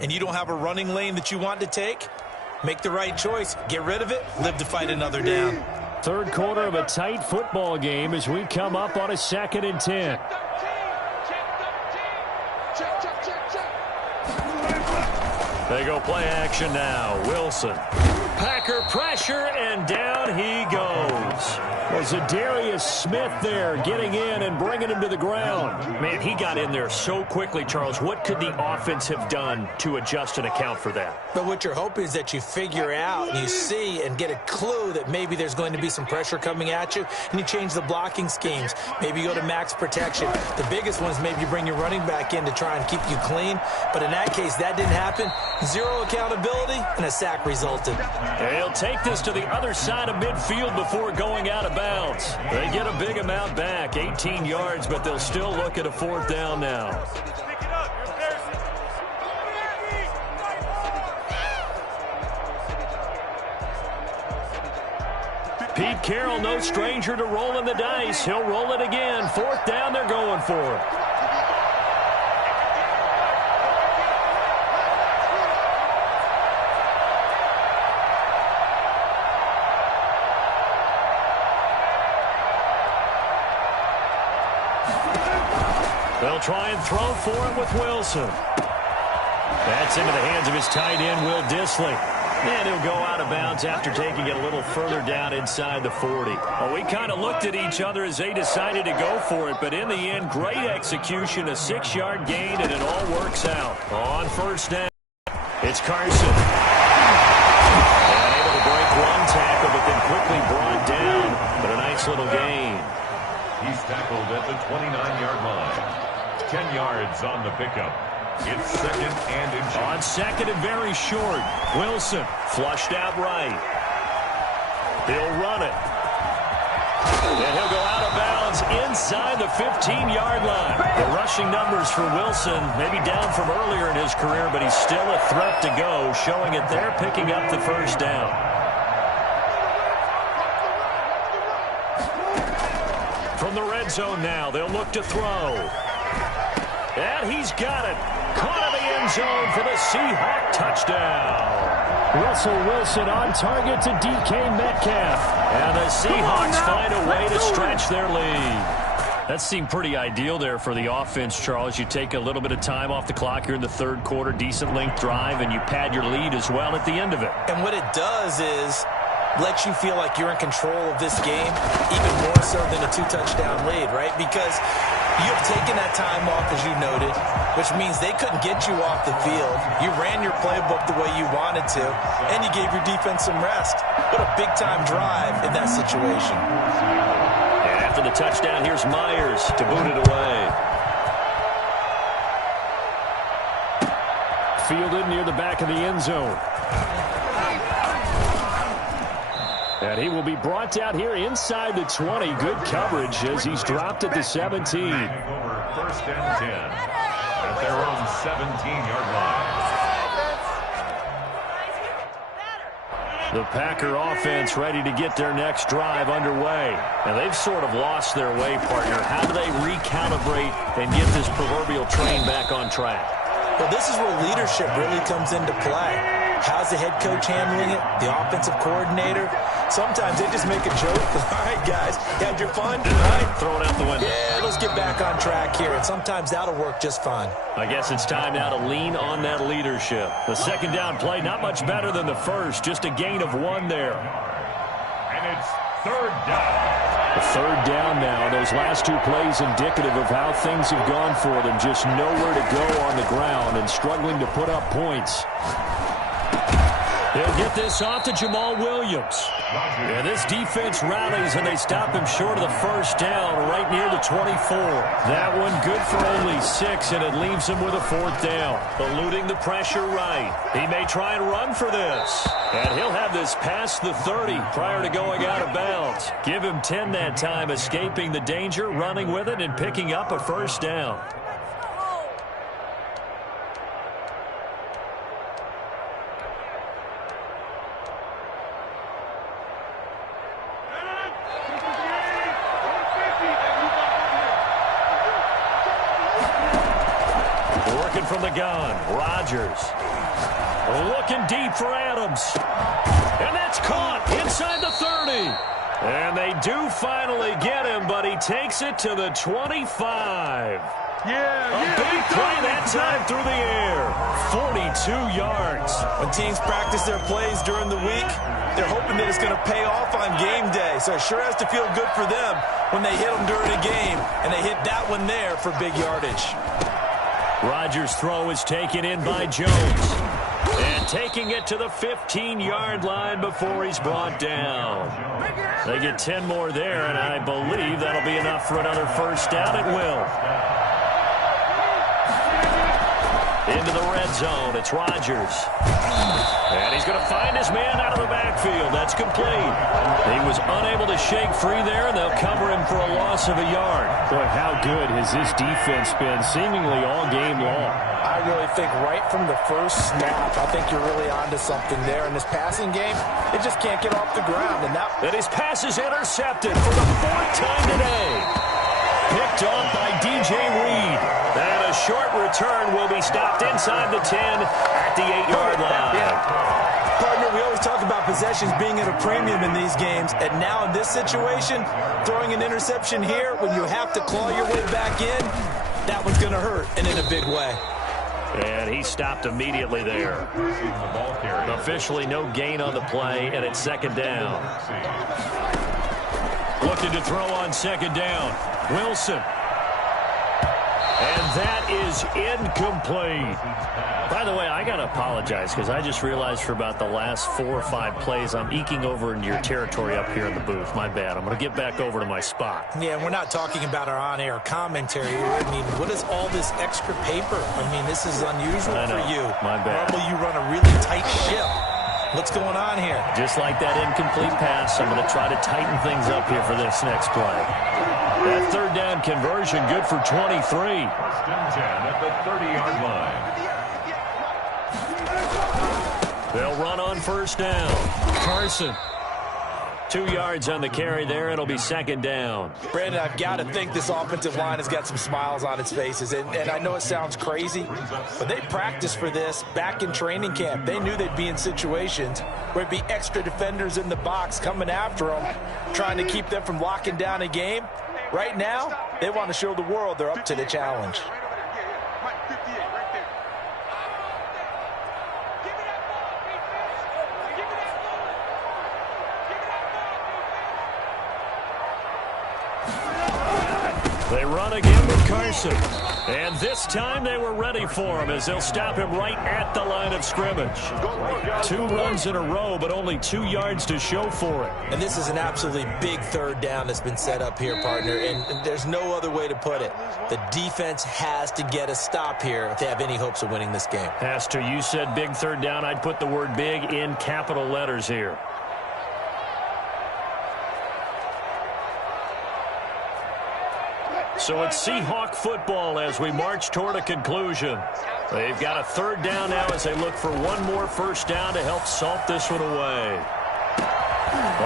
and you don't have a running lane that you want to take, make the right choice. Get rid of it. Live to fight another down. Third quarter of a tight football game as we come up on a 2nd and 10. They go play action now. Wilson. Packer pressure, and down he goes. Well, Zadarius Smith there getting in and bringing him to the ground. Man, he got in there so quickly, Charles. What could the offense have done to adjust and account for that? But what you're hoping is that you figure out and you see and get a clue that maybe there's going to be some pressure coming at you, and you change the blocking schemes. Maybe you go to max protection. The biggest one is maybe you bring your running back in to try and keep you clean. But in that case, that didn't happen. Zero accountability, and a sack resulted. They'll take this to the other side of midfield before going out of bounds. They get a big amount back, 18 yards, but they'll still look at a 4th down now. Pete Carroll, no stranger to rolling the dice. He'll roll it again. 4th down, they're going for it. They'll try and throw for it with Wilson. That's into the hands of his tight end, Will Dissly. And he'll go out of bounds after taking it a little further down inside the 40. Well, we kind of looked at each other as they decided to go for it, but in the end, great execution, a 6-yard gain, and it all works out. On 1st down, it's Carson. And able to break one tackle, but then quickly brought down. But a nice little gain. He's tackled at the 29-yard line. 10 yards on the pickup. It's 2nd and inches. On 2nd and very short. Wilson flushed out right. He'll run it. And he'll go out of bounds inside the 15-yard line. The rushing numbers for Wilson maybe down from earlier in his career, but he's still a threat to go, showing it there, picking up the 1st down. From the red zone now, they'll look to throw. And he's got it. Caught in the end zone for the Seahawk touchdown. Russell Wilson on target to DK Metcalf. And the Seahawks find a way to stretch their lead. That seemed pretty ideal there for the offense, Charles. You take a little bit of time off the clock here in the 3rd quarter, decent length drive, and you pad your lead as well at the end of it. And what it does is let you feel like you're in control of this game, even more so than a 2-touchdown lead, right? Because you have taken that time off, as you noted, which means they couldn't get you off the field. You ran your playbook the way you wanted to, and you gave your defense some rest. What a big-time drive in that situation. And after the touchdown, here's Myers to boot it away. Fielded near the back of the end zone. And he will be brought down here inside the 20. Good coverage as he's dropped at the 17. Over 1st and 10 at their own 17-yard line. The Packer offense ready to get their next drive underway. And they've sort of lost their way, partner. How do they recalibrate and get this proverbial train back on track? Well, this is where leadership really comes into play. How's the head coach handling it? The offensive coordinator? Sometimes they just make a joke. All right, guys, you had your fun? All right, throw it out the window. Yeah, let's get back on track here. And sometimes that'll work just fine. I guess it's time now to lean on that leadership. The 2nd down play, not much better than the first. Just a gain of 1 there. And it's 3rd down. The 3rd down now. Those last 2 plays indicative of how things have gone for them. Just nowhere to go on the ground and struggling to put up points. They'll get this off to Jamal Williams. And this defense rallies, and they stop him short of the 1st down right near the 24. That one good for only 6, and it leaves him with a 4th down. Eluding the pressure right. He may try and run for this. And he'll have this past the 30 prior to going out of bounds. Give him 10 that time, escaping the danger, running with it, and picking up a 1st down. From the gun, Rodgers. Looking deep for Adams. And that's caught inside the 30. And they do finally get him, but he takes it to the 25. A big play that time through the air. 42 yards. When teams practice their plays during the week, they're hoping that it's going to pay off on game day. So it sure has to feel good for them when they hit them during a game, and they hit that one there for big yardage. Rodgers' throw is taken in by Jones. And taking it to the 15-yard line before he's brought down. They get 10 more there, and I believe that'll be enough for another first down. It will. Into the red zone. It's Rodgers. And he's going to find his man out of the backfield. That's complete. He was unable to shake free there, and they'll cover him for a loss of a yard. Boy, how good has this defense been seemingly all game long? I really think right from the first snap, I think you're really onto something there. In this passing game, it just can't get off the ground. And his pass is intercepted for the 4th time today. Picked off by DJ Reed. And a short return will be stopped inside the 10 at the 8-yard line. Yeah. Partner, we always talk about possessions being at a premium in these games. And now in this situation, throwing an interception here when you have to claw your way back in, that one's going to hurt, and in a big way. And he stopped immediately there. Officially no gain on the play, and it's 2nd down. Looking to throw on 2nd down. Wilson. And that is incomplete. By the way, I got to apologize because I just realized for about the last 4 or 5 plays, I'm eking over into your territory up here in the booth. My bad. I'm going to get back over to my spot. Yeah, we're not talking about our on-air commentary. I mean, what is all this extra paper? I mean, this is unusual for you. My bad. Normally you run a really tight ship. What's going on here? Just like that incomplete pass, I'm going to try to tighten things up here for this next play. That 3rd down conversion good for 23. 1st and 10 at the 30-yard line. They'll run on 1st down. Carson. 2 yards on the carry there. It'll be 2nd down. Brandon, I've got to think this offensive line has got some smiles on its faces. And I know it sounds crazy, but they practiced for this back in training camp. They knew they'd be in situations where it'd be extra defenders in the box coming after them, trying to keep them from locking down a game. Right now, they want to show the world they're up to the challenge. They run again with Carson. And this time they were ready for him as they'll stop him right at the line of scrimmage. 2 runs in a row, but only 2 yards to show for it. And this is an absolutely big 3rd down that's been set up here, partner. And there's no other way to put it. The defense has to get a stop here if they have any hopes of winning this game. Has to. You said big 3rd down. I'd put the word big in capital letters here. So it's Seahawk football as we march toward a conclusion. They've got a 3rd down now as they look for one more 1st down to help salt this one away.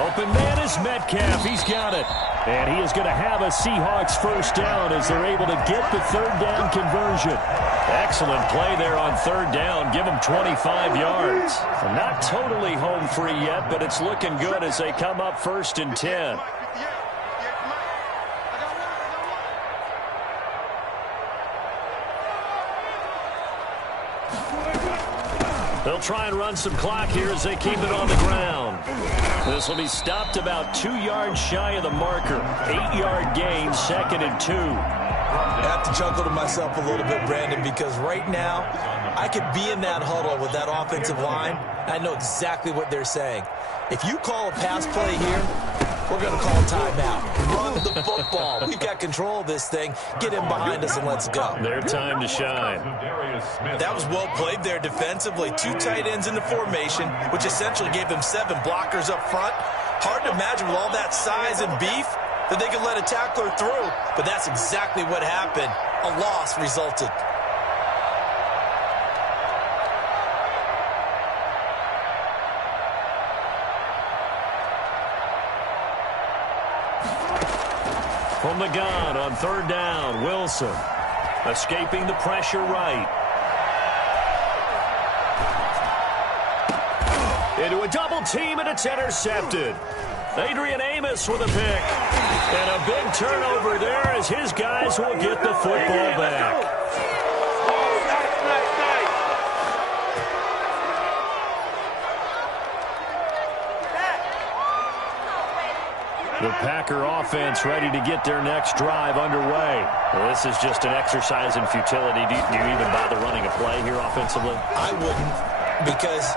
Open man is Metcalf. He's got it. And he is going to have a Seahawks 1st down as they're able to get the 3rd down conversion. Excellent play there on 3rd down. Give them 25 yards. Not totally home free yet, but it's looking good as they come up 1st and 10. They'll try and run some clock here as they keep it on the ground. This will be stopped about 2 yards shy of the marker. 8-yard gain, 2nd and 2. I have to chuckle to myself a little bit, Brandon, because right now I could be in that huddle with that offensive line. I know exactly what they're saying. If you call a pass play here, we're going to call a timeout. Run the football. We've got control of this thing. Get in behind us and let's go. Their time to shine. That was well played there defensively. 2 tight ends in the formation, which essentially gave them 7 blockers up front. Hard to imagine with all that size and beef that they could let a tackler through, but that's exactly what happened. A loss resulted. From the gun on 3rd down, Wilson escaping the pressure right. into a double team, and it's intercepted. Adrian Amos with a pick. And a big turnover there as his guys will get the football back. The Packer offense ready to get their next drive underway. Well, this is just an exercise in futility. Do you even bother running a play here offensively? I wouldn't, because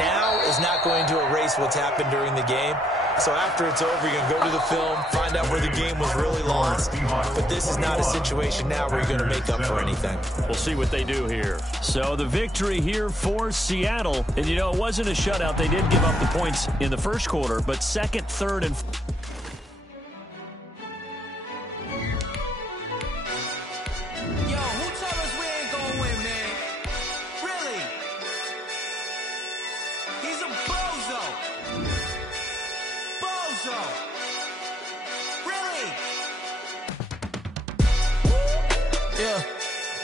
now is not going to erase what's happened during the game. So after it's over, you're going to go to the film, find out where the game was really lost. But this is not a situation now where you're going to make up for anything. We'll see what they do here. So the victory here for Seattle. And, you know, it wasn't a shutout. They did give up the points in the first quarter, but second, third, and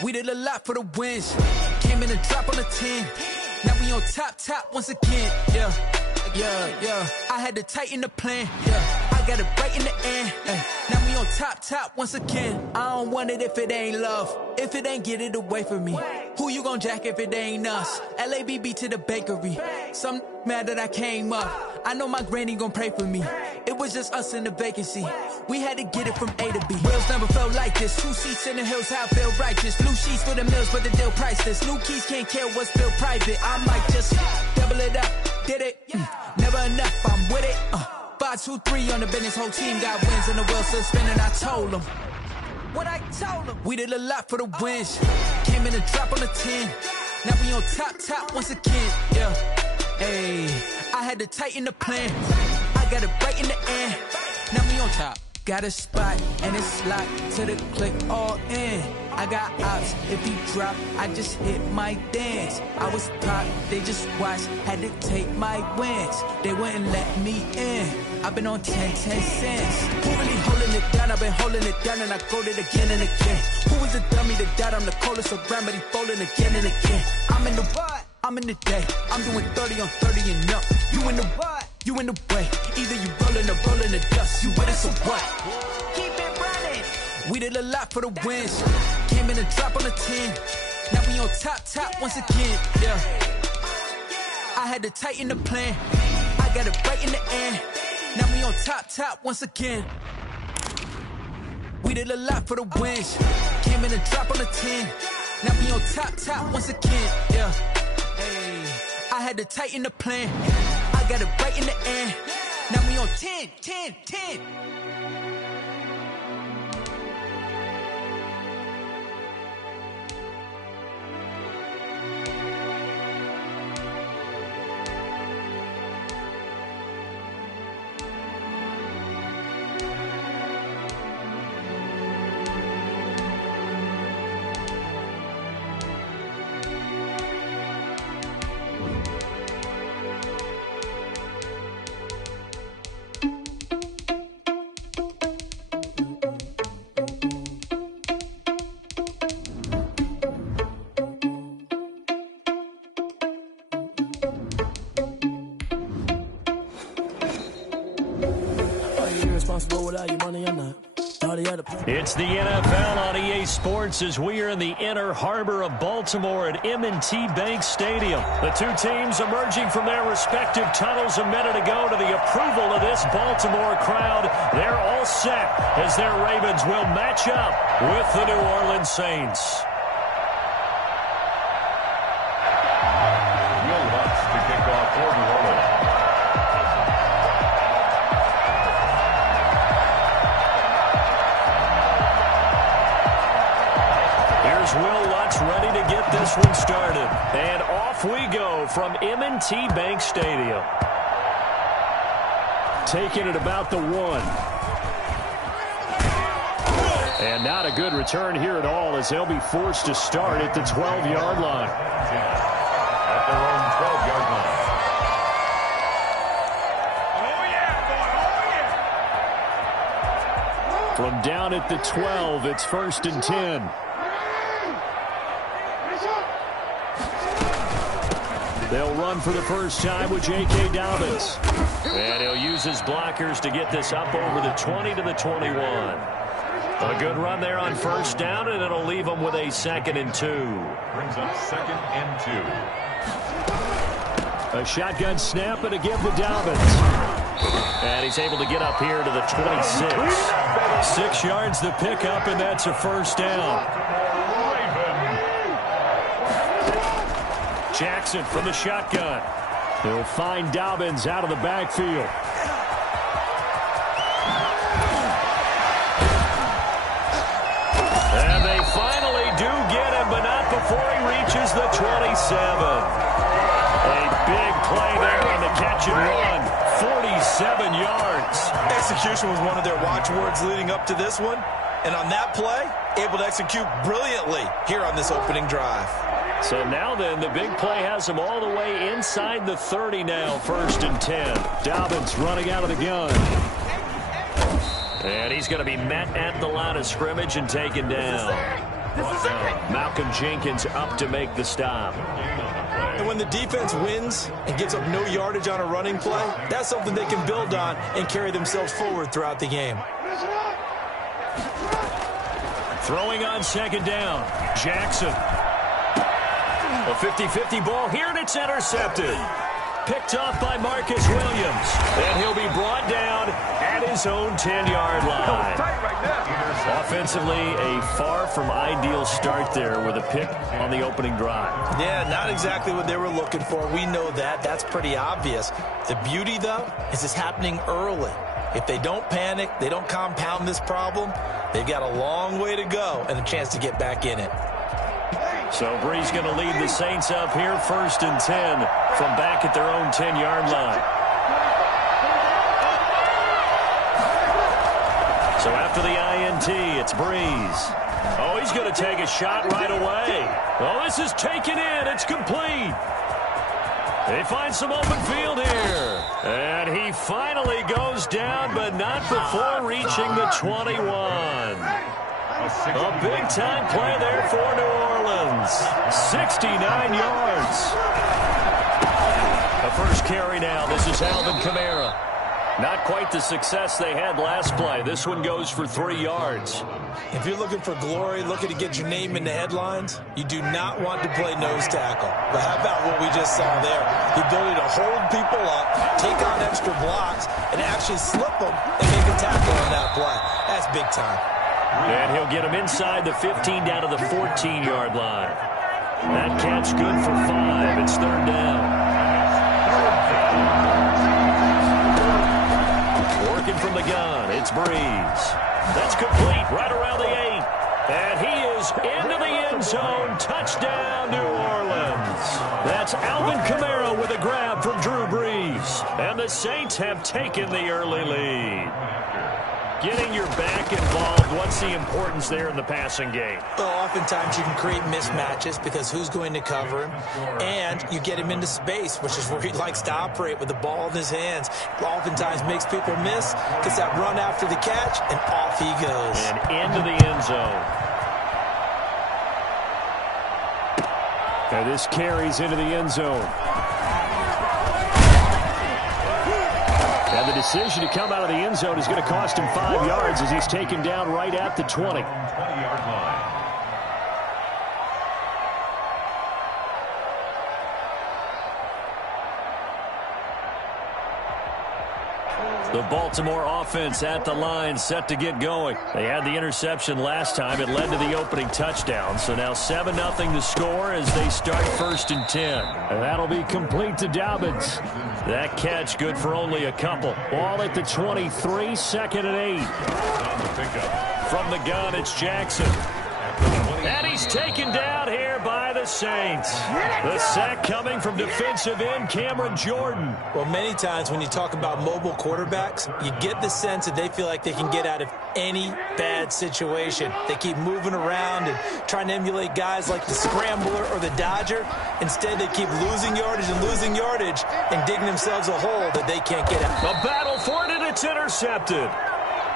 we did a lot for the wins. Came in and drop on the 10. Now we on top once again. Yeah. I had to tighten the plan. Yeah, I got it right in the end. Now we on top once again. I don't want it if it ain't love. If it ain't, get it away from me. Who you gon' jack if it ain't us? LABB to the bakery. Some mad that I came up. I know my granny gon' pray for me. It was just us in the vacancy. We had to get it from A to B. Wheels never felt like this. 2 seats in the hills, how I feel righteous. Blue sheets for the mills, but the deal priceless. New keys can't care what's built private. I might just double it up. Did it? Never enough, I'm with it. 5, 2, 3 on the business. Whole team got wins and the wheels still spinning. I told them what I told them. We did a lot for the wins. Came in and drop on the 10. Now we on top once again. Yeah. Hey, I had to tighten the plan. I got it right in the end. Now we on top. Got a spot and it's locked to the click all in. I got ops, if you drop, I just hit my dance. I was pop, they just watched, had to take my wins. They wouldn't let me in. I've been on 10 cents. Who really holding it down? I've been holding it down and I go it again and again. Who was the dummy that died? I'm the coldest around, but he folding again and again. I'm in the what? I'm in the day. I'm doing 30 on 30 and up. You in the what? You in the way. Either you rolling or rolling the dust. You with us or what? Keep it running. We did a lot for the wins. Came in and drop on the 10. Now we on top once again. Yeah. I had to tighten the plan. I got it right in the end. Now we on top once again. We did a lot for the wins. Came in and drop on the 10. Now we on top once again. Yeah. Hey, I had to tighten the plan. I got it right in the end. Now we on 10. It's the NFL on EA Sports as we are in the inner harbor of Baltimore at M&T Bank Stadium. The two teams emerging from their respective tunnels a minute ago to the approval of this Baltimore crowd. They're all set as their Ravens will match up with the New Orleans Saints. Will Lutz to kick off for New Orleans. Will Lutz ready to get this one started. And off we go from M&T Bank Stadium. Taking it about the 1. And not a good return here at all as they'll be forced to start at the 12-yard line. At their own 12-yard line. From down at the 12, it's 1st and 10. They'll run for the first time with J.K. Dobbins. And he'll use his blockers to get this up over the 20 to the 21. A good run there on first down, and it'll leave them with a 2nd and 2. Brings up 2nd and 2. A shotgun snap and a give to Dobbins. And he's able to get up here to the 26. 6 yards the pickup, and that's a first down. Jackson from the shotgun. He'll find Dobbins out of the backfield. And they finally do get him, but not before he reaches the 27. A big play there on the catch and run. 47 yards. Execution was one of their watchwords leading up to this one. And on that play, able to execute brilliantly here on this opening drive. So now then, the big play has him all the way inside the 30 now, 1st and 10. Dobbins running out of the gun. And he's going to be met at the line of scrimmage and taken down. Malcolm Jenkins up to make the stop. And when the defense wins and gives up no yardage on a running play, that's something they can build on and carry themselves forward throughout the game. Throwing on 2nd down, Jackson. A 50-50 ball here, and it's intercepted. Picked off by Marcus Williams. And he'll be brought down at his own 10-yard line. Offensively, a far from ideal start there with a pick on the opening drive. Yeah, not exactly what they were looking for. We know that. That's pretty obvious. The beauty, though, is it's happening early. If they don't panic, they don't compound this problem, they've got a long way to go and a chance to get back in it. So Brees going to lead the Saints up here, 1st and 10 from back at their own 10-yard line. So after the INT, it's Brees. Oh, he's going to take a shot right away. Oh, this is taken in. It's complete. They find some open field here. And he finally goes down, but not before reaching the 21. A big-time play there for New Orleans. 69 yards. The first carry now. This is Alvin Kamara. Not quite the success they had last play. This one goes for 3 yards. If you're looking for glory, looking to get your name in the headlines, you do not want to play nose tackle. But how about what we just saw there? The ability to hold people up, take on extra blocks, and actually slip them and make a tackle on that play. That's big time. And he'll get him inside the 15 down to the 14-yard line. That catch good for 5. It's 3rd down. Working from the gun, it's Brees. That's complete right around the 8. And he is into the end zone. Touchdown, New Orleans. That's Alvin Kamara with a grab from Drew Brees. And the Saints have taken the early lead. Getting your back involved, what's the importance there in the passing game? Well, oftentimes you can create mismatches because who's going to cover him? And you get him into space, which is where he likes to operate with the ball in his hands. Oftentimes makes people miss, gets that run after the catch, and off he goes. And into the end zone. And this carries into the end zone. And the decision to come out of the end zone is going to cost him 5 yards as he's taken down right at the 20. 20-yard line. The Baltimore offense at the line, set to get going. They had the interception last time. It led to the opening touchdown. So now 7-0 the score as they start 1st and 10. And that'll be complete to Dobbins. That catch good for only a couple. Ball at the 23, 2nd and 8. On the pickup. From the gun, it's Jackson. And he's taken down here by the Saints. The sack coming from defensive end Cameron Jordan. Well, many times when you talk about mobile quarterbacks, you get the sense that they feel like they can get out of any bad situation. They keep moving around and trying to emulate guys like the Scrambler or the Dodger. Instead, they keep losing yardage and digging themselves a hole that they can't get out. A battle for it, and it's intercepted.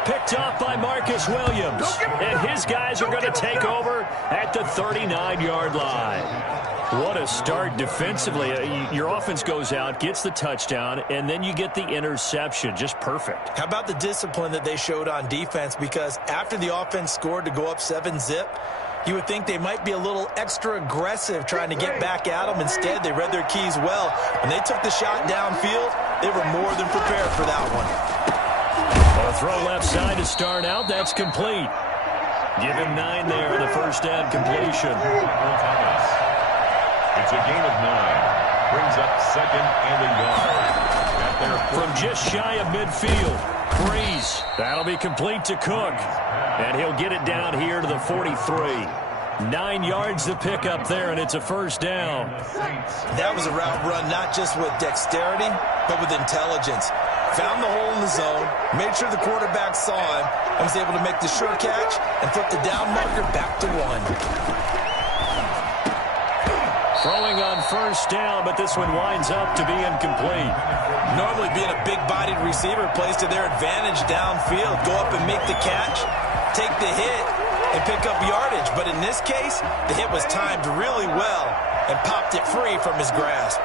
Picked off by Marcus Williams. And his guys are going to take over at the 39-yard line. What a start defensively. Your offense goes out, gets the touchdown, and then you get the interception. Just perfect. How about the discipline that they showed on defense? Because after the offense scored to go up 7-zip, you would think they might be a little extra aggressive trying to get back at them. Instead, they read their keys well. When they took the shot downfield, they were more than prepared for that one. A throw left side to start out. That's complete. Give him 9 there on the first down completion. It's a gain of 9. Brings up 2nd and a yard. From just shy of midfield, Breeze. That'll be complete to Cook. And he'll get it down here to the 43. 9 yards to pick up there, and it's a first down. That was a route run not just with dexterity, but with intelligence. Found the hole in the zone, made sure the quarterback saw him, and was able to make the sure catch and flip the down marker back to 1. Throwing on first down, but this one winds up to be incomplete. Normally being a big-bodied receiver plays to their advantage downfield. Go up and make the catch, take the hit, and pick up yardage. But in this case, the hit was timed really well and popped it free from his grasp.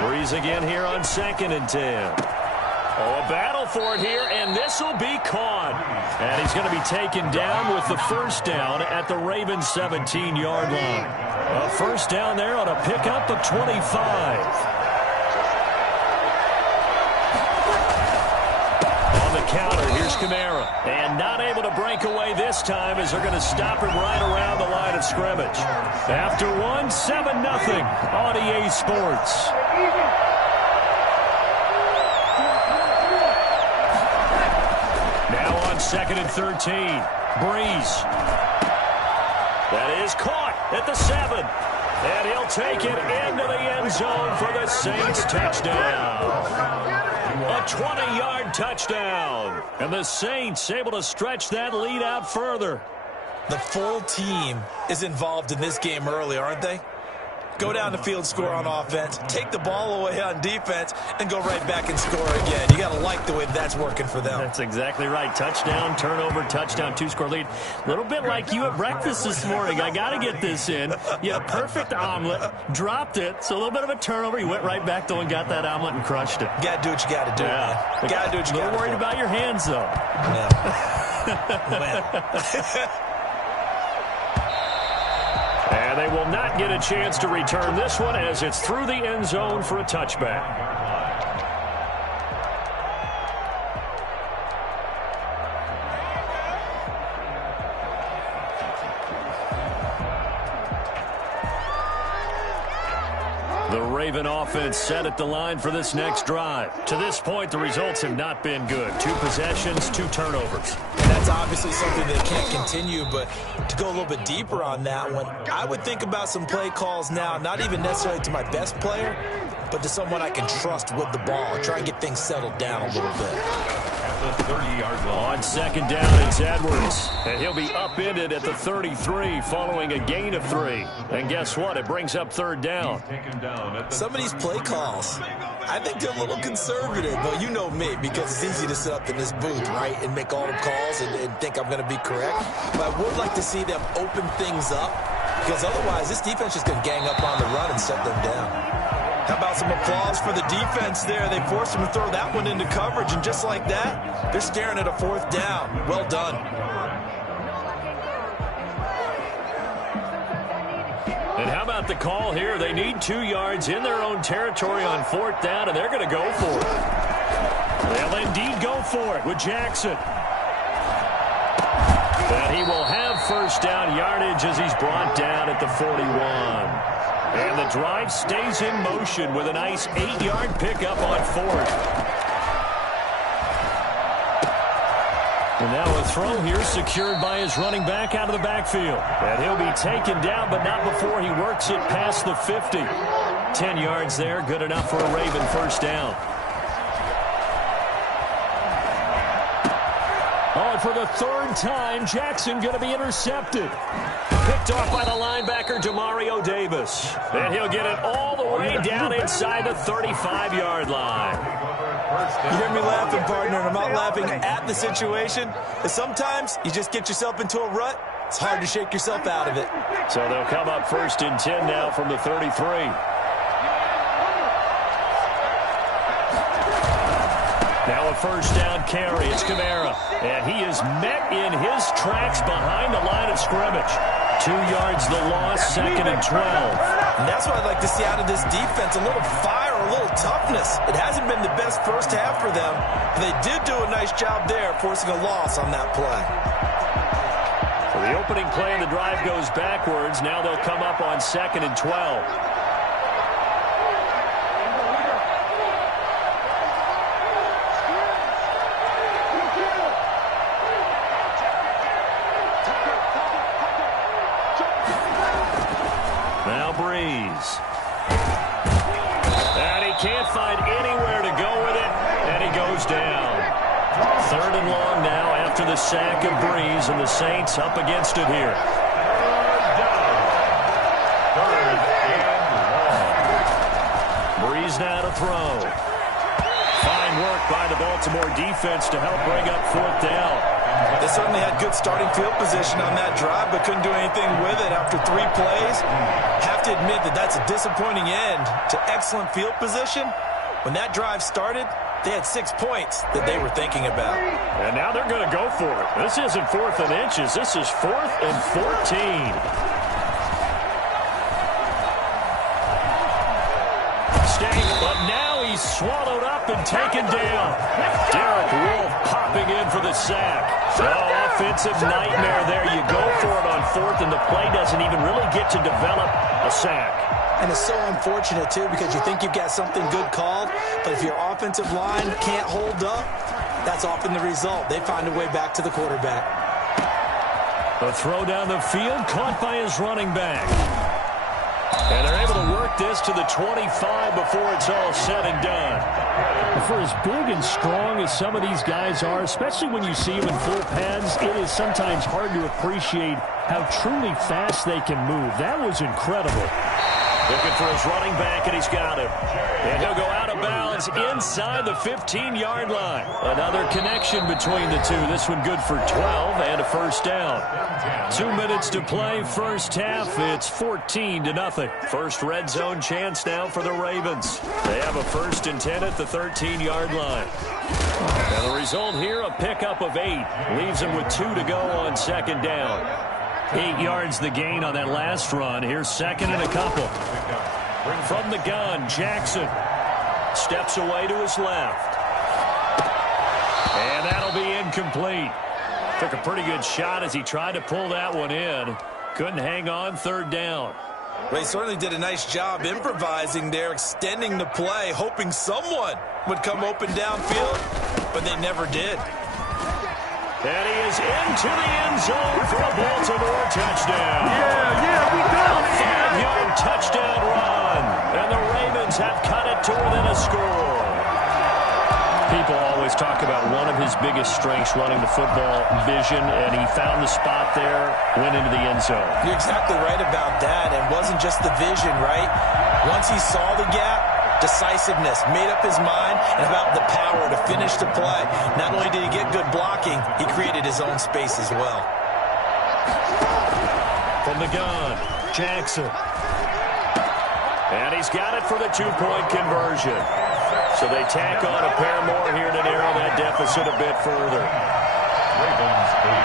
Breeze again here on 2nd and 10. Oh, a battle for it here, and this will be caught. And he's going to be taken down with the first down at the Ravens' 17-yard line. A first down there on a pickup of 25. On the counter, here's Kamara. And not able to break away this time as they're going to stop him right around the line of scrimmage. After 7-0 on EA Sports. Now on 2nd and 13. Breeze. That is caught at the 7. And he'll take it into the end zone for the Saints touchdown. A 20-yard touchdown. And the Saints able to stretch that lead out further. The full team is involved in this game early, aren't they? Go down the field, score on offense, take the ball away on defense, and go right back and score again. You got to like the way that's working for them. That's exactly right. Touchdown, turnover, touchdown, 2-score lead. A little bit like you at breakfast this morning. I got to get this in. You had a perfect omelet, dropped it, so a little bit of a turnover. You went right back, though, and got that omelet and crushed it. You got to do what you got to do, man. You got to do what you got to do. A little worried about your hands, though. No. And they will not get a chance to return this one as it's through the end zone for a touchback. The Raven offense set at the line for this next drive. To this point, the results have not been good. 2 possessions, 2 turnovers. And that's obviously something that can't continue, but to go a little bit deeper on that one, I would think about some play calls now, not even necessarily to my best player, but to someone I can trust with the ball. Try and get things settled down a little bit. The 30-yard line. On 2nd down, it's Edwards. And he'll be upended at the 33 following a gain of 3. And guess what? It brings up 3rd down. Some of these play calls, I think they're a little conservative, but you know me, because it's easy to sit up in this booth, right, and make all the calls and think I'm going to be correct. But I would like to see them open things up, because otherwise this defense is going to gang up on the run and shut them down. How about some applause for the defense there? They forced him to throw that one into coverage, and just like that, they're staring at a 4th down. Well done. And how about the call here? They need 2 yards in their own territory on 4th down, and they're going to go for it. They'll indeed go for it with Jackson. And he will have first down yardage as he's brought down at the 41. And the drive stays in motion with a nice 8-yard pickup on 4th. And now a throw here secured by his running back out of the backfield. And he'll be taken down, but not before he works it past the 50. 10 yards there, good enough for a Raven first down. Oh, and for the third time, Jackson going to be intercepted. Picked off by the linebacker, Demario Davis. And he'll get it all the way down inside the 35-yard line. You hear me laughing, partner, and I'm not laughing at the situation. But sometimes you just get yourself into a rut. It's hard to shake yourself out of it. So they'll come up 1st and 10 now from the 33. Now a first down carry. It's Kamara. And he is met in his tracks behind the line of scrimmage. 2 yards the loss, 2nd and 12. And that's what I'd like to see out of this defense. A little fire, a little toughness. It hasn't been the best first half for them. But they did do a nice job there, forcing a loss on that play. So the opening play of the drive goes backwards. Now they'll come up on 2nd and 12. And he can't find anywhere to go with it, and he goes down. 3rd and long now after the sack of Breeze, and the Saints up against it here. 3rd and long. Breeze now to throw. Fine work by the Baltimore defense to help bring up 4th down. They certainly had good starting field position on that drive, but couldn't do anything with it after 3 plays. Have to admit that that's a disappointing end to excellent field position. When that drive started, they had 6 points that they were thinking about. And now they're going to go for it. This isn't 4th and inches. This is 4th and 14. But now he's swallowed up and taken down. Derek Wolfe popping in for the sack. Oh, offensive nightmare there. You go for it on 4th, and the play doesn't even really get to develop a sack. And it's so unfortunate, too, because you think you've got something good called, but if your offensive line can't hold up, that's often the result. They find a way back to the quarterback. A throw down the field, caught by his running back. And they're able to work this to the 25 before it's all said and done. For as big and strong as some of these guys are, especially when you see them in full pads, it is sometimes hard to appreciate how truly fast they can move. That was incredible. Looking for his running back, and he's got him. And he'll go out of bounds inside the 15-yard line. Another connection between the two. This one good for 12 and a first down. 2 minutes to play, first half. It's 14-0. First red zone chance now for the Ravens. They have a 1st and 10 at the 13-yard line. And the result here, a pickup of 8. Leaves them with 2 to go on 2nd down. 8 yards the gain on that last run. Here's 2nd and a couple. From the gun, Jackson steps away to his left. And that'll be incomplete. Took a pretty good shot as he tried to pull that one in. Couldn't hang on, 3rd down. Well, he certainly did a nice job improvising there, extending the play, hoping someone would come open downfield, but they never did. And he is into the end zone for a Baltimore touchdown. we got it. A 5-yard touchdown run. And the Ravens have cut it to within a score. People always talk about one of his biggest strengths running the football, vision, and he found the spot there, went into the end zone. You're exactly right about that. It wasn't just the vision, right? Once he saw the gap, decisiveness, made up his mind, and about the power to finish the play. Not only did he get good blocking, he created his own space as well. From the gun, Jackson. And he's got it for the 2-point conversion. So they tack on a pair more here to narrow that deficit a bit further. Ravens 8.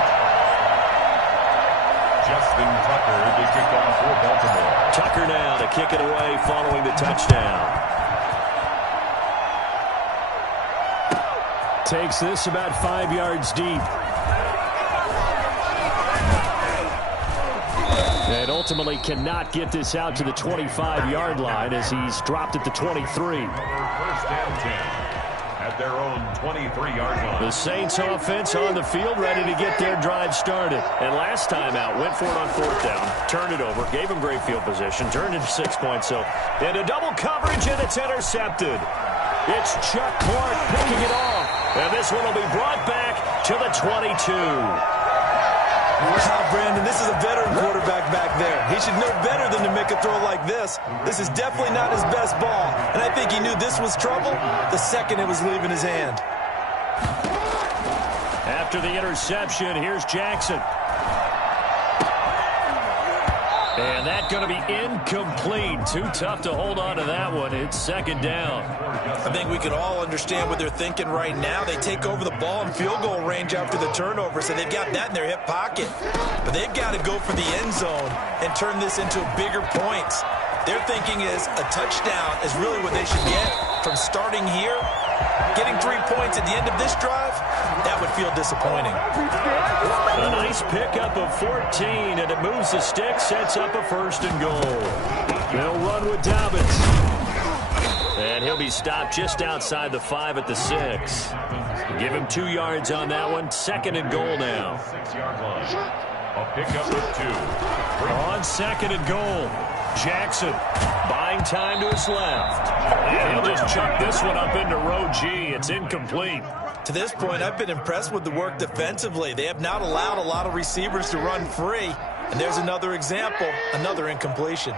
Justin Tucker to kick off for Baltimore. Tucker now to kick it away following the touchdown. Takes this about 5 yards deep. And ultimately cannot get this out to the 25-yard line as he's dropped at the 23. 1st and 10 at their own 23-yard line. The Saints offense on the field ready to get their drive started. And last time out, went for it on 4th down, turned it over, gave him great field position, turned into 6 points. So into double coverage, and it's intercepted. It's Chuck Clark picking it off. And this one will be brought back to the 22. Wow, Brandon, this is a veteran quarterback back there. He should know better than to make a throw like this. This is definitely not his best ball, and I think he knew this was trouble the second it was leaving his hand. After the interception, here's Jackson. And that's going to be incomplete. Too tough to hold on to that one. It's second down. I think we can all understand what they're thinking right now. They take over the ball in field goal range after the turnover, so they've got that in their hip pocket. But they've got to go for the end zone and turn this into bigger points. Their thinking is a touchdown is really what they should get from starting here. Getting 3 points at the end of this drive, that would feel disappointing. A nice pickup of 14, and it moves the stick, sets up a first and goal. They'll run with Dobbins. And he'll be stopped just outside the 5 at the 6. Give him 2 yards on that one. Second and goal now. 6-yard line. A pickup of 2. On second and goal, Jackson buying time to his left. And he'll just chuck this one up into row G. It's incomplete. To this point, I've been impressed with the work defensively. They have not allowed a lot of receivers to run free. And there's another example, another incompletion.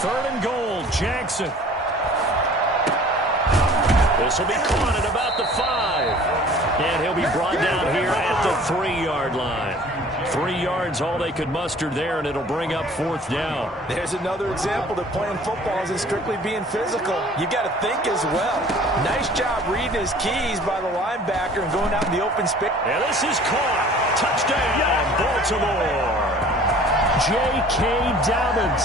Third and goal, Jackson. This will be caught at about the 5. And he'll be brought down here at the 3-yard line. 3 yards, all they could muster there, and it'll bring up fourth down. There's another example that playing football isn't strictly being physical. You got to think as well. Nice job reading his keys by the linebacker and going out in the open space. And this is caught. Touchdown, Baltimore. J.K. Dobbins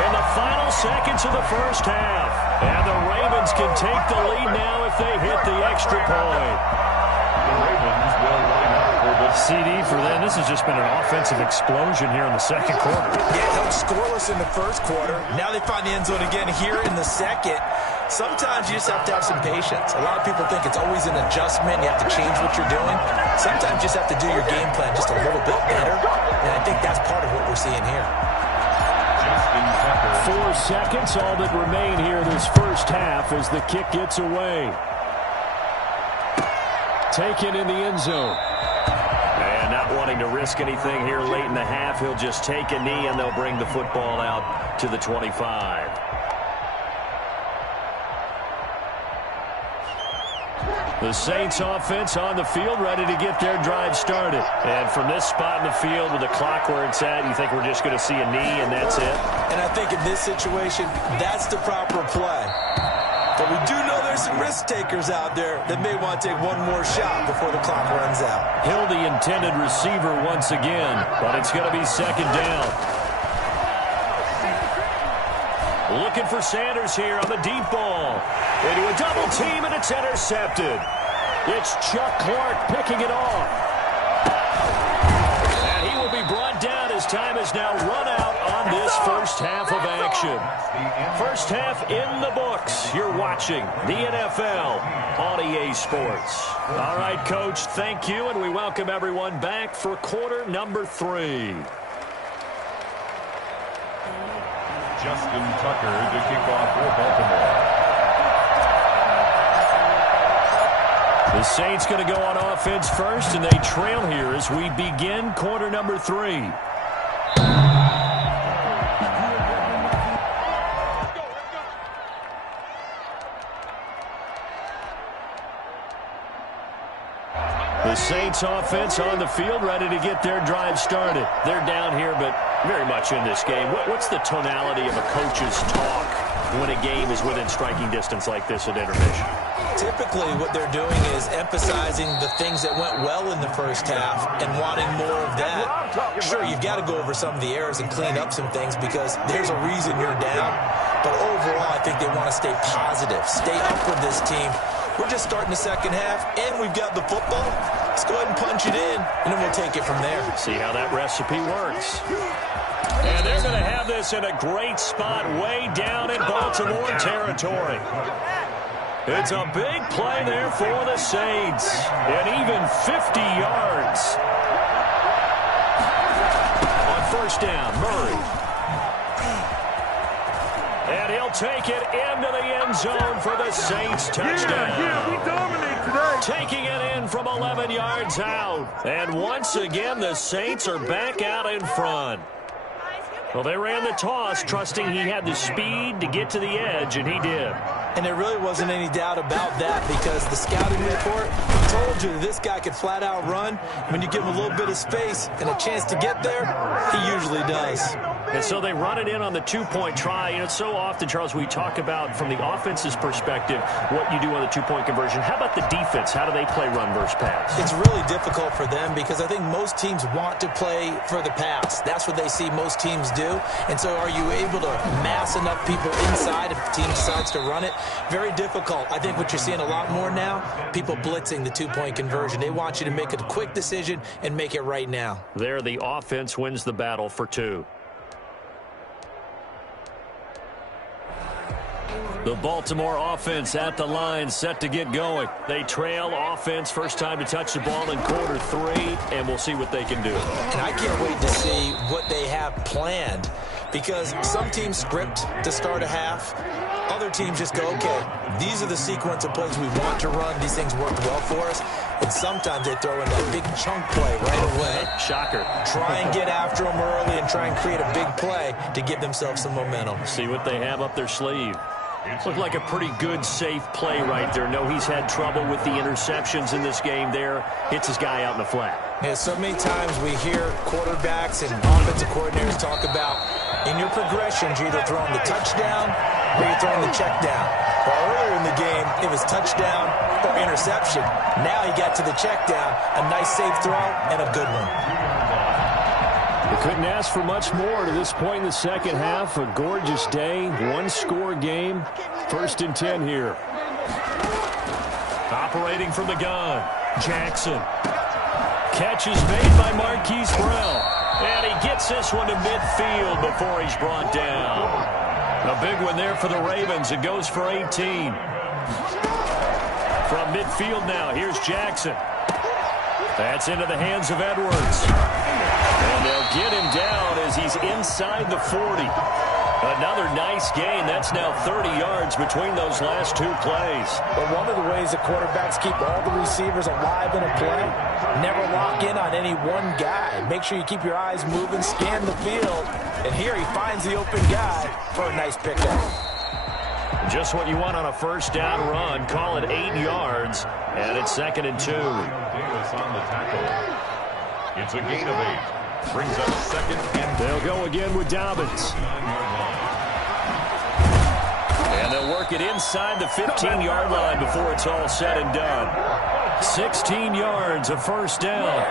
in the final seconds of the first half. And the Ravens can take the lead now if they hit the extra point. The Ravens will line up for the CD for them. This has just been an offensive explosion here in the second quarter. Yeah, held scoreless in the first quarter. Now they find the end zone again here in the second. Sometimes you just have to have some patience. A lot of people think it's always an adjustment. You have to change what you're doing. Sometimes you just have to do your game plan just a little bit better. And I think that's part of what we're seeing here. 4 seconds, all that remain here this first half as the kick gets away. Taken in the end zone. And not wanting to risk anything here late in the half, he'll just take a knee and they'll bring the football out to the 25. The Saints offense on the field, ready to get their drive started. And from this spot in the field with the clock where it's at, you think we're just going to see a knee and that's it? And I think in this situation, that's the proper play. But we do know there's some risk takers out there that may want to take one more shot before the clock runs out. Hill, the intended receiver once again, but it's going to be second down. Looking for Sanders here on the deep ball. Into a double team, and it's intercepted. It's Chuck Clark picking it off. And he will be brought down as time is now run out on this first half of action. First half in the books. You're watching the NFL on EA Sports. All right, Coach, thank you, and we welcome everyone back for quarter number 3. Justin Tucker to kick off for Baltimore. The Saints going to go on offense first, and they trail here as we begin quarter number 3. The Saints offense on the field, ready to get their drive started. They're down here, but very much in this game. What's the tonality of a coach's talk when a game is within striking distance like this at intermission? Typically, what they're doing is emphasizing the things that went well in the first half and wanting more of that. Sure, you've got to go over some of the errors and clean up some things because there's a reason you're down. But overall, I think they want to stay positive, stay up with this team. We're just starting the second half, and we've got the football. Let's go ahead and punch it in, and then we'll take it from there. See how that recipe works. And they're going to have this in a great spot way down in Baltimore territory. It's a big play there for the Saints. And even 50 yards. On first down, Murray. And he'll take it into the end zone for the Saints touchdown. Yeah, we dominate Taking it in from 11 yards out. And once again, the Saints are back out in front. Well, they ran the toss, trusting he had the speed to get to the edge, and he did. And there really wasn't any doubt about that because the scouting report told you this guy could flat out run. When you give him a little bit of space and a chance to get there, he usually does. And so they run it in on the two-point try. You know, so often, Charles, we talk about from the offense's perspective what you do on the two-point conversion. How about the defense? How do they play run versus pass? It's really difficult for them because I think most teams want to play for the pass. That's what they see most teams do. And so are you able to mass enough people inside if the team decides to run it? Very difficult. I think what you're seeing a lot more now, people blitzing the two-point conversion. They want you to make a quick decision and make it right now. There, the offense wins the battle for two. The Baltimore offense at the line, set to get going. They trail offense, first time to touch the ball in quarter three, and we'll see what they can do. And I can't wait to see what they have planned because some teams script to start a half. Other teams just go, okay, these are the sequence of plays we want to run. These things worked well for us. And sometimes they throw in that big chunk play right away. Shocker. Try and get after them early and try and create a big play to give themselves some momentum. See what they have up their sleeve. Looked like a pretty good, safe play right there. No, he's had trouble with the interceptions in this game there. Hits his guy out in the flat. Yeah, so many times we hear quarterbacks and offensive coordinators talk about in your progressions, you're either throwing the touchdown or you're throwing the check down. Well, earlier in the game, it was touchdown or interception. Now he got to the check down, a nice safe throw, and a good one. We couldn't ask for much more to this point in the second half. A gorgeous day, one-score game. 1st and 10 here. Operating from the gun, Jackson. Catch is made by Marquise Brown. And he gets this one to midfield before he's brought down. A big one there for the Ravens. It goes for 18. From midfield now, here's Jackson. That's into the hands of Edwards. And they'll get him down as he's inside the 40. Another nice gain. That's now 30 yards between those last two plays. But one of the ways the quarterbacks keep all the receivers alive in a play, never lock in on any one guy. Make sure you keep your eyes moving, scan the field. And here he finds the open guy for a nice pickup. Just what you want on a first down run. Call it 8 yards. And it's 2nd and 2. Davis on the tackle. It's a gain of 8. Brings up 2nd and They'll go again with Dobbins. And they'll work it inside the 15-yard line before it's all said and done. 16 yards, a first down.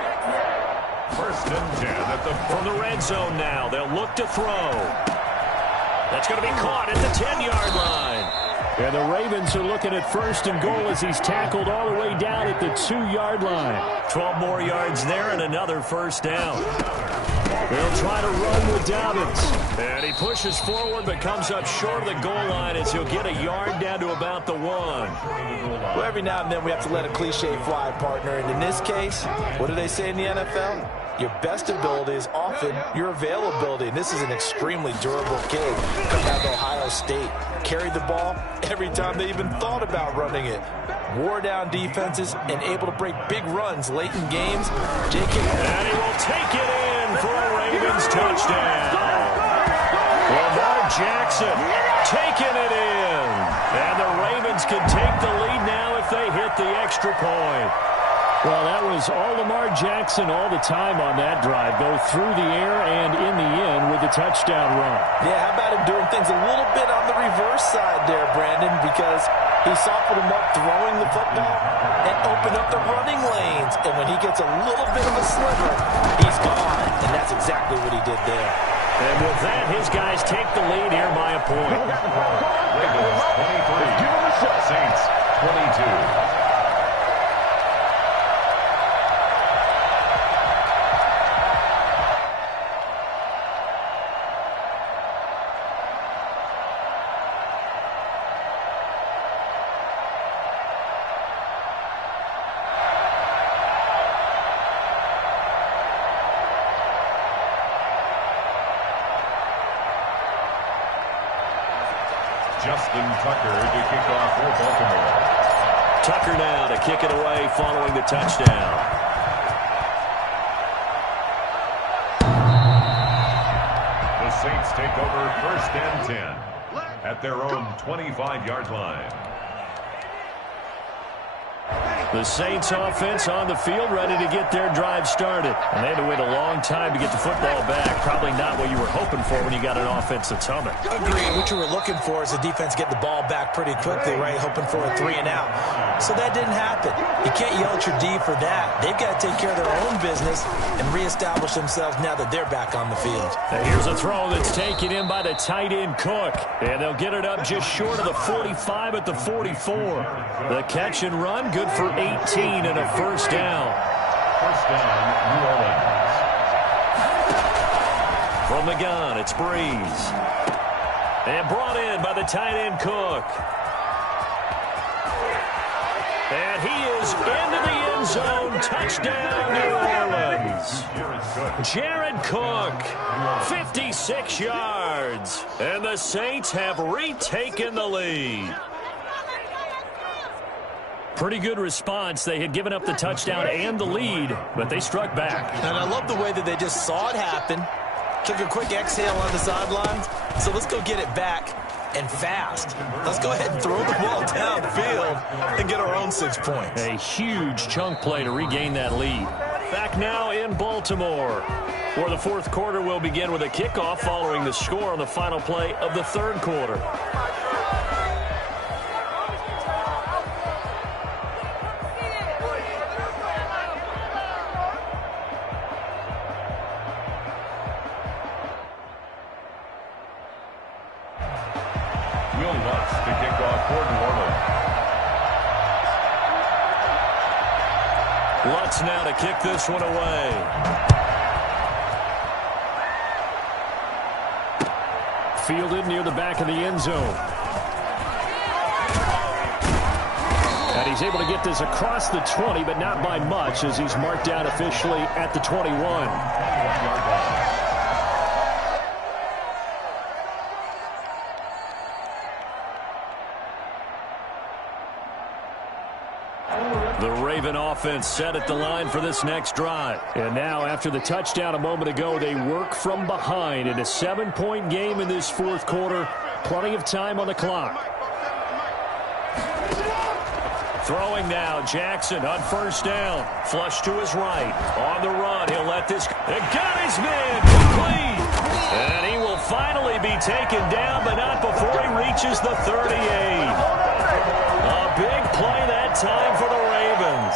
1st and 10 at the From the red zone now, they'll look to throw. That's going to be caught at the 10-yard line. And the Ravens are looking at 1st and goal as he's tackled all the way down at the 2-yard line. 12 more yards there and another first down. They'll try to run with Dobbins. And he pushes forward but comes up short of the goal line as he'll get a yard down to about the 1. Well, every now and then we have to let a cliche fly, partner. And in this case, what do they say in the NFL? Your best ability is often your availability. And this is an extremely durable kid coming out of Ohio State. Carried the ball every time they even thought about running it. Wore down defenses and able to break big runs late in games. J.K. And he will take it in for a Ravens touchdown. Lamar Jackson taking it in. And the Ravens can take the lead now if they hit the extra point. Well, that was all Lamar Jackson all the time on that drive, both through the air and in the end with a touchdown run. Yeah, how about him doing things a little bit on the reverse side there, Brandon, because he softened him up throwing the football and opened up the running lanes. And when he gets a little bit of a sliver, he's gone. And that's exactly what he did there. And with that, his guys take the lead here by a point. Ravens 23. Saints 22. Justin Tucker to kick off for Baltimore. Tucker now to kick it away following the touchdown. The Saints take over 1st and 10 at their own 25-yard line. The Saints offense on the field, ready to get their drive started. And they had to wait a long time to get the football back. Probably not what you were hoping for when you got an offense that's humming. Agreed. What you were looking for is the defense get the ball back pretty quickly, right? Hoping for a 3-and-out. So that didn't happen. You can't yell at your D for that. They've got to take care of their own business and reestablish themselves now that they're back on the field. Now here's a throw that's taken in by the tight end Cook. And they'll get it up just short of the 45 at the 44. The catch and run, good for 18 and a 1st down. 1st down, New Orleans. From the gun, it's Breeze. And brought in by the tight end Cook. And he is into the end zone. Touchdown, New Orleans. Jared Cook, 56 yards. And the Saints have retaken the lead. Pretty good response. They had given up the touchdown and the lead, but they struck back. And I love the way that they just saw it happen, took a quick exhale on the sidelines. So let's go get it back and fast. Let's go ahead and throw the ball downfield and get our own 6 points. A huge chunk play to regain that lead. Back now in Baltimore, where the 4th quarter will begin with a kickoff following the score on the final play of the 3rd quarter. Lutz now to kick this one away. Fielded near the back of the end zone. And he's able to get this across the 20, but not by much, as he's marked down officially at the 21. The Raven offense set at the line for this next drive. And now, after the touchdown a moment ago, they work from behind in a 7-point game in this 4th quarter. Plenty of time on the clock. Throwing now, Jackson on 1st down. Flush to his right. On the run, he'll let this... It got his man complete. And he will finally be taken down, but not before he reaches the 38. A big play that time for the Ravens.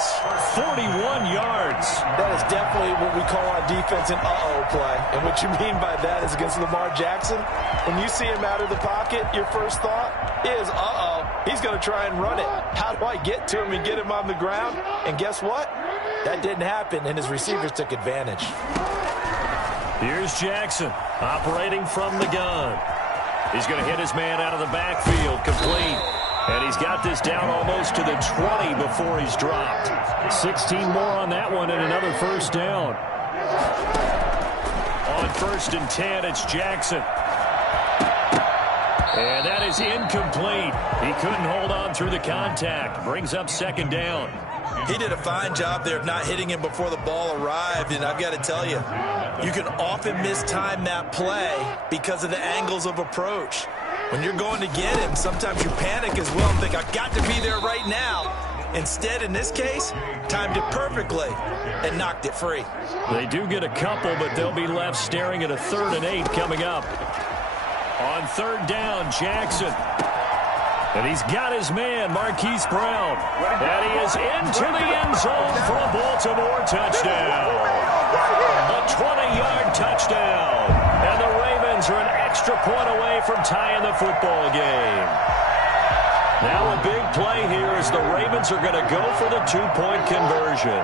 41 yards. That is definitely what we call on defense an uh-oh play. And what you mean by that is against Lamar Jackson, when you see him out of the pocket, your first thought is, uh-oh, he's going to try and run it. How do I get to him and get him on the ground? And guess what? That didn't happen, and his receivers took advantage. Here's Jackson operating from the gun. He's going to hit his man out of the backfield, complete. And he's got this down almost to the 20 before he's dropped. 16 more on that one and another 1st down. On 1st and 10, it's Jackson. And that is incomplete. He couldn't hold on through the contact. Brings up 2nd down. He did a fine job there of not hitting him before the ball arrived, and I've got to tell you, you can often mistime that play because of the angles of approach. When you're going to get him, sometimes you panic as well and think, I've got to be there right now. Instead, in this case, timed it perfectly and knocked it free. They do get a couple, but they'll be left staring at a 3rd and 8 coming up. On 3rd down, Jackson. And he's got his man, Marquise Brown. And he is into the end zone for a Baltimore touchdown. A 20-yard touchdown. And the Ravens are an extra point away from tying the football game. Now a big play here as the Ravens are going to go for the 2-point conversion.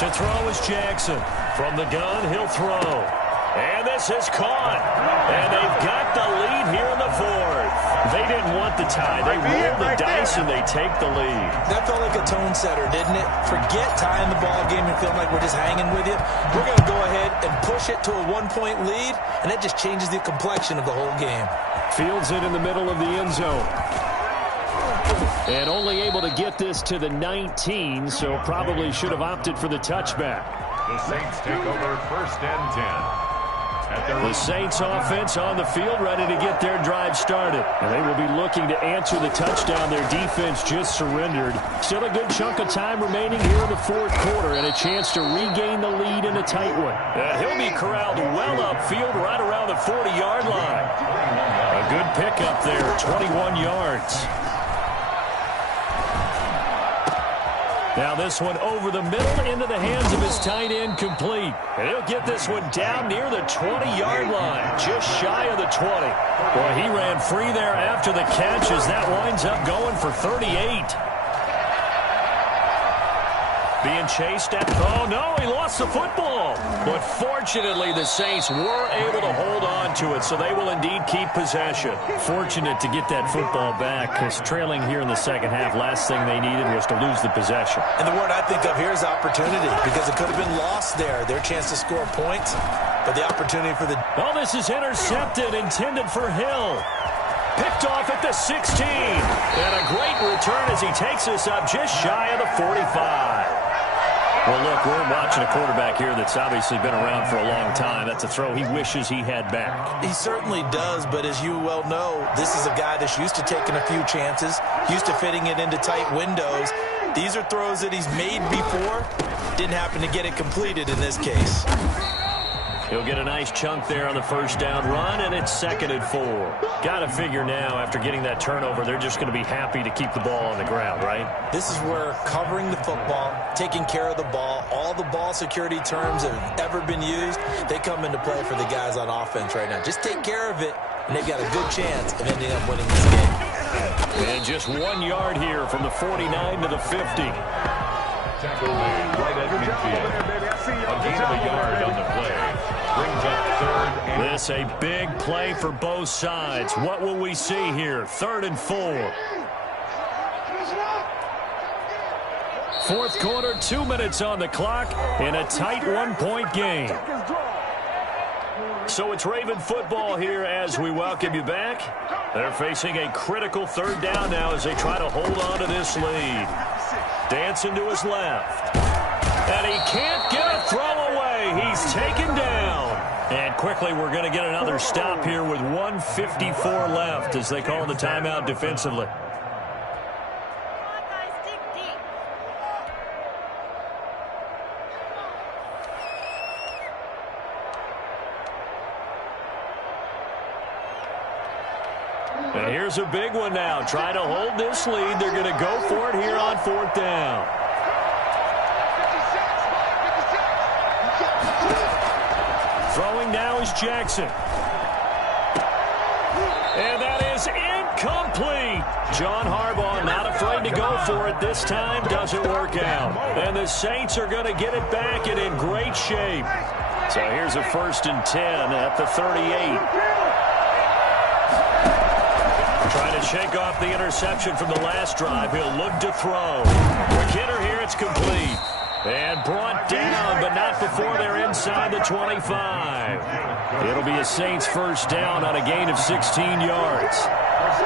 To throw is Jackson. From the gun, he'll throw. And this is caught. And they've got the lead here in the 4th. They didn't want the tie. They rolled the dice and they take the lead. That felt like a tone setter, didn't it? Forget tying the ball game and feeling like we're just hanging with you. We're going to go ahead and push it to a 1-point lead, and that just changes the complexion of the whole game. Fields it in the middle of the end zone. And only able to get this to the 19, so probably should have opted for the touchback. The Saints take over 1st and 10. The Saints offense on the field, ready to get their drive started. And they will be looking to answer the touchdown their defense just surrendered. Still a good chunk of time remaining here in the 4th quarter and a chance to regain the lead in a tight one. And he'll be corralled well upfield right around the 40-yard line. A good pickup there, 21 yards. Now this one over the middle into the hands of his tight end, complete. And he'll get this one down near the 20-yard line, just shy of the 20. Boy, he ran free there after the catch as that winds up going for 38. Being chased at, oh no, he lost the football. But fortunately, the Saints were able to hold on to it, so they will indeed keep possession. Fortunate to get that football back, because trailing here in the second half, last thing they needed was to lose the possession. And the word I think of here is opportunity, because it could have been lost there. Their chance to score points, but the opportunity for the... Oh, this is intercepted, intended for Hill. Picked off at the 16. And a great return as he takes us up just shy of the 45. Well, look, we're watching a quarterback here that's obviously been around for a long time. That's a throw he wishes he had back. He certainly does, but as you well know, this is a guy that's used to taking a few chances, used to fitting it into tight windows. These are throws that he's made before. Didn't happen to get it completed in this case. He'll get a nice chunk there on the first down run, and it's 2nd and 4. Got to figure now, after getting that turnover, they're just going to be happy to keep the ball on the ground, right? This is where covering the football, taking care of the ball, all the ball security terms that have ever been used, they come into play for the guys on offense right now. Just take care of it, and they've got a good chance of ending up winning this game. And just 1 yard here from the 49 to the 50. Tackle made right at midfield. A gain of a yard on the play. Brings up 3rd and... This a big play for both sides. What will we see here? 3rd and 4. 4th quarter, 2 minutes on the clock in a tight 1-point game. So it's Raven football here as we welcome you back. They're facing a critical 3rd down now as they try to hold on to this lead. Dancing to his left. And he can't get a throw away. He's taken down. And quickly we're going to get another stop here with 1:54 left as they call the timeout defensively. And here's a big one now. Trying to hold this lead. They're going to go for it here on 4th down. Throwing now is Jackson. And that is incomplete. John Harbaugh not afraid to go for it this time. Doesn't work out. And the Saints are going to get it back and in great shape. So here's a 1st and 10 at the 38. Trying to shake off the interception from the last drive. He'll look to throw. McKinnon here, it's complete. And brought down, but not before they're inside the 25. It'll be a Saints 1st down on a gain of 16 yards. Off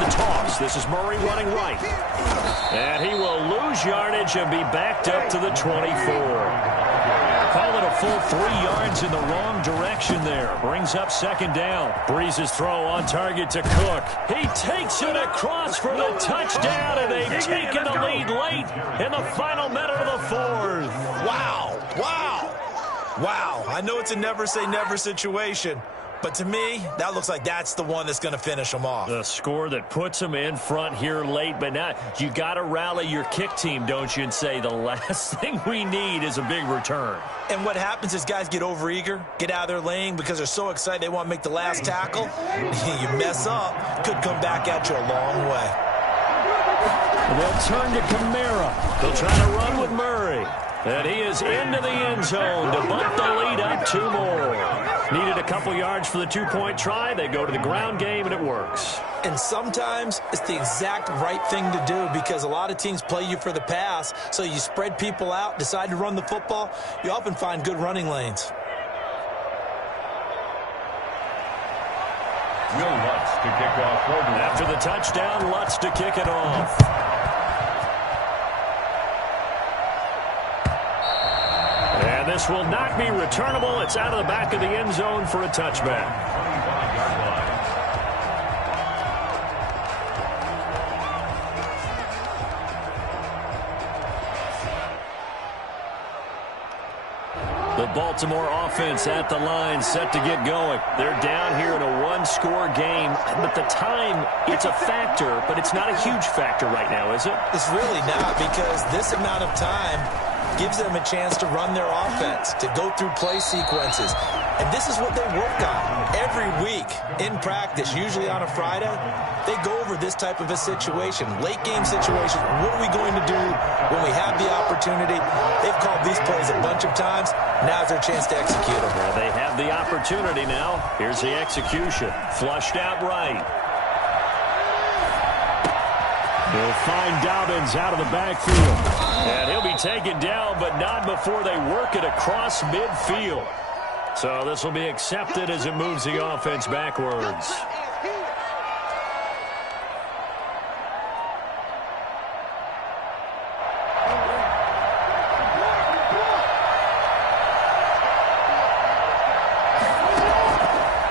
the toss, this is Murray running right. And he will lose yardage and be backed up to the 24. Call it a full 3 yards in the wrong direction there. Brings up 2nd down. Breeze's throw on target to Cook. He takes it across for the touchdown, and they've taken the lead late in the final minute of the 4th. Wow. Wow. Wow. I know it's a never say never situation, but to me, that looks like that's the one that's going to finish them off. The score that puts them in front here late, but now you got to rally your kick team, don't you, and say the last thing we need is a big return. And what happens is guys get overeager, get out of their lane because they're so excited they want to make the last tackle. You mess up, could come back at you a long way. They'll turn to Kamara. They'll try to run with Murray. And he is into the end zone to bump the lead up 2 more. Needed a couple yards for the 2-point try. They go to the ground game, and it works. And sometimes it's the exact right thing to do because a lot of teams play you for the pass, so you spread people out, decide to run the football. You often find good running lanes. Will Lutz to kick off for New Orleans. After the touchdown, Lutz to kick it off. And this will not be returnable. It's out of the back of the end zone for a touchback. 25-yard line. The Baltimore offense at the line, set to get going. They're down here in a one-score game, but the time, it's a factor, but it's not a huge factor right now, is it? It's really not, because this amount of time gives them a chance to run their offense, to go through play sequences. And this is what they work on every week in practice, usually on a Friday. They go over this type of a situation, late game situation. What are we going to do when we have the opportunity? They've called these plays a bunch of times. Now's their chance to execute them. Well, they have the opportunity now. Here's the execution. Flushed out right. They'll find Dobbins out of the backfield. And he'll be taken down, but not before they work it across midfield. So this will be accepted as it moves the offense backwards.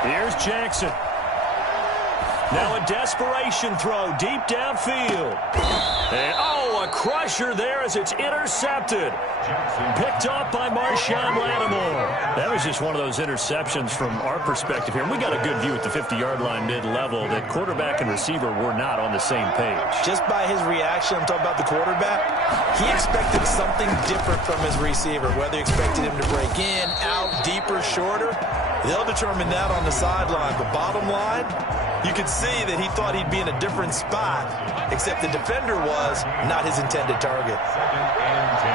Here's Jackson. Now a desperation throw deep downfield. And, a crusher there as it's intercepted. Picked off by Marshawn Lattimore. That was just one of those interceptions from our perspective here. We got a good view at the 50-yard line mid-level that quarterback and receiver were not on the same page. Just by his reaction, I'm talking about the quarterback, he expected something different from his receiver, whether he expected him to break in, out, deeper, shorter. They'll determine that on the sideline. But bottom line, you could see that he thought he'd be in a different spot, except the defender was not his intended target. 2nd and 10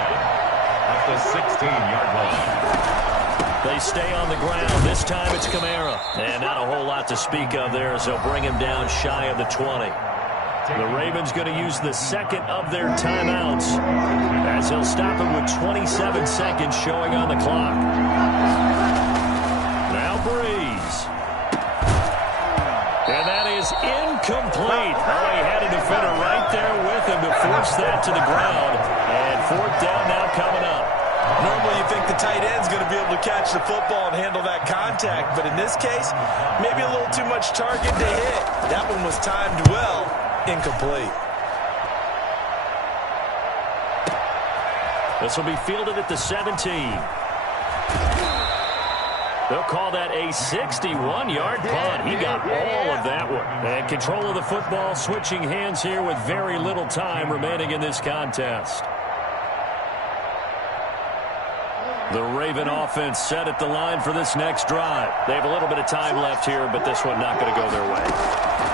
at the 16-yard line. They stay on the ground. This time it's Kamara. And not a whole lot to speak of there as they'll bring him down shy of the 20. The Ravens going to use the second of their timeouts as he'll stop him with 27 seconds showing on the clock. Now Breeze. And that is incomplete. Oh, he had a defender right there with him to force that to the ground. And 4th down now coming up. Normally you think the tight end's going to be able to catch the football and handle that contact, but in this case, maybe a little too much target to hit. That one was timed well, incomplete. This will be fielded at the 17. They'll call that a 61-yard punt. He got all of that one. And control of the football, switching hands here with very little time remaining in this contest. The Raven offense set at the line for this next drive. They have a little bit of time left here, but this one not going to go their way.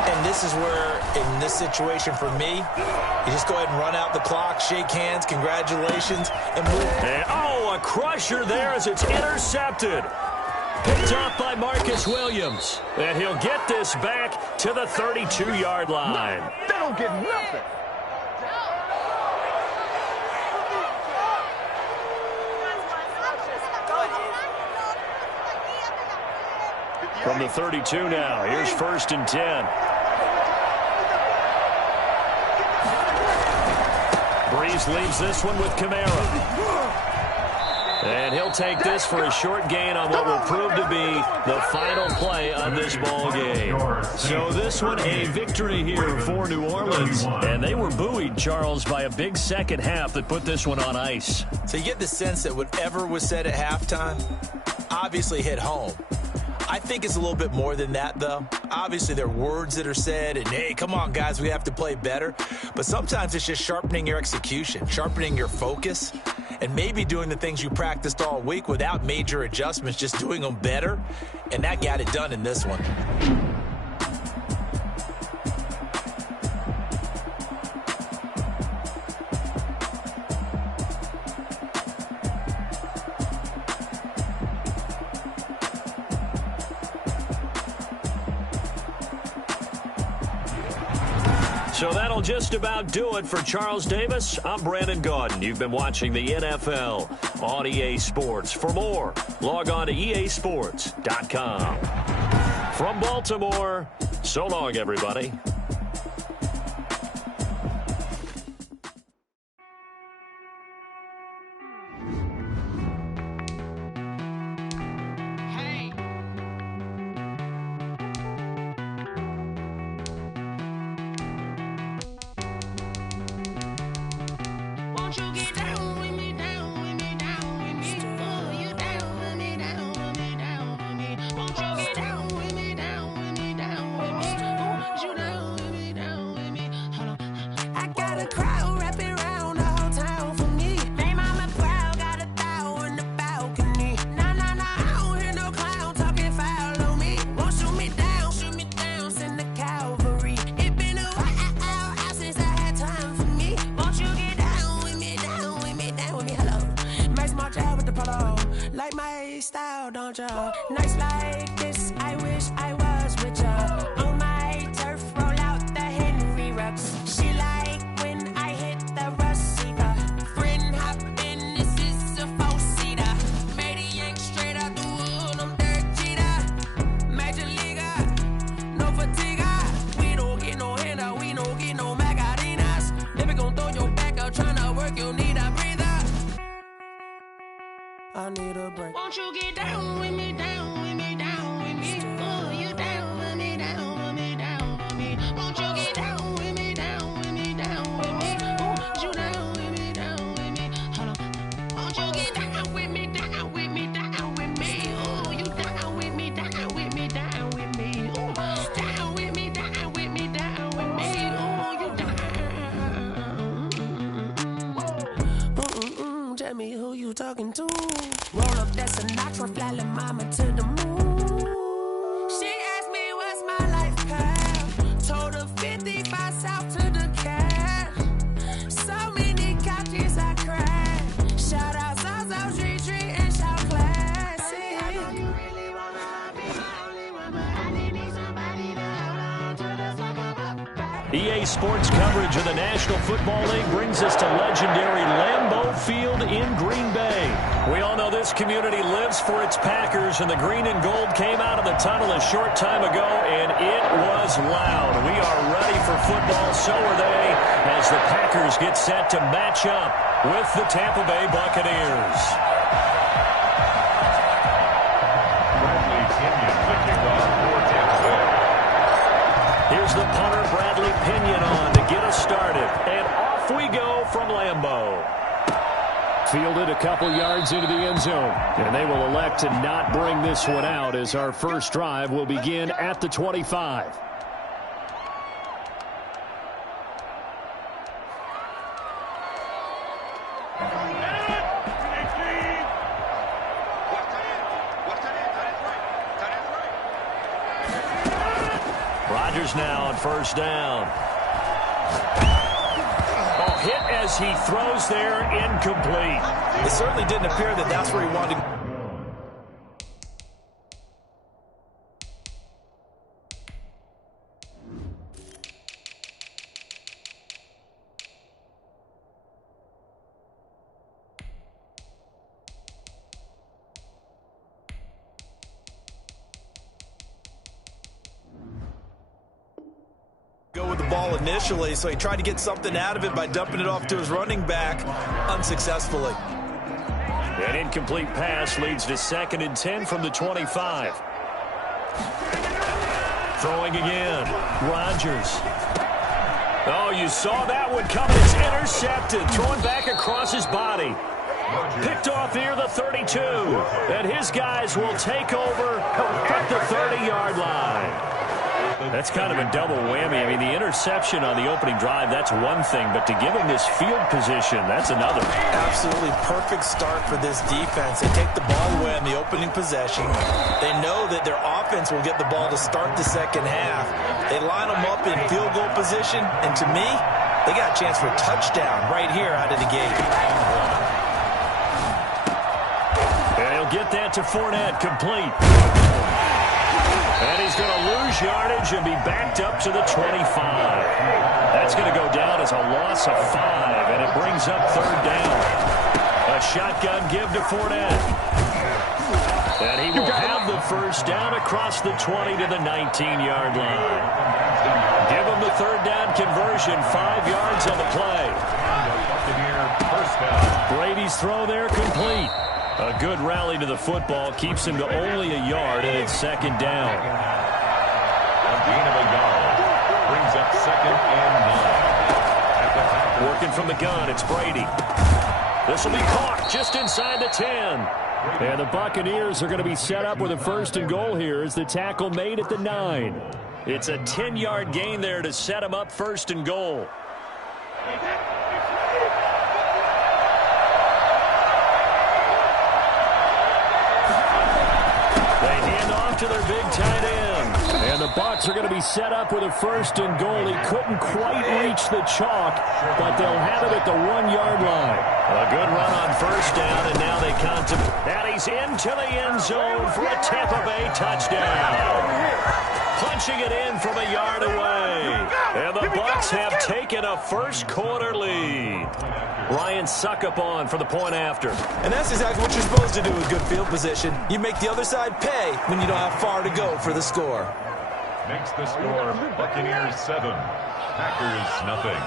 And this is where, in this situation for me, you just go ahead and run out the clock, shake hands, congratulations, and move. And, a crusher there as it's intercepted. Picked off by Marcus Williams. And he'll get this back to the 32-yard line. They don't get nothing. From the 32 now, here's 1st and 10. Breeze leaves this one with Kamara. And he'll take this for a short gain on what will prove to be the final play of this ball game. So this one a victory here for New Orleans. And they were buoyed, Charles, by a big second half that put this one on ice. So you get the sense that whatever was said at halftime obviously hit home. I think it's a little bit more than that, though. Obviously, there are words that are said, and, hey, come on, guys, we have to play better. But sometimes it's just sharpening your execution, sharpening your focus, and maybe doing the things you practiced all week without major adjustments, just doing them better. And that got it done in this one. So that'll just about do it for Charles Davis. I'm Brandon Gaudin. You've been watching the NFL on EA Sports. For more, log on to easports.com. From Baltimore, So long, everybody. Nights like this, I wish I was with ya. On my turf, roll out the Henry Rux. She like when I hit the receiver. Friend hop in, this is a four-seater. Made a yank straight out the wood, I'm Derek Jeter. Major leaguer, no fatigue. We don't get no handout, we don't get no Macarinas. Never gon' throw your back out, tryna work, you need a breather. I need a break. Won't you get down with me, down with me, down with me? Oh, you down with me, down with me, down with me. Won't you get down with me, down with me, down with me? Oh, you down with me, down with me. Hold on. Won't you get down with me, down with me, down with me? Oh, you down with me, down with me, down with me. Oh, down with me, down with me, down with me. Oh, you down. Tell me who you talking to. Roll up that Sinatra, flying mama to the moon. She asked me what's my life path. Told her 55 south to the cat. So many couches I cried. Shout out South South Street Tree and shout classic. EA Sports coverage of the National Football League brings us to legendary Lambeau Field in Green Bay. We all know this community lives for its Packers, and the green and gold came out of the tunnel a short time ago, and it was loud. We are ready for football, so are they, as the Packers get set to match up with the Tampa Bay Buccaneers. Bradley Pinion, the kickoff for Tampa Bay. Here's the punter, Bradley Pinion, on to get us started. And off we go from Lambeau. Fielded a couple yards into the end zone. And they will elect to not bring this one out as our first drive will begin at the 25. Rodgers now on first down. Oh, hit as he throws there, incomplete. It certainly didn't appear that that's where he wanted to. Go with the ball initially, so he tried to get something out of it by dumping it off to his running back unsuccessfully. An incomplete pass leads to 2nd and 10 from the 25. Throwing again. Rodgers. Oh, you saw that one coming. It's intercepted. Throwing back across his body. Picked off here the 32. And his guys will take over at the 30-yard line. That's kind of a double whammy. I mean, the interception on the opening drive, that's one thing. But to give him this field position, that's another. Absolutely perfect start for this defense. They take the ball away on the opening possession. They know that their offense will get the ball to start the second half. They line them up in field goal position. And to me, they got a chance for a touchdown right here out of the gate. And he'll get that to Fournette, complete. And he's going to lose yardage and be backed up to the 25. That's going to go down as a loss of 5, and it brings up 3rd down. A shotgun give to Fournette. And he will have the first down across the 20 to the 19-yard line. Give him the third down conversion, 5 yards on the play. Brady's throw there complete. A good rally to the football keeps him to only a yard, and it's second down. A gain of a yard brings up 2nd and 9. Working from the gun, it's Brady. This will be caught just inside the 10. And the Buccaneers are going to be set up with a 1st and goal here as the tackle made at the 9. It's a 10-yard gain there to set him up 1st and goal. They hand off to their big tight end. And the Bucs are going to be set up with a 1st and goal. He couldn't quite reach the chalk, but they'll have it at the 1-yard line. A good run on 1st down, and now they contemplate. And he's into the end zone for a Tampa Bay touchdown. Punching it in from a yard away. And the Bucs have taken a first-quarter lead. Ryan Succop on for the point after. And that's exactly what you're supposed to do with good field position. You make the other side pay when you don't have far to go for the score. Makes the score Buccaneers 7, Packers nothing.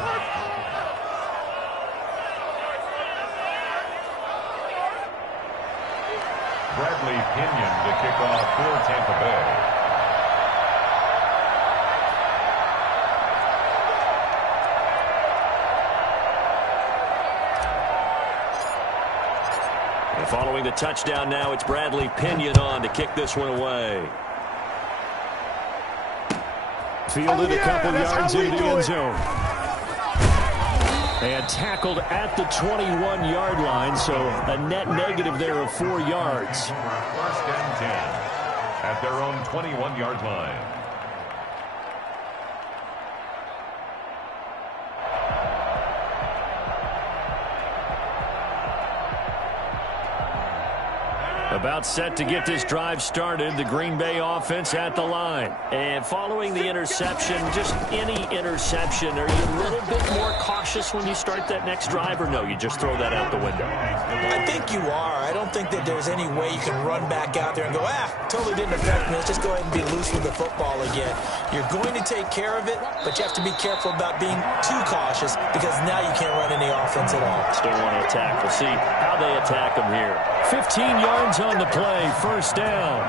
Bradley Pinion to kick off for Tampa Bay. And following the touchdown now, it's Bradley Pinion on to kick this one away. Fielded a couple yards into the end zone. And tackled at the 21-yard line, so a net negative there of 4 yards. 1st and 10 at their own 21-yard line. About set to get this drive started, the Green Bay offense at the line. And following the interception, just any interception, are you a little bit more cautious when you start that next drive, or no, you just throw that out the window? I think you are. I don't think that there's any way you can run back out there and go, totally didn't affect me. Let's just go ahead and be loose with the football again. You're going to take care of it, but you have to be careful about being too cautious because now you can't run any offense at all. Still want to attack. We'll see how they attack them here. 15 yards on the play, 1st down.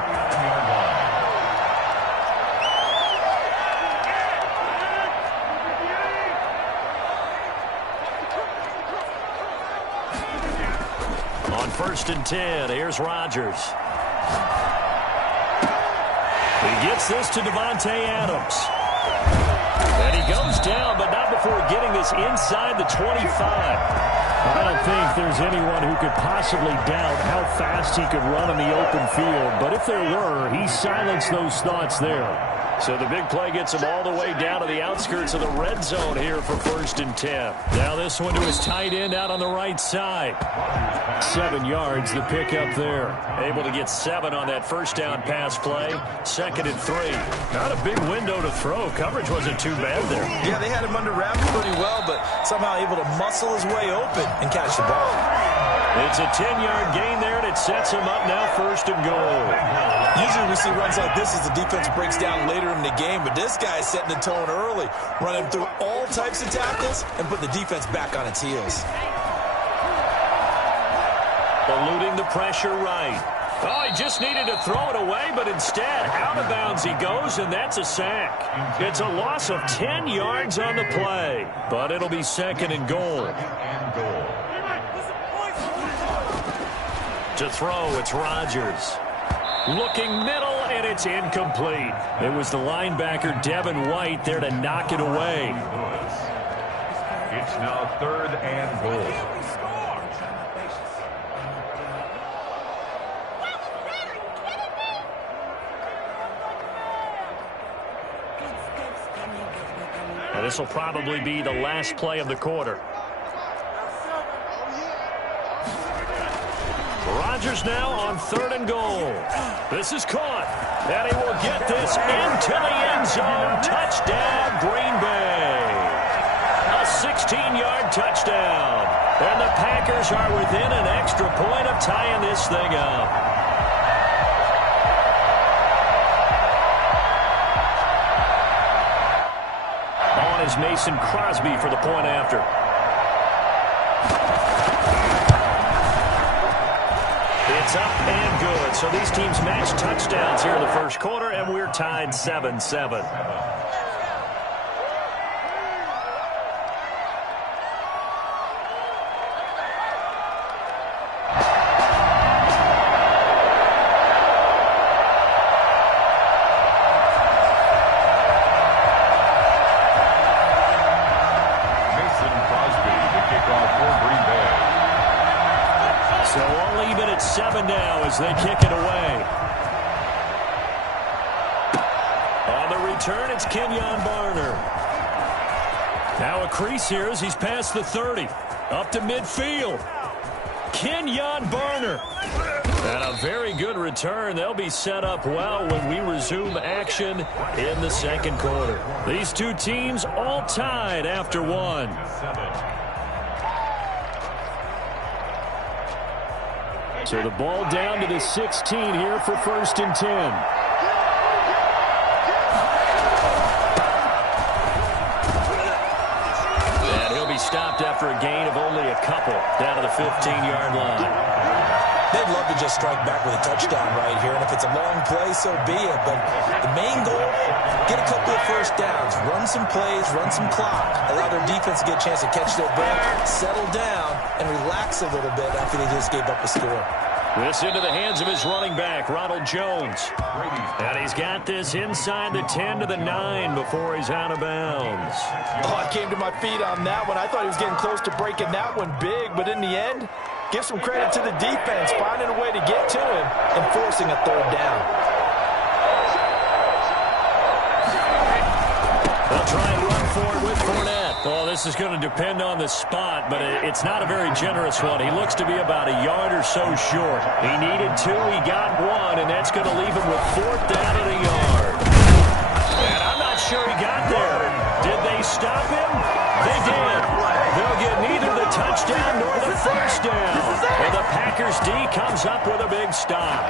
On 1st and 10, here's Rodgers. He gets this to Davante Adams. And he goes down, but not before getting this inside the 25. I don't think there's anyone who could possibly doubt how fast he could run on the open field. But if there were, he silenced those thoughts there. So the big play gets him all the way down to the outskirts of the red zone here for 1st and 10. Now this one to his tight end out on the right side. 7 yards, the pickup there. Able to get 7 on that 1st down pass play. 2nd and 3. Not a big window to throw. Coverage wasn't too bad there. Yeah, they had him under wraps pretty well, but somehow able to muscle his way open and catch the ball. It's a 10-yard gain there, and it sets him up now 1st and goal. Usually we see runs like this as the defense breaks down later in the game, but this guy is setting the tone early, running through all types of tackles and put the defense back on its heels. Eluding the pressure right. Oh, he just needed to throw it away, but instead, out of bounds he goes, and that's a sack. It's a loss of 10 yards on the play, but it'll be 2nd and goal. To throw, it's Rodgers. Looking middle, and it's incomplete. It was the linebacker, Devin White, there to knock it away. It's now 3rd and goal. And this will probably be the last play of the quarter. Rodgers now on 3rd and goal. This is caught. And he will get this into the end zone. Touchdown, Green Bay. A 16-yard touchdown. And the Packers are within an extra point of tying this thing up. is Mason Crosby for the point after. It's up and good. So these teams match touchdowns here in the first quarter, and we're tied 7-7. They kick it away. On the return, it's Kenyon Barner. Now a crease here as he's past the 30. Up to midfield. Kenyon Barner. And a very good return. They'll be set up well when we resume action in the second quarter. These two teams all tied after one. So the ball down to the 16 here for 1st and 10. And he'll be stopped after a gain of only a couple down to the 15-yard line. They'd love to just strike back with a touchdown right here, and if it's a long play, so be it. But the main goal, get a couple of first downs, run some plays, run some clock, allow their defense to get a chance to catch their breath, settle down, and relax a little bit after they just gave up a score. This into the hands of his running back, Ronald Jones. And he's got this inside the 10 to the 9 before he's out of bounds. Oh, I came to my feet on that one. I thought he was getting close to breaking that one big, but in the end, give some credit to the defense, finding a way to get to him and forcing a third down. They'll try and run forward with Fournette. Well, this is going to depend on the spot, but it's not a very generous one. He looks to be about a yard or so short. He needed 2, he got 1, and that's going to leave him with 4th down and a yard. And I'm not sure he got there. Did they stop him? They did. They'll get neither the touchdown nor the first down. And the Packers D comes up with a big stop.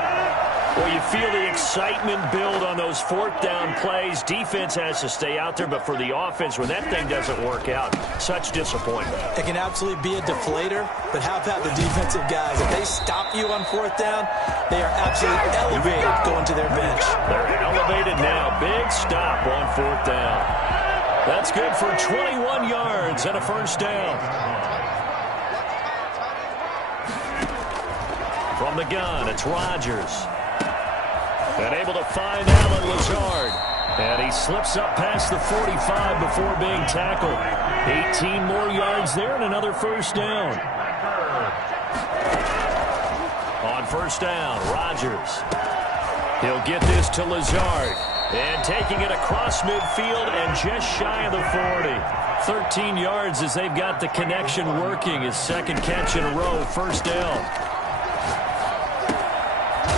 Well, you feel the excitement build on those 4th down plays. Defense has to stay out there, but for the offense, when that thing doesn't work out, such disappointment. It can absolutely be a deflator, but how about the defensive guys? If they stop you on 4th down, they are absolutely elevated going to their bench. They're elevated now. Big stop on 4th down. That's good for 21 yards and a first down. From the gun, it's Rodgers. And able to find Allen Lazard. And he slips up past the 45 before being tackled. 18 more yards there and another first down. On first down, Rodgers. He'll get this to Lazard. And taking it across midfield and just shy of the 40. 13 yards as they've got the connection working. His second catch in a row, first down.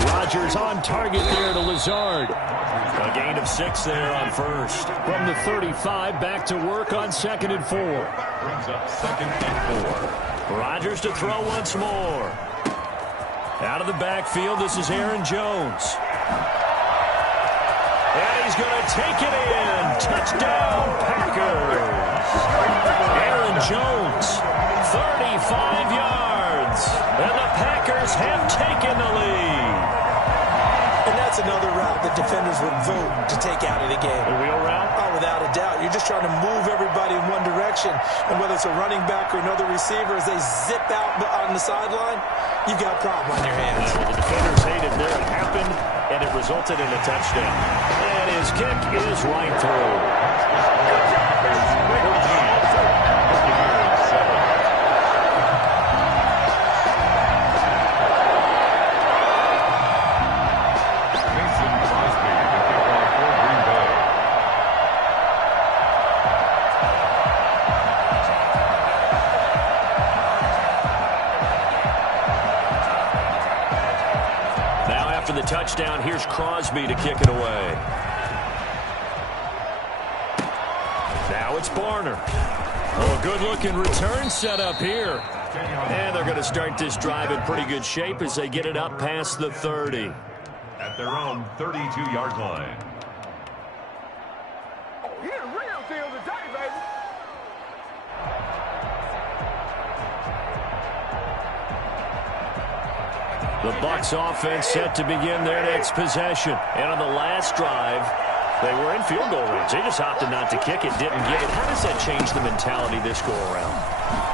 Rodgers on target there to Lazard. A gain of 6 there on first. From the 35, back to work on 2nd and 4. Brings up 2nd and 4. Rodgers to throw once more. Out of the backfield, this is Aaron Jones. And he's going to take it in. Touchdown, Packers. Aaron Jones, 35 yards. And the Packers have taken the lead. And that's another route that defenders would vote to take out of the game. A wheel route? Oh, without a doubt. You're just trying to move everybody in one direction. And whether it's a running back or another receiver, as they zip out on the sideline, you've got a problem on your hands. Yeah, well, the defenders hated there. It happened, and it resulted in a touchdown. And his kick is right through. Touchdown. Here's Crosby to kick it away. Now it's Barner. Oh, a good-looking return set up here. And they're going to start this drive in pretty good shape as they get it up past the 30. At their own 32-yard line. Oh, here the real deal today, baby. The Bucs offense set to begin their next possession. And on the last drive, they were in field goal range. They just opted not to kick it, didn't get it. How does that change the mentality this go-around?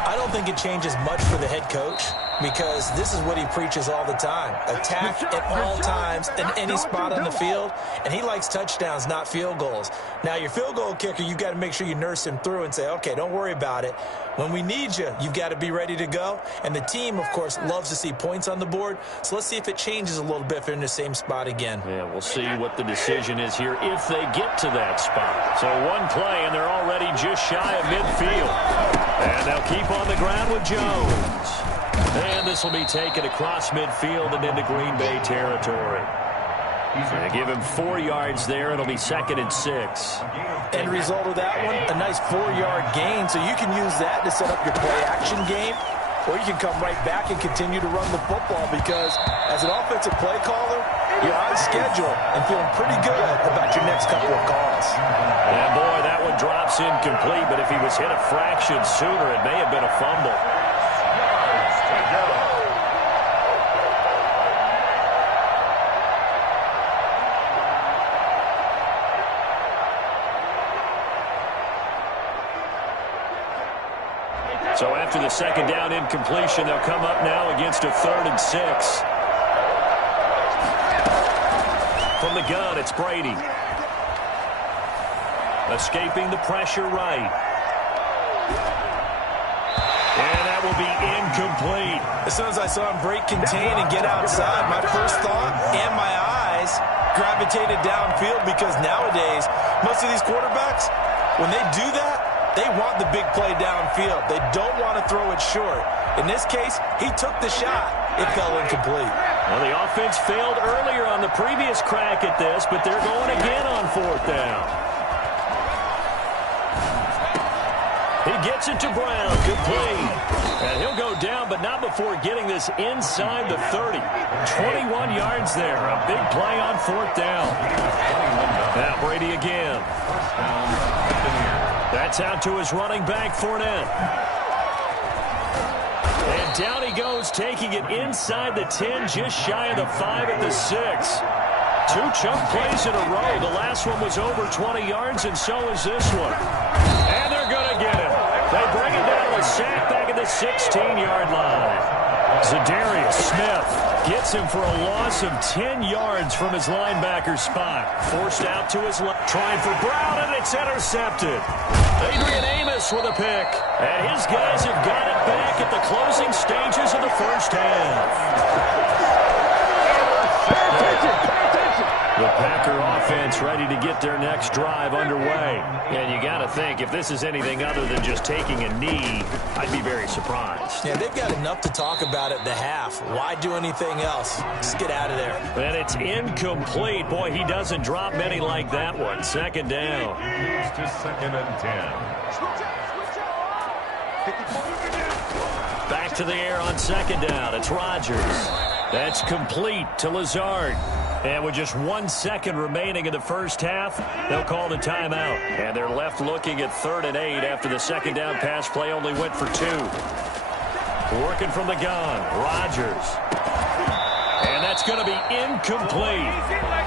I don't think it changes much for the head coach because this is what he preaches all the time. Attack at all times in any spot on the field, and he likes touchdowns, not field goals. Now, your field goal kicker, you've got to make sure you nurse him through and say, okay, don't worry about it. When we need you, you've got to be ready to go. And the team, of course, loves to see points on the board. So let's see if it changes a little bit if they're in the same spot again. Yeah, we'll see what the decision is here if they get to that spot. So one play, and they're already just shy of midfield. And they'll keep on the ground with Jones. And this will be taken across midfield and into Green Bay territory. They give him 4 yards there. It'll be 2nd and 6. End result of that one, a nice 4-yard gain. So you can use that to set up your play-action game, or you can come right back and continue to run the football because as an offensive play caller, you're on schedule and feeling pretty good about your next couple of calls. And boy, that one drops incomplete, but if he was hit a fraction sooner, it may have been a fumble. So after the 2nd down incompletion, they'll come up now against a 3rd and 6. From the gun, it's Brady. Escaping the pressure right. And that will be incomplete. As soon as I saw him break contain and get outside, my first thought and my eyes gravitated downfield because nowadays, most of these quarterbacks, when they do that, they want the big play downfield. They don't want to throw it short. In this case, he took the shot. It fell incomplete. Well, the offense failed earlier on the previous crack at this, but they're going again on 4th down. He gets it to Brown. Complete. And he'll go down, but not before getting this inside the 30. 21 yards there. A big play on 4th down. Now Brady again. That's out to his running back, Fournette. And down he goes, taking it inside the 10, just shy of the 5 at the 6. 2 chunk plays in a row. The last one was over 20 yards, and so is this one. And they're going to get him. They bring it down with sack back at the 16-yard line. Zadarius Smith gets him for a loss of 10 yards from his linebacker spot. Forced out to his left, trying for Brown, and it's intercepted. Adrian Amos with a pick. And his guys have got it back at the closing stages of the first half. The Packer offense ready to get their next drive underway. And you got to think, if this is anything other than just taking a knee, I'd be very surprised. Yeah, they've got enough to talk about at the half. Why do anything else? Just get out of there. And it's incomplete. Boy, he doesn't drop many like that one. 2nd down. Moves to 2nd and 10. Back to the air on 2nd down. It's Rodgers. That's complete to Lazard. And with just 1 second remaining in the first half, they'll call the timeout. And they're left looking at 3rd and 8 after the 2nd down pass play only went for 2. Working from the gun, Rodgers. And that's going to be incomplete.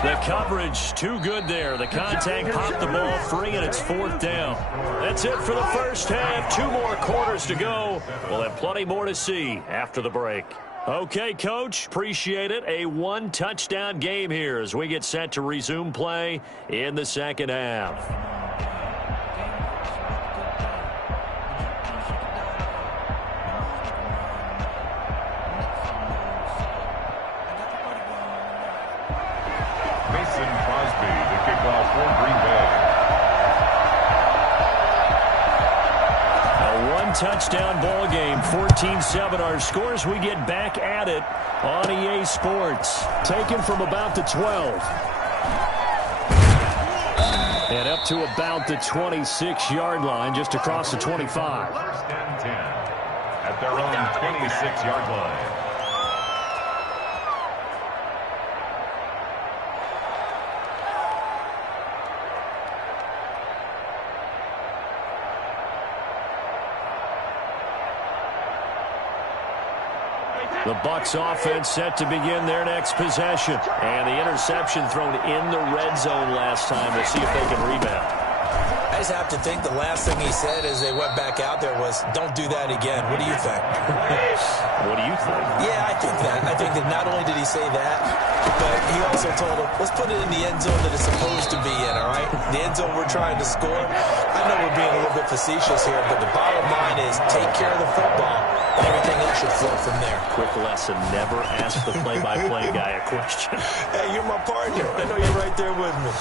The coverage too good there. The contact popped the ball free, and it's 4th down. That's it for the first half. 2 more quarters to go. We'll have plenty more to see after the break. Okay, Coach, appreciate it. A 1-touchdown game here as we get set to resume play in the 2nd half. Mason Crosby, the kickoff for Green Bay. Touchdown ball game, 14-7 our scores. We get back at it on EA Sports. Taken from about the 12. And up to about the 26-yard line, just across the 25. 1st and 10 at their own 26-yard line. The Bucs offense set to begin their next possession. And the interception thrown in the red zone last time. We'll see if they can rebound. I just have to think the last thing he said as they went back out there was, don't do that again. What do you think? What do you think? Yeah, I think that. I think that not only did he say that, but he also told him, let's put it in the end zone that it's supposed to be in, all right? The end zone we're trying to score. I know we're being a little bit facetious here, but the bottom line is take care of the football, and everything else should flow from there. Quick lesson, never ask the play-by-play guy a question. Hey, you're my partner. I know you're right there with me.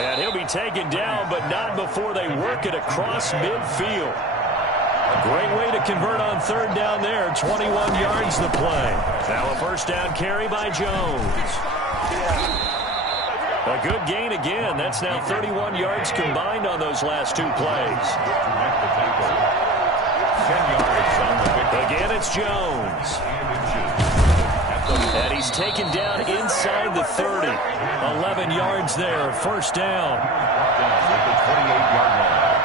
And he'll be taken down, but not before they work it across midfield. A great way to convert on third down there. 21 yards the play. Now a first down carry by Jones. A good gain again. That's now 31 yards combined on those last two plays. 10 yards on the pick. Again, it's Jones. And he's taken down inside the 30. 11 yards there. First down. At the 28-yard line.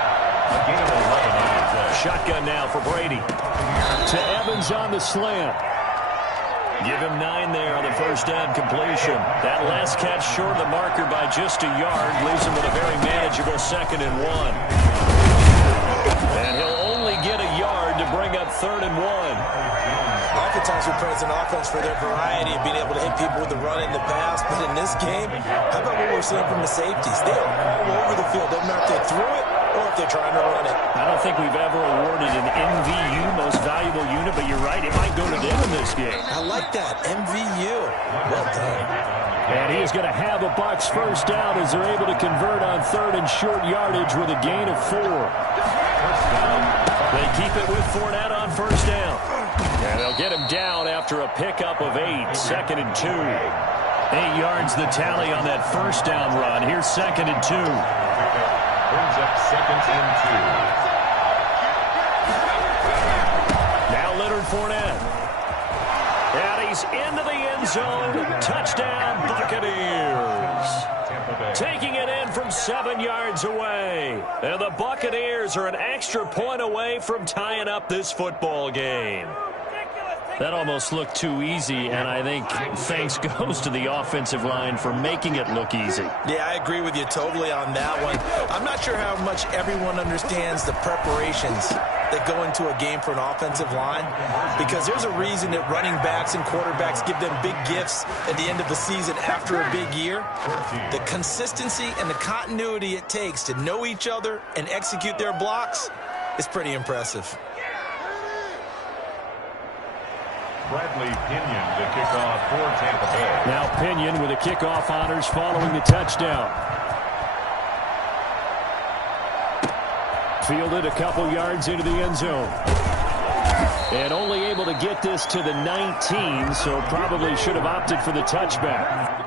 A gain of 11 on the play. Shotgun now for Brady. To Evans on the slant. Give him 9 there on the first down completion. That last catch short of the marker by just a yard leaves him with a very manageable 2nd and 1. And he'll only get a yard to bring up 3rd and 1. Oftentimes we praise an offense for their variety of being able to hit people with the run and the pass, but in this game, how about what we're seeing from the safeties? They are all over the field. Doesn't matter if they threw it or if they're trying to run it. I don't think we've ever awarded an MVU, most valuable unit, but you're right, it might go to them in this game. I like that. MVU. Well done. And he is going to have a Bucs first down as they're able to convert on 3rd and short yardage with a gain of 4. They keep it with Fournette on first down. And they'll get him down after a pickup of 8, 2nd and 2. 8 yards the tally on that first down run. Here's 2nd and 2. Brings up 2nd and 2. Now Leonard Fournette. And he's into the end zone. Touchdown, Buccaneers. Taking it in from 7 yards away. And the Buccaneers are an extra point away from tying up this football game. That almost looked too easy, and I think thanks goes to the offensive line for making it look easy. Yeah, I agree with you totally on that one. I'm not sure how much everyone understands the preparations that go into a game for an offensive line, because there's a reason that running backs and quarterbacks give them big gifts at the end of the season after a big year. The consistency and the continuity it takes to know each other and execute their blocks is pretty impressive. Bradley Pinion to kick off for Tampa Bay. Now Pinion with the kickoff honors following the touchdown. Fielded a couple yards into the end zone. And only able to get this to the 19, so probably should have opted for the touchback.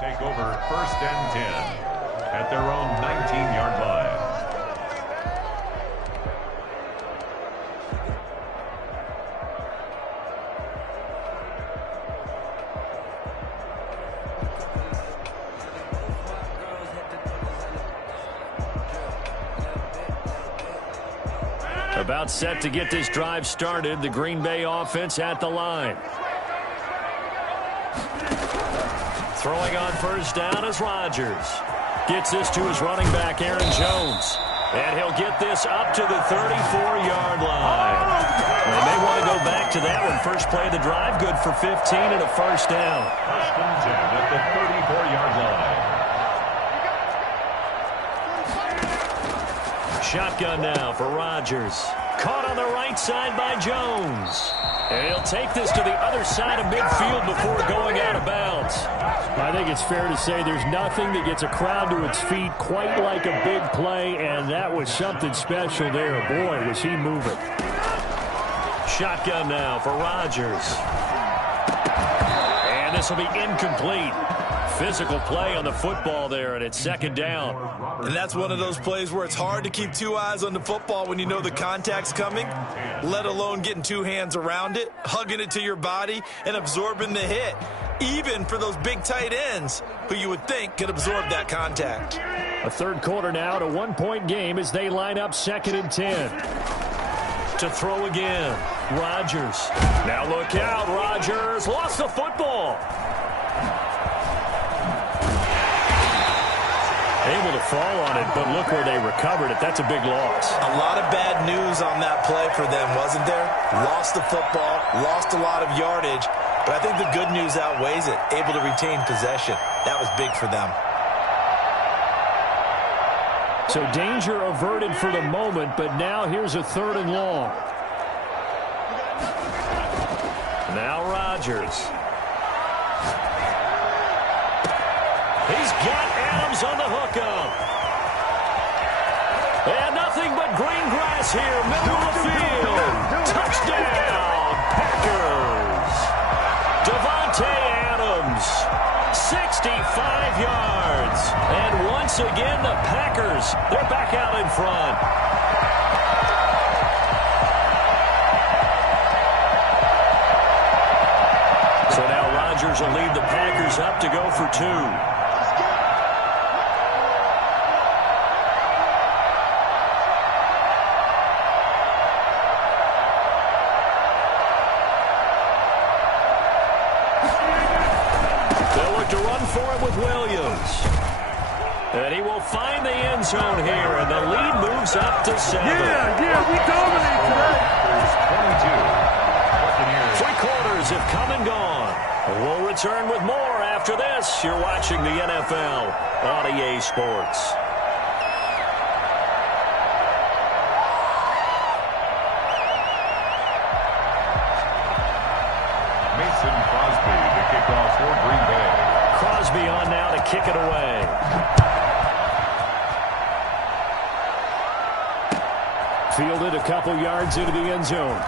take over 1st and 10 at their own 19-yard line. About set to get this drive started. The Green Bay offense at the line. Throwing on 1st down is Rodgers. Gets this to his running back, Aaron Jones. And he'll get this up to the 34-yard line. They may want to go back to that one. First play of the drive, good for 15 and a 1st down. 1st and 10 at the 34-yard line. Shotgun now for Rodgers. Caught on the right side by Jones. And he'll take this to the other side of midfield before going out of bounds. I think it's fair to say there's nothing that gets a crowd to its feet quite like a big play, and that was something special there. Boy, was he moving. Shotgun now for Rodgers. And this will be incomplete. Physical play on the football there, and it's 2nd down. And that's one of those plays where it's hard to keep two eyes on the football when you know the contact's coming, let alone getting two hands around it, hugging it to your body, and absorbing the hit, even for those big tight ends who you would think could absorb that contact. A 3rd quarter now, to 1-point game as they line up 2nd and 10. To throw again, Rodgers. Now look out, Rodgers lost the football. Able to fall on it, but look where they recovered it. That's a big loss. A lot of bad news on that play for them, wasn't there? Lost the football, lost a lot of yardage, but I think the good news outweighs it. Able to retain possession. That was big for them. So danger averted for the moment, but now here's a 3rd and long. Now Rodgers. He's got Adams on the hookup. And nothing but green grass here, middle of the field. Touchdown, Packers. Davante Adams, 65 yards. And once again, the Packers, they're back out in front. So now Rodgers will lead the Packers up to go for 2. To run for it with Williams. And he will find the end zone here, and the lead moves up to 7. Yeah, we dominate today. There's 22. 3 quarters have come and gone. We'll return with more after this. You're watching the NFL on EA Sports. Mason Crosby to kick off for Green Bay. Crosby on now to kick it away. Fielded a couple yards into the end zone.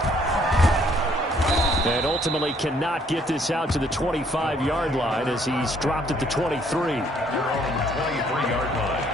And ultimately cannot get this out to the 25-yard line as he's dropped at the 23. Your own 23-yard line.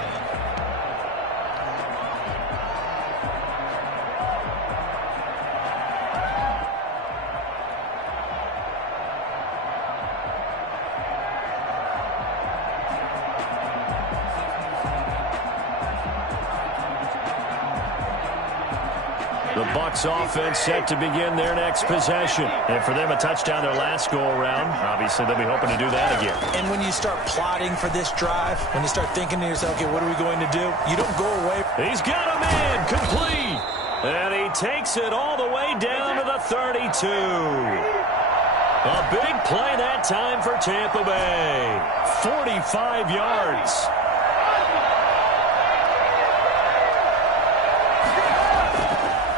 The Bucs offense set to begin their next possession. And for them, a touchdown their last go-around. Obviously, they'll be hoping to do that again. And when you start plotting for this drive, when you start thinking to yourself, okay, what are we going to do? You don't go away. He's got him in, complete. And he takes it all the way down to the 32. A big play that time for Tampa Bay. 45 yards.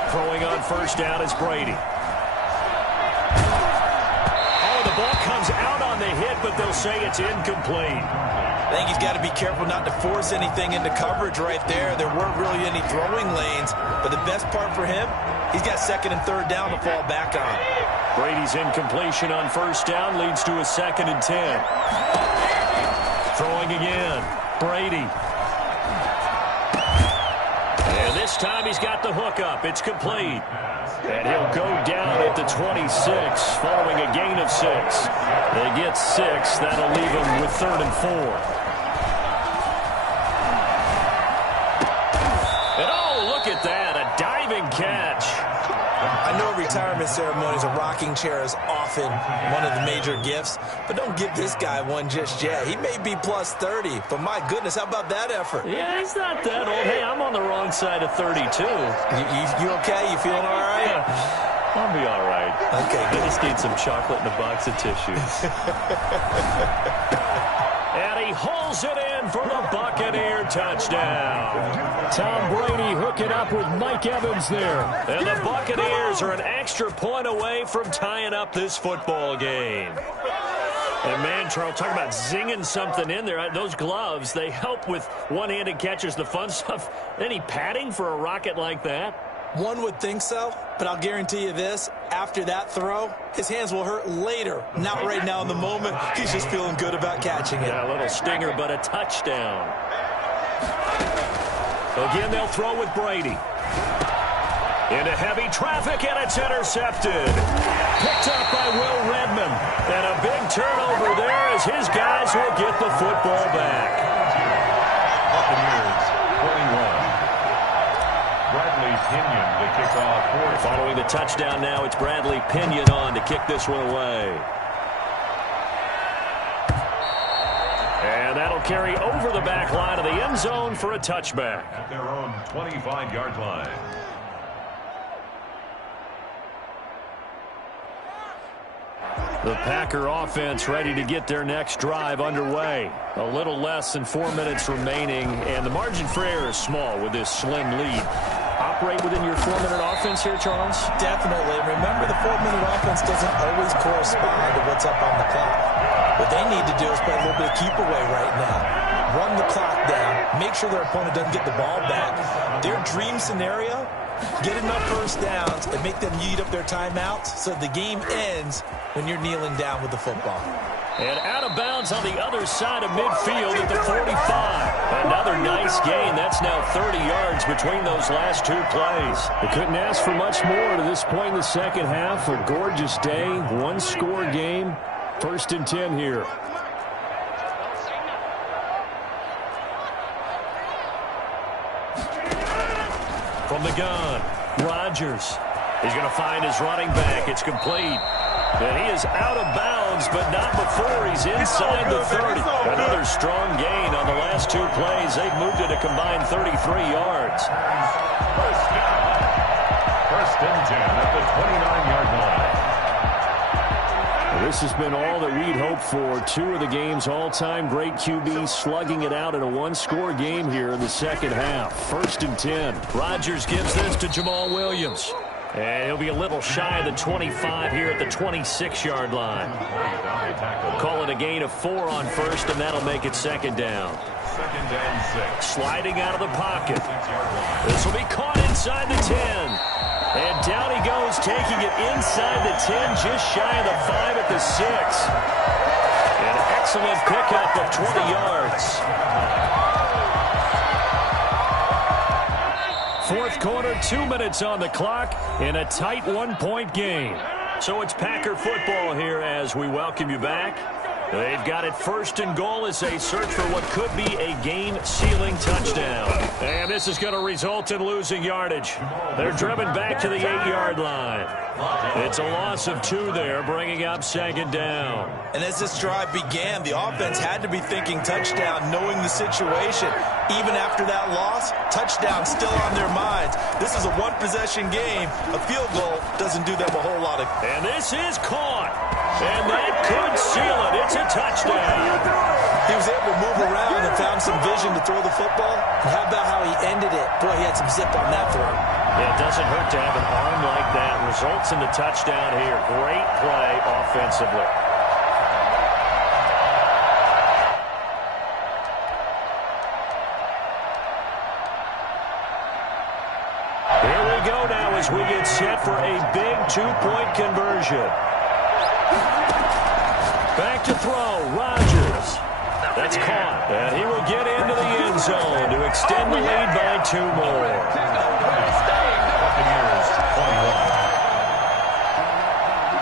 Throwing on 1st down is Brady. Oh, the ball comes out on the hit, but they'll say it's incomplete. I think he's got to be careful not to force anything into coverage right there. There weren't really any throwing lanes, but the best part for him, he's got 2nd and 3rd down to fall back on. Brady's incompletion on 1st down leads to a 2nd and 10. Throwing again. Brady. And this time he's got the hook up. It's complete. And he'll go down at the 26 following a gain of 6. They get 6. That'll leave them with 3rd and 4. And oh, look at that. A diving catch. I know retirement ceremonies, a rocking chair is often one of the major gifts, but don't give this guy one just yet. He may be plus 30, but my goodness, how about that effort? Yeah, he's not that old. Hey, I'm on the wrong side of 32. You okay? You feeling all right? Yeah, I'll be all right. Okay, I just need some chocolate and a box of tissues. And he hauls it in for the Buccaneer touchdown. Tom Brady hooking up with Mike Evans there. And the Buccaneers are an extra point away from tying up this football game. And man, Charles, talk about zinging something in there. Those gloves, they help with one-handed catches, the fun stuff. Any padding for a rocket like that? One would think so, but I'll guarantee you this. After that throw, his hands will hurt later. Not right now in the moment. He's just feeling good about catching it. Yeah, a little stinger, but a touchdown. Again, they'll throw with Brady. Into heavy traffic, and it's intercepted. Picked up by Will Redmond. And a big turnover there as his guys will get the football back. Buccaneers, 21. Bradley Pinion to kick off. Following the touchdown now, it's Bradley Pinion on to kick this one away. And that'll carry over the back line of the end zone for a touchback. At their own 25-yard line. The Packer offense ready to get their next drive underway. A little less than 4 minutes remaining, and the margin for error is small with this slim lead. Operate within your 4-minute offense here, Charles? Definitely. Remember, the 4-minute offense doesn't always correspond to what's up on the clock. What they need to do is play a little bit of keep away right now. Run the clock down. Make sure their opponent doesn't get the ball back. Their dream scenario, get enough first downs and make them eat up their timeouts so the game ends when you're kneeling down with the football. And out of bounds on the other side of midfield at the 45. Another nice gain. That's now 30 yards between those last two plays. They couldn't ask for much more to this point in the second half. A gorgeous day, one-score game. 1st and 10 here. From the gun, Rodgers. He's going to find his running back. It's complete. And he is out of bounds, but not before he's inside the 30. Another strong gain on the last two plays. They've moved it a combined 33 yards. First and 10 at the 29-yard line. This has been all that we'd hoped for. Two of the game's all-time great QBs slugging it out in a one-score game here in the second half. 1st and 10. Rodgers gives this to Jamal Williams. And he'll be a little shy of the 25 here at the 26-yard line. Call it a gain of 4 on first, and that'll make it second down. 2nd and 6. Sliding out of the pocket. This will be caught inside the 10. And down he goes, taking it inside the 10, just shy of the 5 at the 6. An excellent pickup of 20 yards. Fourth quarter, 2 minutes on the clock in a tight one-point game. So it's Packer football here as we welcome you back. They've got it 1st and goal as they search for what could be a game-sealing touchdown. And this is going to result in losing yardage. They're driven back to the 8-yard line. It's a loss of 2 there, bringing up 2nd down. And as this drive began, the offense had to be thinking touchdown, knowing the situation. Even after that loss, touchdown still on their minds. This is a one-possession game. A field goal doesn't do them a whole lot of... And this is caught. And that could seal it. It's a touchdown. He was able to move around and found some vision to throw the football. And how about how he ended it? Boy, he had some zip on that throw. Yeah, it doesn't hurt to have an arm like that. Results in the touchdown here. Great play offensively. Here we go now as we get set for a big two-point conversion. Back to throw, Rodgers. That's caught. And he will get into the end zone to extend the lead by 2 more. Buccaneers 21.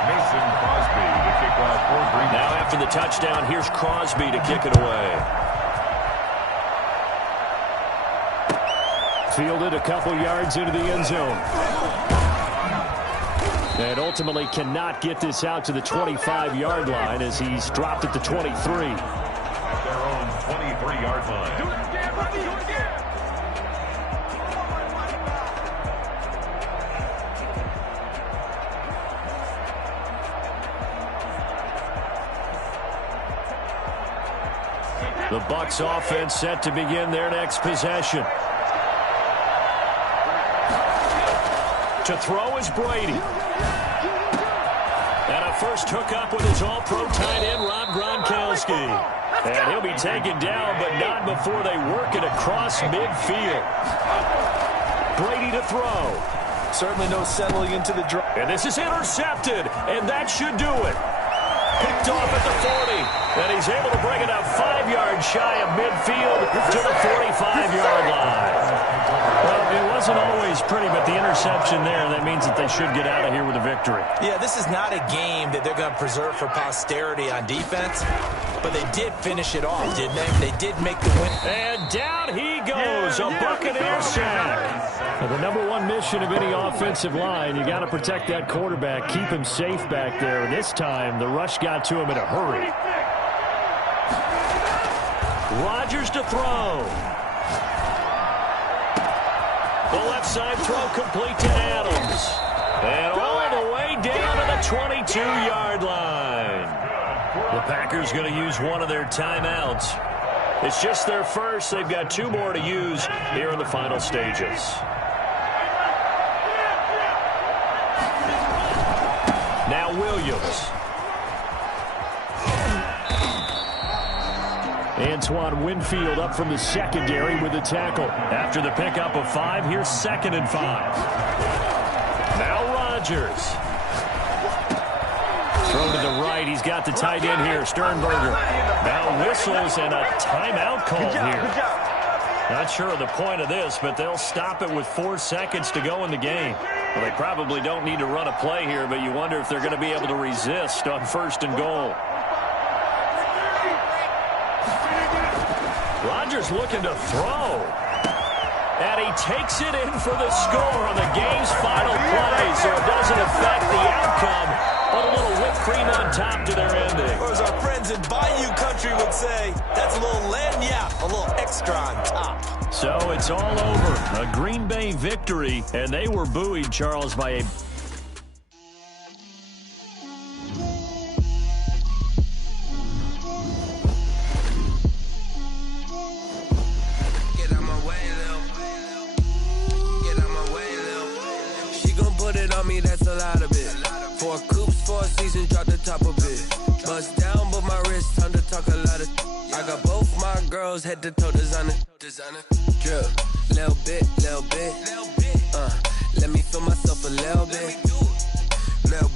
Mason Crosby to kick off for Green Bay. Now after the touchdown, here's Crosby to kick it away. Fielded a couple yards into the end zone. And ultimately cannot get this out to the 25-yard line as he's dropped at the 23. At their own 23-yard line. Do it again, buddy. Do it again. The Bucs offense set to begin their next possession. To throw is Brady. And a first hookup with his all-pro tight end, Rob Gronkowski. And he'll be taken down, but not before they work it across midfield. Brady to throw. Certainly no settling into the draw. And this is intercepted, and that should do it. Picked off at the 40, and he's able to bring it up 5 yards shy of midfield to the 45-yard line. Well, it wasn't always pretty, but the interception there, that means that they should get out of here with a victory. Yeah, this is not a game that they're going to preserve for posterity on defense, but they did finish it off, didn't they? They did make the win. And down he goes, a Buccaneer sack. Now, the number one mission of any offensive line, you got to protect that quarterback, keep him safe back there. This time, the rush got to him in a hurry. Rodgers to throw. The left side throw complete to Adams. And all the way down to the 22-yard line. The Packers going to use one of their timeouts. It's just their first. They've got 2 more to use here in the final stages. Now Williams. Antoine Winfield up from the secondary with the tackle. After the pickup of 5, here's 2nd and 5. Now Rodgers. Throw to the right. He's got the tight end here, Sternberger. Now whistles and a timeout call here. Not sure of the point of this, but they'll stop it with 4 seconds to go in the game. Well, they probably don't need to run a play here, but you wonder if they're going to be able to resist on 1st and goal. Rodgers looking to throw. And he takes it in for the score on the game's final play, so it doesn't affect the outcome, but a little whipped cream on top to their ending. Or as our friends in Bayou Country would say, that's a little lagniappe, a little extra on top. So it's all over. A Green Bay victory, and they were buoyed, Charles, by a... That's a lot of it. 4 coops, 4 seasons, drop the top of it. Bust down, but my wrist, time to talk a lot of. I got both my girls head to toe designer. Drip, little bit. Let me feel myself a little bit. Little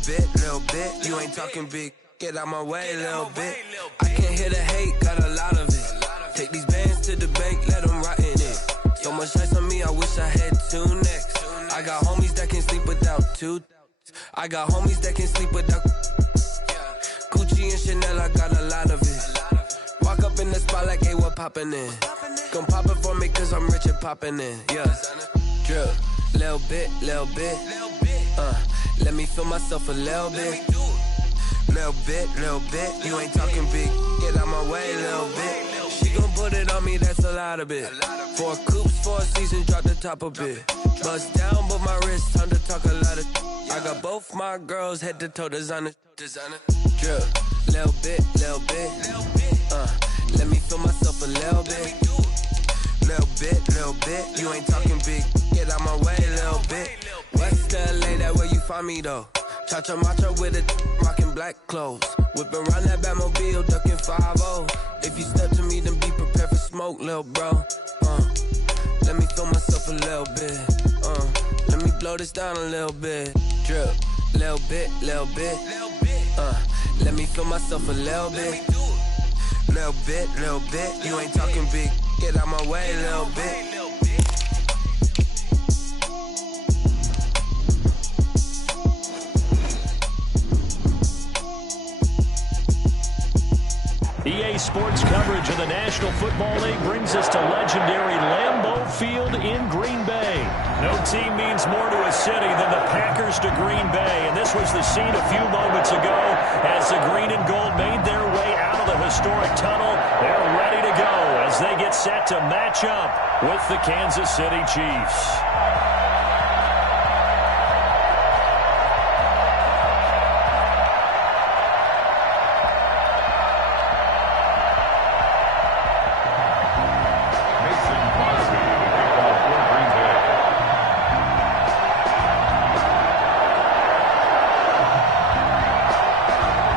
bit. You ain't talking big. Get out my way, little bit. I can't hear the hate, got a lot of it. Take these bands to the bank, let them rot in it. So much ice on me, I wish I had 2 necks. I got homies that can sleep without 2. I got homies that can sleep without Gucci and Chanel, I got a lot of it. Walk up in the spot like, hey, what poppin' in? Gon' pop it for me cause I'm rich and poppin' in. Yeah, drip, little bit. Let me feel myself a little bit. Little bit. You ain't talking big. Get out my way, little bit. She gon' put it on me, that's a lot of it. 4 coops, 4 seasons, drop the top a bit. Bust down, but my wrist, time to talk a lot of. I got both my girls head to toe designer. Drip, little bit. Let me feel myself a little bit. Little bit. You ain't talking big. Get out my way, little bit. West LA, that where you find me though. Cha-cha matcha with it, rockin' black clothes. Whippin' around that Batmobile, duckin' 5-0. If you step to me, then be prepared for smoke, lil' bro. Let me feel myself a little bit. Let me blow this down a little bit. Drip, little bit. Let me feel myself a little bit. little bit. You ain't talking big, get out my way, little bit. EA Sports coverage of the National Football League brings us to legendary Lambeau Field in Green Bay. No team means more to a city than the Packers to Green Bay, and this was the scene a few moments ago as the green and gold made their way out of the historic tunnel. They're ready to go as they get set to match up with the Kansas City Chiefs.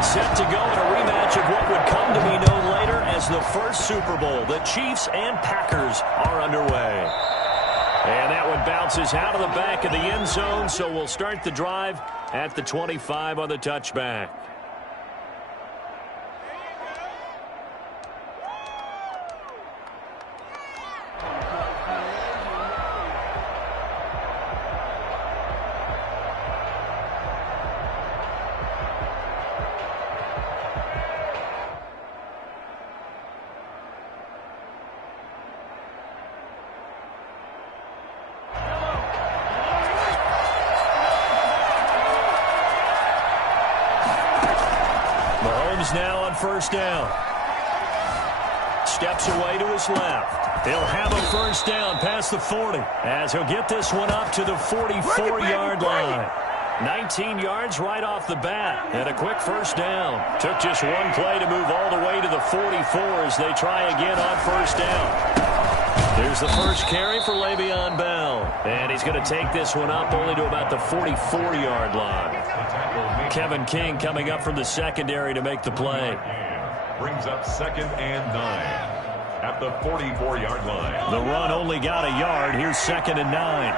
Set to go in a rematch of what would come to be known later as the first Super Bowl. The Chiefs and Packers are underway. And that one bounces out of the back of the end zone, so we'll start the drive at the 25 on the touchback. Now on first down. Steps away to his left. He'll have a first down past the 40 as he'll get this one up to the 44-yard line. 19 yards right off the bat and a quick first down. Took just one play to move all the way to the 44 as they try again on first down. Here's the first carry for Le'Veon Bell. And he's going to take this one up only to about the 44-yard line. Kevin King coming up from the secondary to make the play. Brings up 2nd and 9 at the 44-yard line. The run only got a yard. Here's 2nd and 9.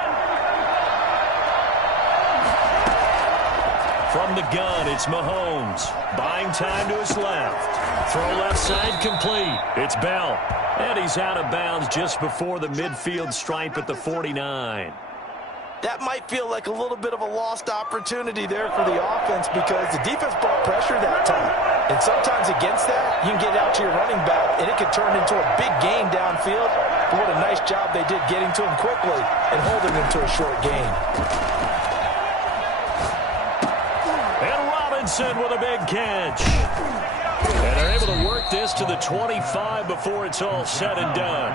From the gun, it's Mahomes. Buying time to his left. Throw left side complete. It's Bell. And he's out of bounds just before the midfield stripe at the 49. That might feel like a little bit of a lost opportunity there for the offense because the defense brought pressure that time. And sometimes against that, you can get out to your running back, and it could turn into a big gain downfield. But what a nice job they did getting to him quickly and holding him to a short gain. And Robinson with a big catch. And they're able to work this to the 25 before it's all said and done.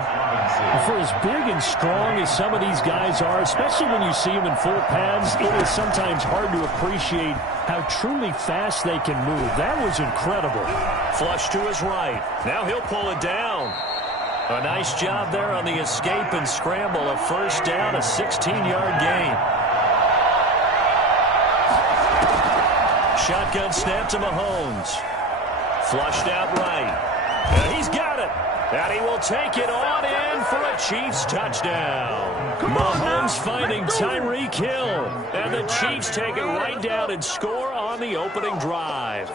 For as big and strong as some of these guys are, especially when you see them in full pads, it is sometimes hard to appreciate how truly fast they can move. That was incredible. Flush to his right. Now he'll pull it down. A nice job there on the escape and scramble. A first down, a 16-yard gain. Shotgun snap to Mahomes. Flushed out right. And he's got it. And he will take it on in for a Chiefs touchdown. Mahomes finding Tyreek Hill. And the Chiefs take it right down and score on the opening drive.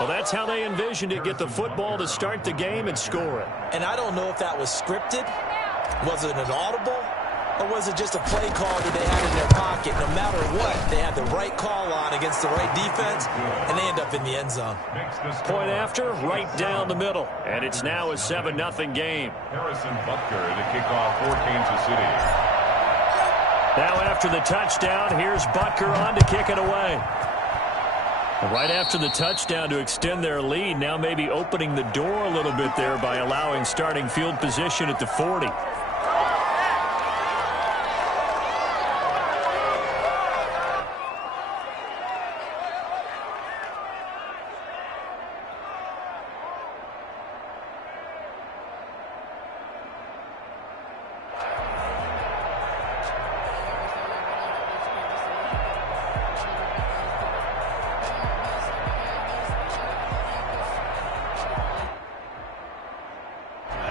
Well, that's how they envisioned it. Get the football to start the game and score it. And I don't know if that was scripted. Was it an audible? Or was it just a play call that they had in their pocket? No matter what, they had the right call on against the right defense, and they end up in the end zone. Point after, right down the middle. And it's now a 7-0 game. Harrison Butker to kick off for Kansas City. Now after the touchdown, here's Butker on to kick it away. Right after the touchdown to extend their lead, now maybe opening the door a little bit there by allowing starting field position at the 40.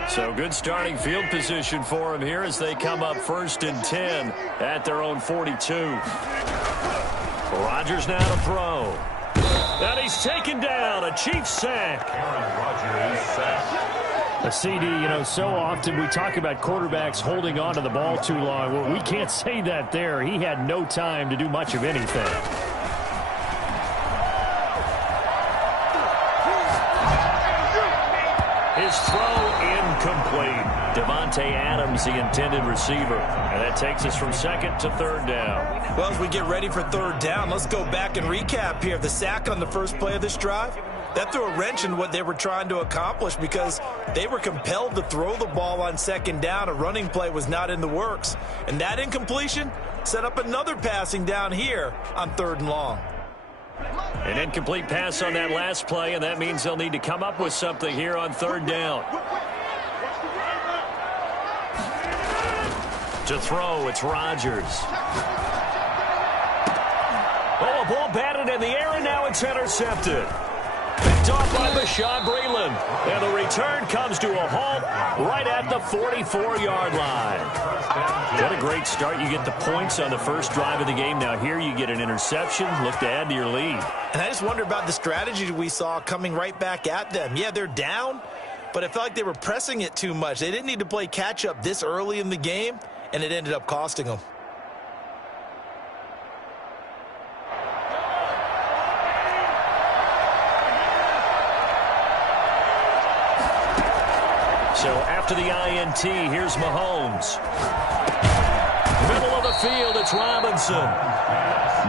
So good starting field position for him here as they come up 1st and 10 at their own 42. Rodgers now to throw. And he's taken down, a Chiefs sack. Aaron Rodgers sacked. A CD, so often we talk about quarterbacks holding on to the ball too long. Well, we can't say that there. He had no time to do much of anything. His throw incomplete. Devontae Adams, the intended receiver. And that takes us from second to third down. Well, as we get ready for third down, let's go back and recap here. The sack on the first play of this drive, that threw a wrench in what they were trying to accomplish because they were compelled to throw the ball on second down. A running play was not in the works. And that incompletion set up another passing down here on third and long. An incomplete pass on that last play, and that means they'll need to come up with something here on third down. To throw, it's Rodgers. Oh, a ball batted in the air, and now it's intercepted. Picked off by Bashaud Breeland. And the return comes to a halt right at the 44-yard line. What a great start. You get the points on the first drive of the game. Now here you get an interception. Look to add to your lead. And I just wonder about the strategy we saw coming right back at them. Yeah, they're down, but I felt like they were pressing it too much. They didn't need to play catch-up this early in the game, and it ended up costing them. So after the INT, here's Mahomes. Middle of the field, it's Robinson.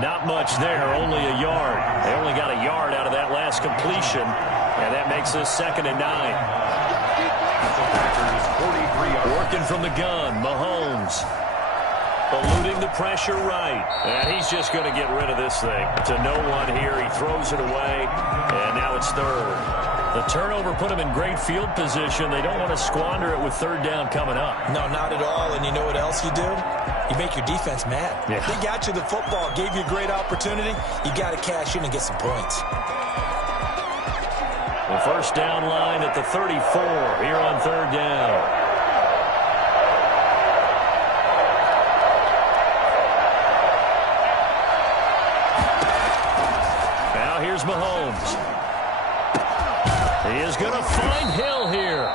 Not much there, only a yard. They only got a yard out of that last completion, and that makes this 2nd and 9. Working from the gun, Mahomes. Eluding the pressure right. And he's just going to get rid of this thing. To no one here, he throws it away, and now it's third. The turnover put him in great field position. They don't want to squander it with third down coming up. No, not at all. And you know what else you do? You make your defense mad. Yeah. They got you the football, gave you a great opportunity. You got to cash in and get some points. The first down line at the 34 here on third down. Now here's Mahomes. He is going to find Hill here.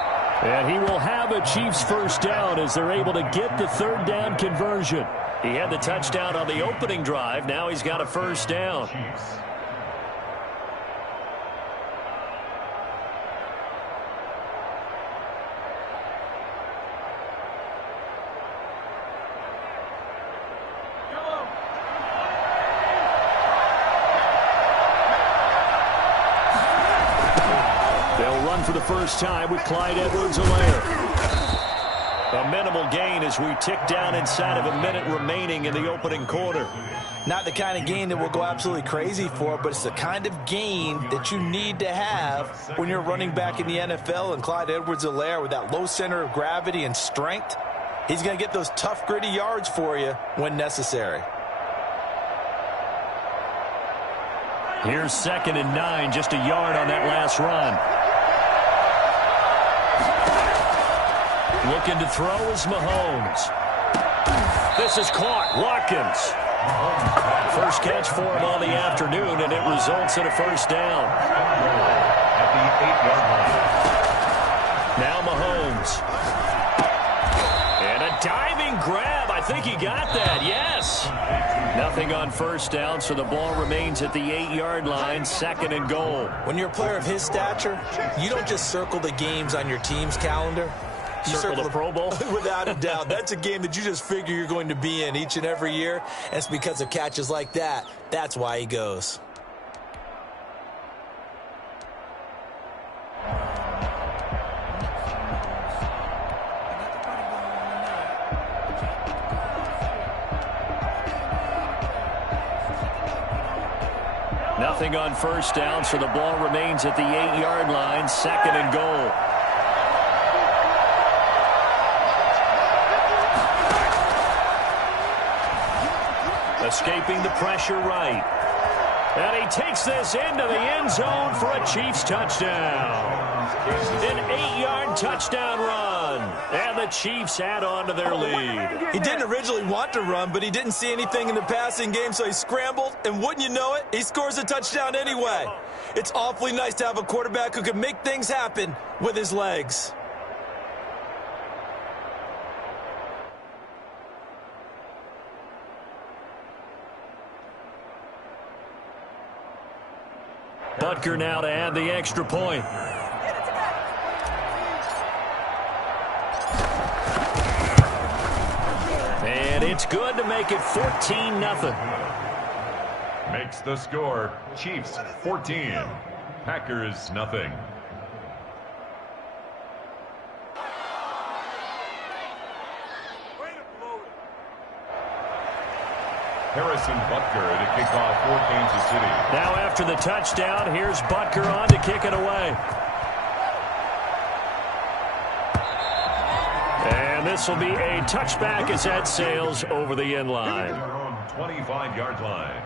And he will have a Chiefs first down as they're able to get the third down conversion. He had the touchdown on the opening drive. Now he's got a first down. For the first time with Clyde Edwards-Helaire. A minimal gain as we tick down inside of a minute remaining in the opening quarter. Not the kind of gain that we'll go absolutely crazy for, but it's the kind of gain that you need to have when you're running back in the NFL. And Clyde Edwards-Helaire, with that low center of gravity and strength, he's going to get those tough, gritty yards for you when necessary. Here's 2nd and 9, just a yard on that last run. Looking to throw is Mahomes. This is caught. Watkins. First catch for him on the afternoon, and it results in a first down. At the 8-yard line. Now Mahomes. And a diving grab. I think he got that. Yes. Nothing on first down, so the ball remains at the 8-yard line, 2nd and goal. When you're a player of his stature, you don't just circle the games on your team's calendar. You circle the Pro Bowl? Without a doubt. That's a game that you just figure you're going to be in each and every year. And it's because of catches like that. That's why he goes. Nothing on first down, so the ball remains at the 8-yard line, 2nd and goal. Escaping the pressure right. And he takes this into the end zone for a Chiefs touchdown. An 8-yard touchdown run. run. And the Chiefs add on to their lead. He didn't originally want to run, but he didn't see anything in the passing game, so he scrambled, and wouldn't you know it, he scores a touchdown anyway. It's awfully nice to have a quarterback who can make things happen with his legs. Butker now to add the extra point. And it's good to make it 14-0. Makes the score Chiefs 14, Packers nothing. Harrison Butker to kick off for Kansas City. Now after the touchdown, here's Butker on to kick it away. And this will be a touchback as that sails over the end line. 25-yard line.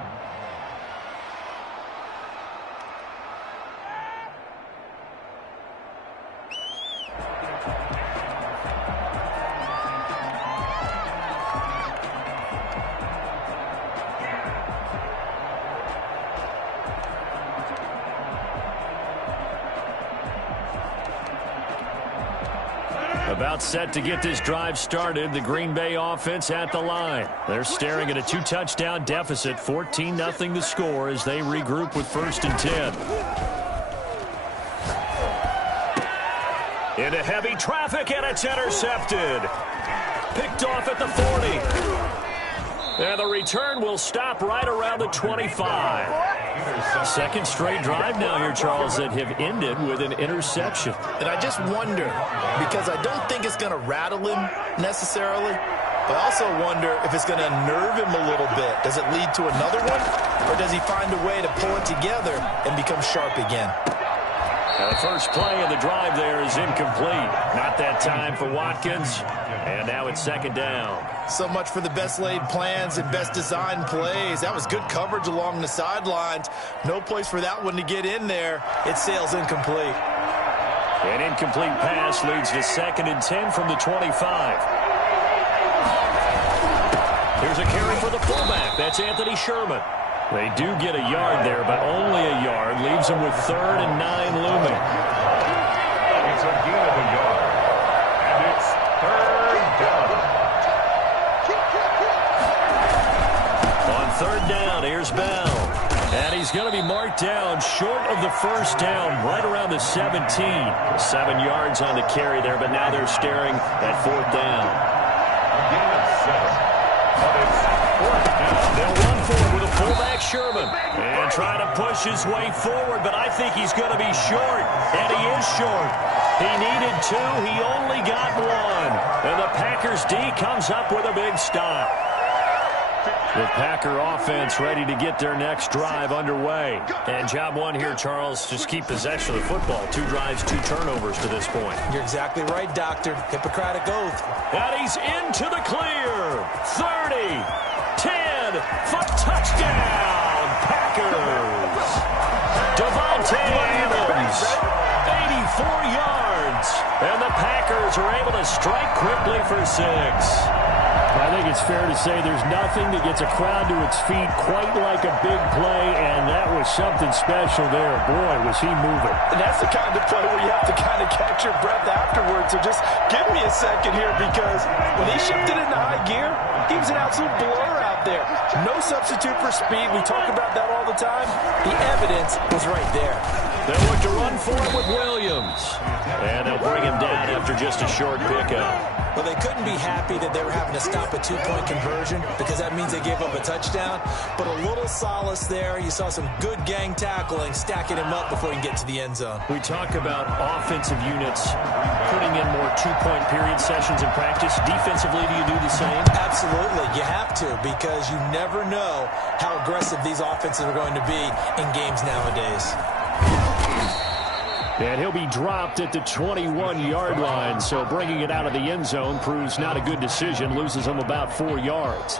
About set to get this drive started, the Green Bay offense at the line. They're staring at a 2-touchdown deficit, 14-0 the score as they regroup with 1st and 10. Into heavy traffic, and it's intercepted. Picked off at the 40. And the return will stop right around the 25. Second straight drive now here, Charles, that have ended with an interception. And I just wonder, because I don't think it's going to rattle him necessarily, but I also wonder if it's going to unnerve him a little bit. Does it lead to another one, or does he find a way to pull it together and become sharp again? Now the first play of the drive there is incomplete. Not that time for Watkins. And now it's 2nd down. So much for the best laid plans and best designed plays. That was good coverage along the sidelines. No place for that one to get in there. It sails incomplete. An incomplete pass leads to 2nd and 10 from the 25. Here's a carry for the fullback. That's Anthony Sherman. They do get a yard there, but only a yard. Leaves them with 3rd and 9 looming. It's a gain of a yard. And it's 3rd down. On 3rd down, here's Bell. And he's going to be marked down short of the 1st down, right around the 17. 7 yards on the carry there, but now they're staring at 4th down. A gain of 7. But it's 4th down. They'll run for it with a fullback, Sherman. And try to push his way forward, but I think he's going to be short. And he is short. He needed 2. He only got 1. And the Packers D comes up with a big stop. The Packer offense ready to get their next drive underway. And job one here, Charles, just keep possession of the football. 2 drives, 2 turnovers to this point. You're exactly right, Doctor. Hippocratic oath. And he's into the clear. 30, 10, for touchdown, Packers. Devontae Adams, 84 yards. And the Packers are able to strike quickly for 6. I think it's fair to say there's nothing that gets a crowd to its feet quite like a big play, and that was something special there. Boy, was he moving. And that's the kind of play where you have to kind of catch your breath afterwards. So just give me a second here, because when he shifted into high gear, he was an absolute blur out there. No substitute for speed. We talk about that all the time. The evidence was right there. They'll look to run for it with Williams. And they'll bring him down after just a short pickup. Well, they couldn't be happy that they were having to stop a 2-point conversion, because that means they gave up a touchdown. But a little solace there. You saw some good gang tackling, stacking him up before he can get to the end zone. We talk about offensive units putting in more 2-point period sessions in practice. Defensively, do you do the same? Absolutely. You have to, because you never know how aggressive these offenses are going to be in games nowadays. And he'll be dropped at the 21-yard line, so bringing it out of the end zone proves not a good decision. Loses him about 4 yards.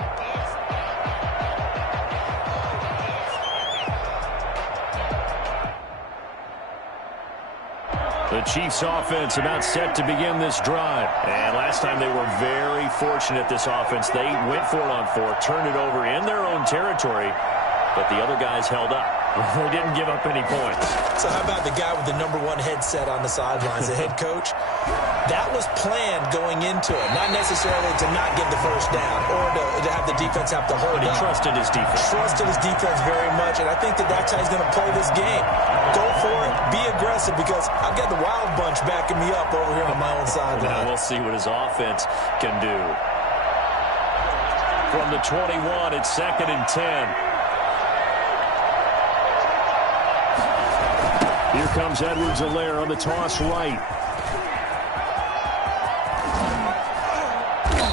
The Chiefs offense about set to begin this drive. And last time they were very fortunate, this offense. They went for it on 4, turned it over in their own territory, but the other guys held up. They didn't give up any points. So how about the guy with the #1 headset on the sidelines, the head coach? That was planned going into it, not necessarily to not get the first down or to have the defense have to hold But he up. trusted his defense. Trusted his defense very much, and I think that's how he's going to play this game. Go for it, be aggressive, because I've got the Wild Bunch backing me up over here on my own sideline. Now we'll see what his offense can do. From the 21, it's 2nd and 10. Here comes Edwards-Helaire on the toss right.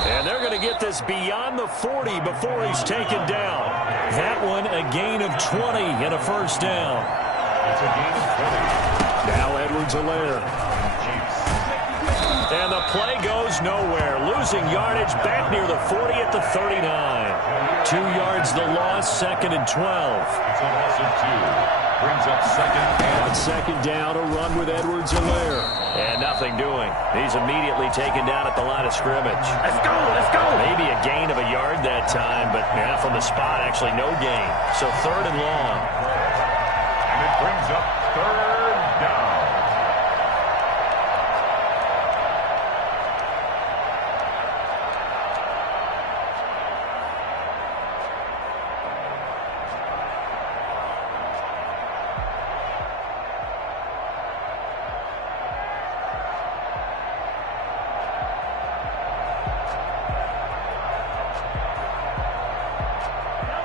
And they're going to get this beyond the 40 before he's taken down. That one a gain of 20 and a first down. It's a gain of 20. Now Edwards-Helaire. And the play goes nowhere. Losing yardage back near the 40 at the 39. 2 yards the loss, 2nd and 12. It's a loss of 2. Brings up 2nd and... On 2nd down, a run with Edwards-Helaire. And nothing doing. He's immediately taken down at the line of scrimmage. Let's go, let's go. Maybe a gain of a yard that time, but from the spot, actually no gain. So 3rd and long. And it brings up 3rd down.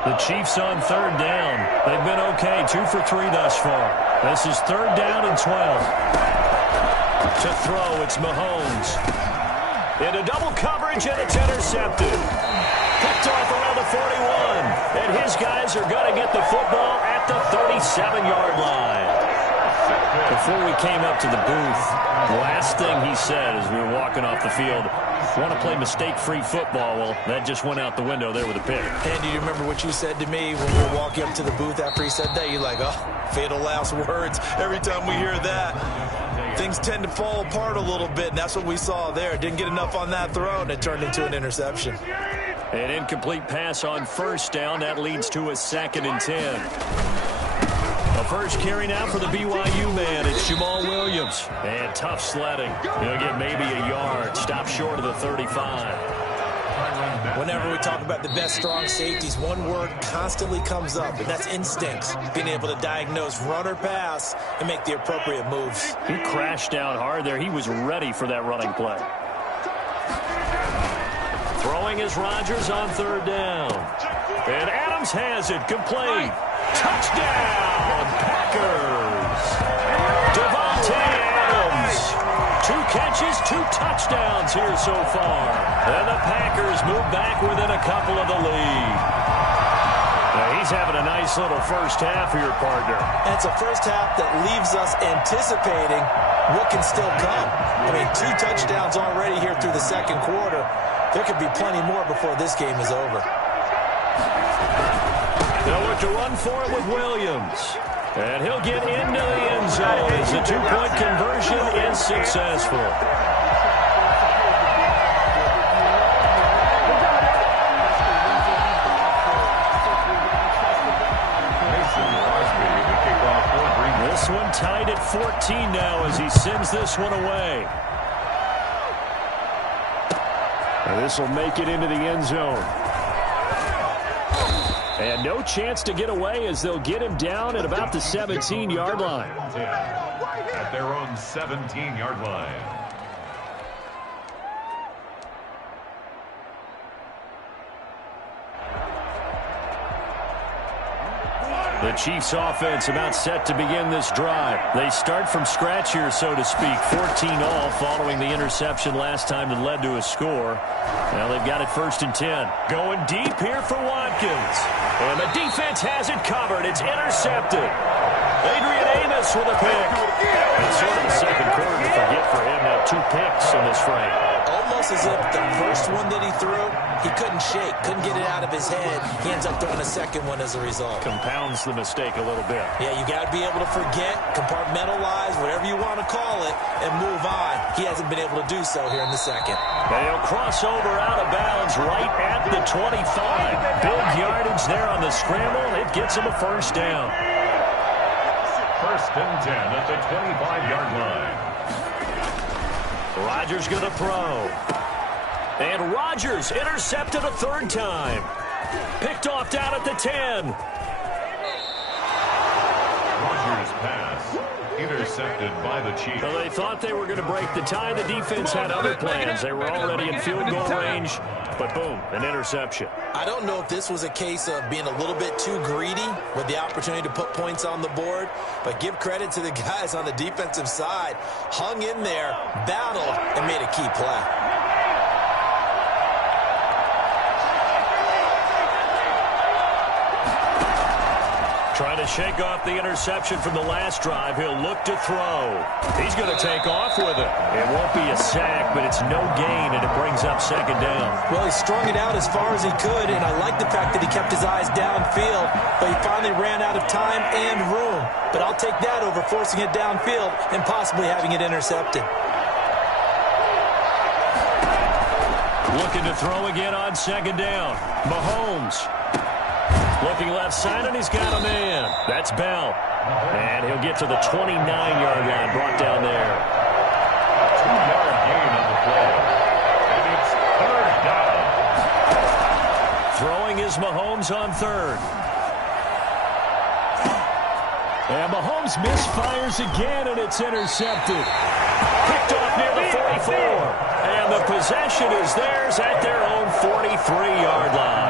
The Chiefs on 3rd down. They've been okay, 2 for 3 thus far. This is 3rd down and 12. To throw, it's Mahomes. Into double coverage, and it's intercepted. Picked off around the 41. And his guys are going to get the football at the 37-yard line. Before we came up to the booth, the last thing he said as we were walking off the field, want to play mistake-free football. Well, that just went out the window there with a pick. And do you remember what you said to me when we were walking up to the booth after he said that? You're like, oh, fatal last words. Every time we hear that, things tend to fall apart a little bit, and that's what we saw there. Didn't get enough on that throw, and it turned into an interception. An incomplete pass on 1st down. That leads to a 2nd and 10. The first carry now for the BYU man. It's Jamal Williams. And tough sledding. He'll get maybe a yard. Stop short of the 35. Whenever we talk about the best strong safeties, one word constantly comes up, and that's instincts. Being able to diagnose run or pass and make the appropriate moves. He crashed down hard there. He was ready for that running play. Throwing is Rodgers on 3rd down. And Adams has it. Complete. Touchdown, Packers. Devontae Adams. 2 catches, 2 touchdowns here so far. And the Packers move back within a couple of the lead. Now he's having a nice little first half here, partner. And it's a first half that leaves us anticipating what can still come. I mean, 2 touchdowns already here through the 2nd quarter. There could be plenty more before this game is over. They'll look to run for it with Williams. And he'll get into the end zone as the 2-point conversion is successful. This one tied at 14 now as he sends this one away. And this will make it into the end zone. And no chance to get away as they'll get him down at about the 17-yard line. At their own 17-yard line. The Chiefs offense about set to begin this drive. They start from scratch here, so to speak. 14 all following the interception last time that led to a score. Now they've got it 1st and 10. Going deep here for Watkins. And the defense has it covered. It's intercepted. Adrian Amos with a pick. And sort of the 2nd quarter to forget for him. Now 2 picks in this frame. almost as if the first one that he threw, he couldn't shake, couldn't get it out of his head. He ends up throwing a second one as a result. Compounds the mistake a little bit. Yeah, you got to be able to forget, compartmentalize, whatever you want to call it, and move on. He hasn't been able to do so here in the second. They'll cross over out of bounds right at the 25. Big yardage there on the scramble. It gets him a first down. First and 10 at the 25-yard line. Rodgers going to throw. And Rodgers intercepted a third time. Picked off down at the 10. Rodgers' pass intercepted by the Chiefs. Well, they thought they were going to break the tie. The defense had other plans. They were already in field goal range. But boom, an interception. I don't know if this was a case of being a little bit too greedy with the opportunity to put points on the board, but give credit to the guys on the defensive side. Hung in there, battled, and made a key play. Trying to shake off the interception from the last drive. He'll look to throw. He's going to take off with it. It won't be a sack, but it's no gain, and it brings up second down. Well, he strung it out as far as he could, and I like the fact that he kept his eyes downfield, but he finally ran out of time and room. But I'll take that over forcing it downfield and possibly having it intercepted. Looking to throw again on second down. Mahomes. Looking left side, and he's got a man. That's Bell. And he'll get to the 29-yard line, brought down there. 2-yard gain on the play. And it's third down. Throwing is Mahomes on third. And Mahomes misfires again, and it's intercepted. Picked off near the 44. And the possession is theirs at their own 43-yard line.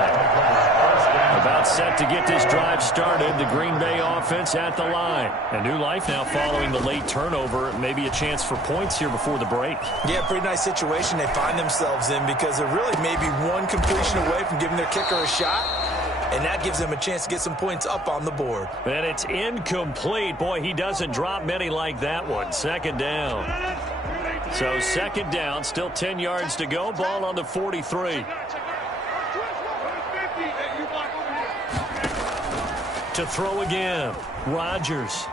About set to get this drive started. The Green Bay offense at the line. A new life now following the late turnover. Maybe a chance for points here before the break. Yeah, pretty nice situation they find themselves in because they're really maybe one completion away from giving their kicker a shot. And that gives them a chance to get some points up on the board. And it's incomplete. Boy, he doesn't drop many like that one. Second down. So second down, still 10 yards to go. Ball on the 43. To throw again, Rodgers.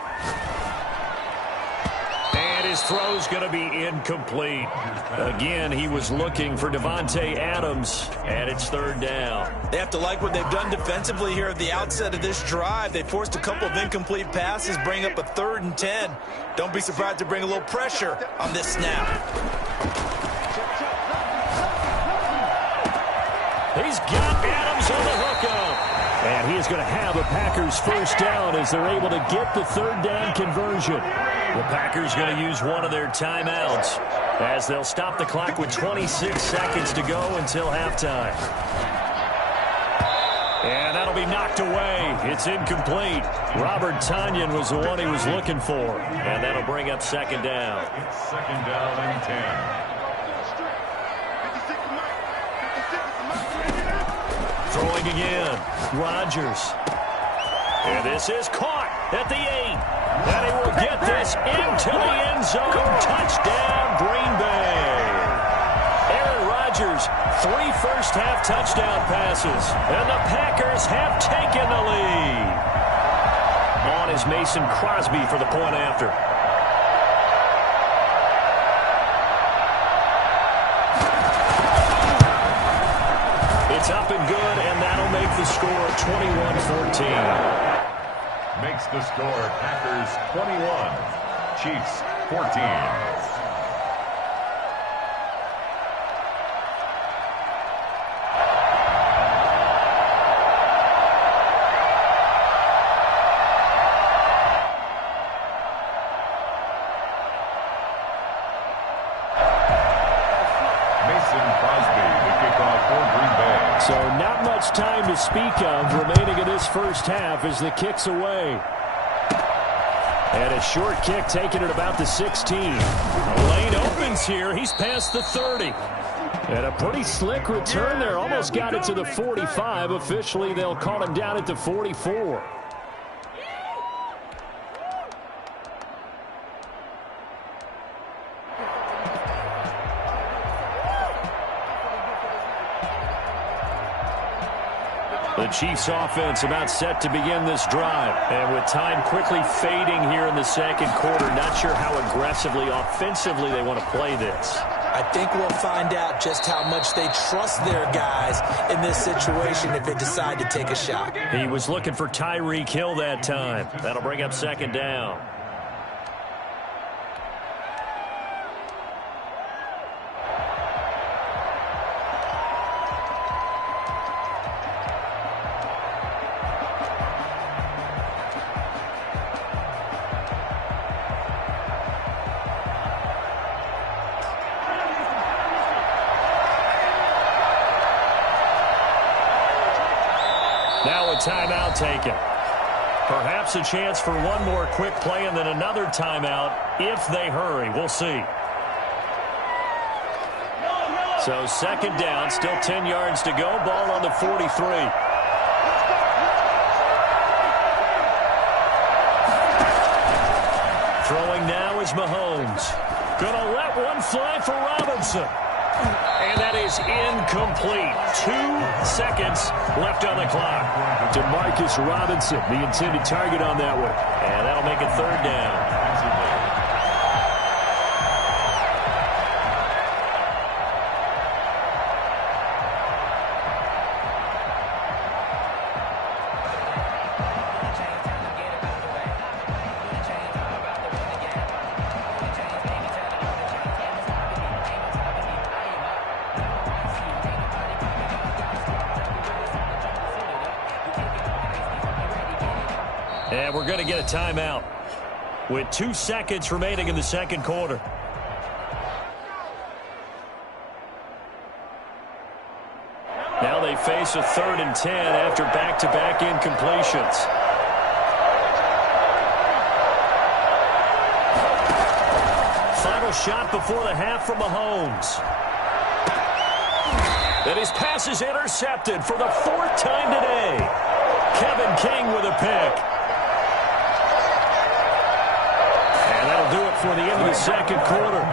And his throw's going to be incomplete. Again, he was looking for Davante Adams, and it's third down. They have to like what they've done defensively here at the outset of this drive. They forced a couple of incomplete passes, bring up a 3rd and 10. Don't be surprised to bring a little pressure on this snap. He's got Adams on the hookup. And he is going to have a Packers first down as they're able to get the third down conversion. The Packers going to use one of their timeouts as they'll stop the clock with 26 seconds to go until halftime. And that'll be knocked away. It's incomplete. Robert Tonyan was the one he was looking for. And that'll bring up second down. It's second down and 10. Throwing again, Rodgers. And this is caught at the 8. And he will get this into the end zone. Touchdown, Green Bay. Aaron Rodgers, 3 first-half touchdown passes. And the Packers have taken the lead. On is Mason Crosby for the point after. It's up and good, and that'll make the score 21-14. Makes the score Packers 21, Chiefs 14. So not much time to speak of remaining in this first half as the kick's away. And a short kick taken at about the 16. Lane opens here. He's past the 30. And a pretty slick return there. Almost got it to the 45. Officially, they'll call him down at the 44. Chiefs offense about set to begin this drive. And with time quickly fading here in the second quarter, not sure how aggressively, offensively they want to play this. I think we'll find out just how much they trust their guys in this situation if they decide to take a shot. He was looking for Tyreek Hill that time. That'll bring up second down. Now a timeout taken. Perhaps a chance for one more quick play and then another timeout if they hurry. We'll see. So second down, still 10 yards to go. Ball on the 43. Throwing now is Mahomes. Gonna let one fly for Robinson. And that is incomplete. 2 seconds left on the clock. Demarcus Robinson, the intended target on that one. And that'll make it third down. And we're going to get a timeout with 2 seconds remaining in the second quarter. Now they face a 3rd and 10 after back-to-back incompletions. Final shot before the half from Mahomes. And his pass is intercepted for the 4th time today. Kevin King with a pick. Do it for the end of the second quarter.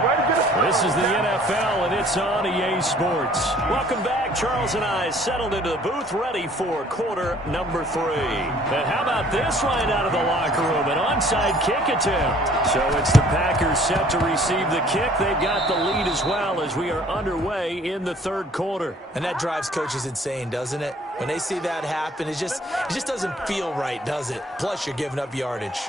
This is the NFL, and it's on EA Sports. Welcome back. Charles and I settled into the booth, ready for quarter number 3. And how about this right out of the locker room? An onside kick attempt. So it's the Packers set to receive the kick. They've got the lead as well as we are underway in the third quarter. And that drives coaches insane, doesn't it? When they see that happen, it just doesn't feel right, does it? Plus, you're giving up yardage.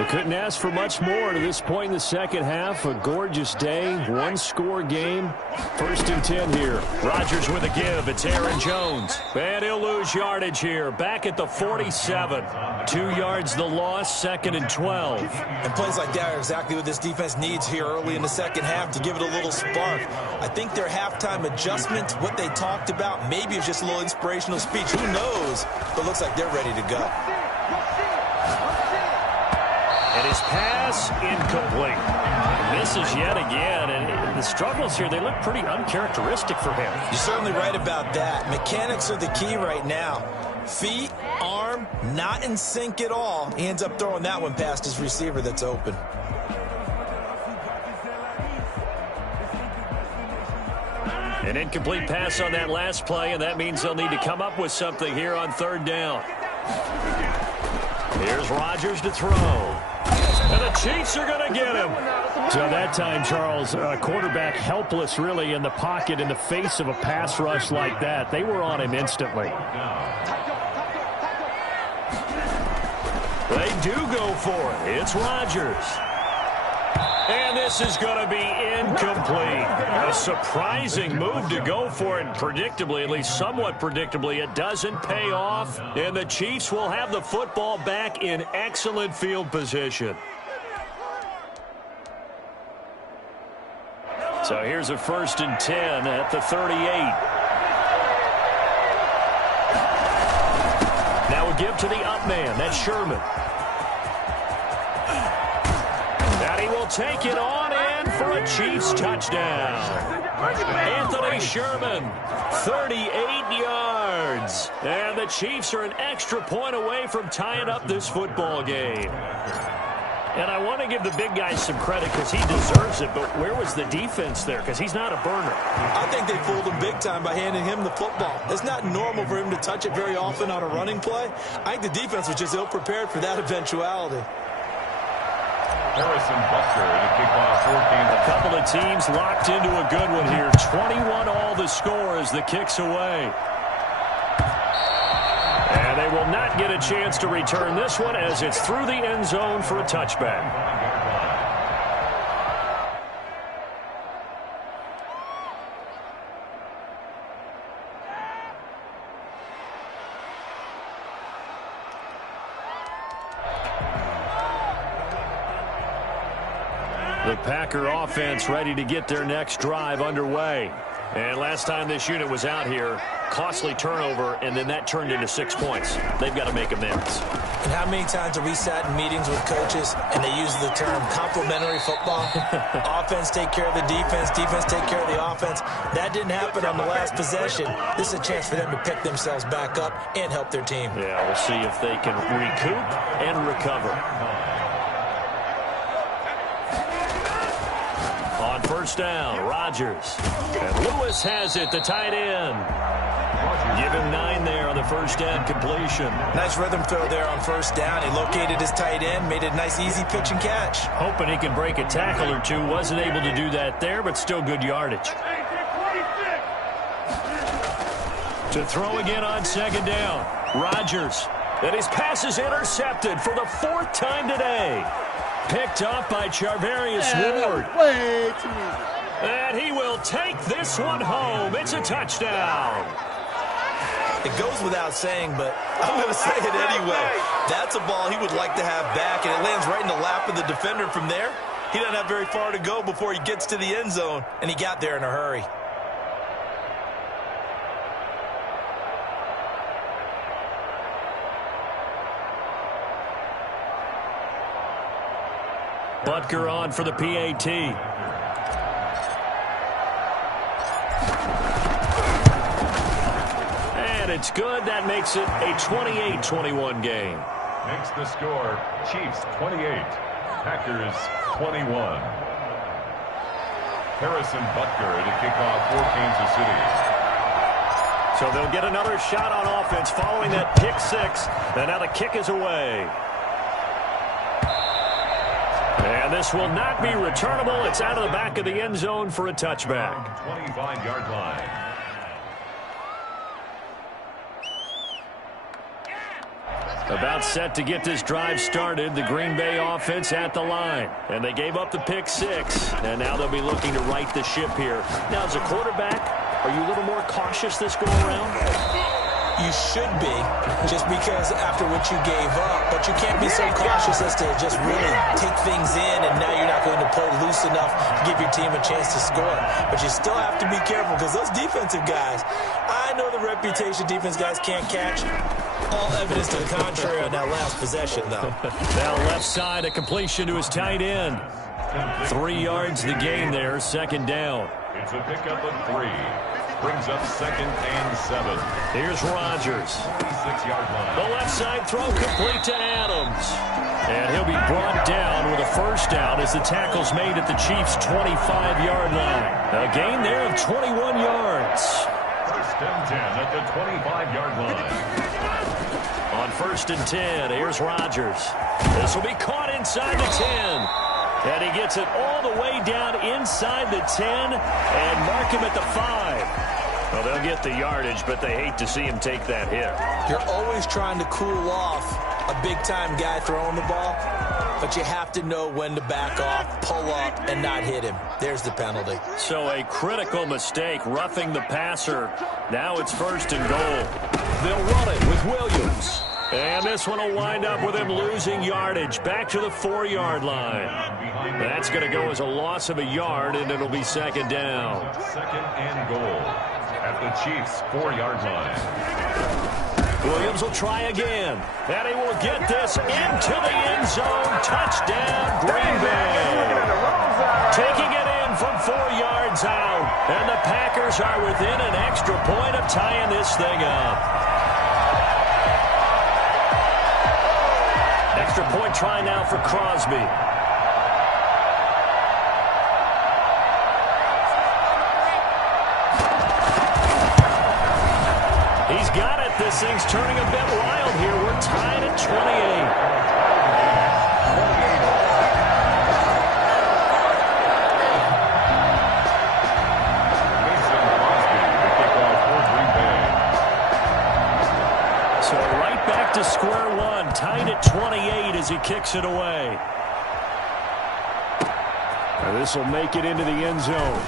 We couldn't ask for much more to this point in the second half. A gorgeous day, 1-score game. 1st and 10 here. Rodgers with a give. It's Aaron Jones. And he'll lose yardage here. Back at the 47. 2 yards the loss, 2nd and 12. And plays like that are exactly what this defense needs here early in the second half to give it a little spark. I think their halftime adjustment, what they talked about, maybe it's just a little inspirational speech. Who knows? But looks like they're ready to go. And his pass incomplete. Misses yet again, and the struggles here, they look pretty uncharacteristic for him. You're certainly right about that. Mechanics are the key right now. Feet, arm, not in sync at all. He ends up throwing that one past his receiver that's open. An incomplete pass on that last play, and that means they'll need to come up with something here on 3rd down. Here's Rodgers to throw. And the Chiefs are going to get him. So that time, Charles, quarterback helpless really in the pocket in the face of a pass rush like that. They were on him instantly. They do go for it. It's Rodgers. And this is going to be incomplete. A surprising move to go for it. Predictably, at least somewhat predictably, it doesn't pay off. And the Chiefs will have the football back in excellent field position. So here's a 1st and 10 at the 38. Now a give to the up man. That's Sherman. And he will take it on in for a Chiefs touchdown. Anthony Sherman, 38 yards. And the Chiefs are an extra point away from tying up this football game. And I want to give the big guy some credit because he deserves it, but where was the defense there? Because he's not a burner. I think they fooled him big time by handing him the football. It's not normal for him to touch it very often on a running play. I think the defense was just ill-prepared for that eventuality. Harrison Butker to kick off for Kansas. A couple of teams locked into a good one here. 21 all the score as the kick's away. And they will not get a chance to return this one as it's through the end zone for a touchback. The Packer offense ready to get their next drive underway. And last time this unit was out here, costly turnover, and then that turned into 6 points. They've got to make amends. And how many times have we sat in meetings with coaches and they use the term complementary football? Offense take care of the defense, defense take care of the offense. That didn't happen on the last possession. This is a chance for them to pick themselves back up and help their team. Yeah, we'll see if they can recoup and recover. On first down, Rodgers. And Lewis has it, the tight end. Give him 9 there on the first down completion. Nice rhythm throw there on first down. He located his tight end, made a nice easy pitch and catch. Hoping he can break a tackle or two. Wasn't able to do that there, but still good yardage. To throw again on second down, Rodgers. And his pass is intercepted for the 4th time today. Picked up by Charvarius Ward. Way too easy. And he will take this one home. It's a touchdown. It goes without saying, but I'm going to say it anyway. That's a ball he would like to have back, and it lands right in the lap of the defender from there. He doesn't have very far to go before he gets to the end zone, and he got there in a hurry. Butker on for the PAT. And it's good. That makes it a 28-21 game. Makes the score Chiefs 28, Packers 21. Harrison Butker to kick off for Kansas City. So they'll get another shot on offense following that pick 6. And now the kick is away. And this will not be returnable. It's out of the back of the end zone for a touchback. 25-yard line. About set to get this drive started. The Green Bay offense at the line. And they gave up the pick 6. And now they'll be looking to right the ship here. Now, as a quarterback, are you a little more cautious this go around? You should be, just because after what you gave up. But you can't be so cautious as to just really take things in, and now you're not going to play loose enough to give your team a chance to score. But you still have to be careful, because those defensive guys, I know the reputation defense guys can't catch. All evidence to the contrary on that last possession, though. Now left side, a completion to his tight end. 3 yards the gain there, second down. It's a pickup of 3. Brings up 2nd and 7. Here's Rodgers. 36-yard line. The left side throw complete to Adams. And he'll be brought down with a first down as the tackle's made at the Chiefs' 25-yard line. A gain there of 21 yards. 1st and 10 at the 25-yard line. On 1st and 10, here's Rodgers. This will be caught inside the 10. And he gets it all the way down inside the 10 and mark him at the 5. Well, they'll get the yardage, but they hate to see him take that hit. You're always trying to cool off a big-time guy throwing the ball, but you have to know when to back off, pull up, and not hit him. There's the penalty. So a critical mistake, roughing the passer. Now it's 1st and goal. They'll run it with Williams. And this one will wind up with him losing yardage back to the 4-yard line. That's going to go as a loss of a yard, and it'll be 2nd down. 2nd and goal at the Chiefs' 4-yard line. Williams will try again, and he will get this into the end zone. Touchdown, Green Bay. Taking it in from 4 yards out, and the Packers are within an extra point of tying this thing up. Extra point try now for Crosby. He's got it. This thing's turning a bit wild here. We're tied at 28. So right back to square one. Tied at 28 as he kicks it away. This will make it into the end zone.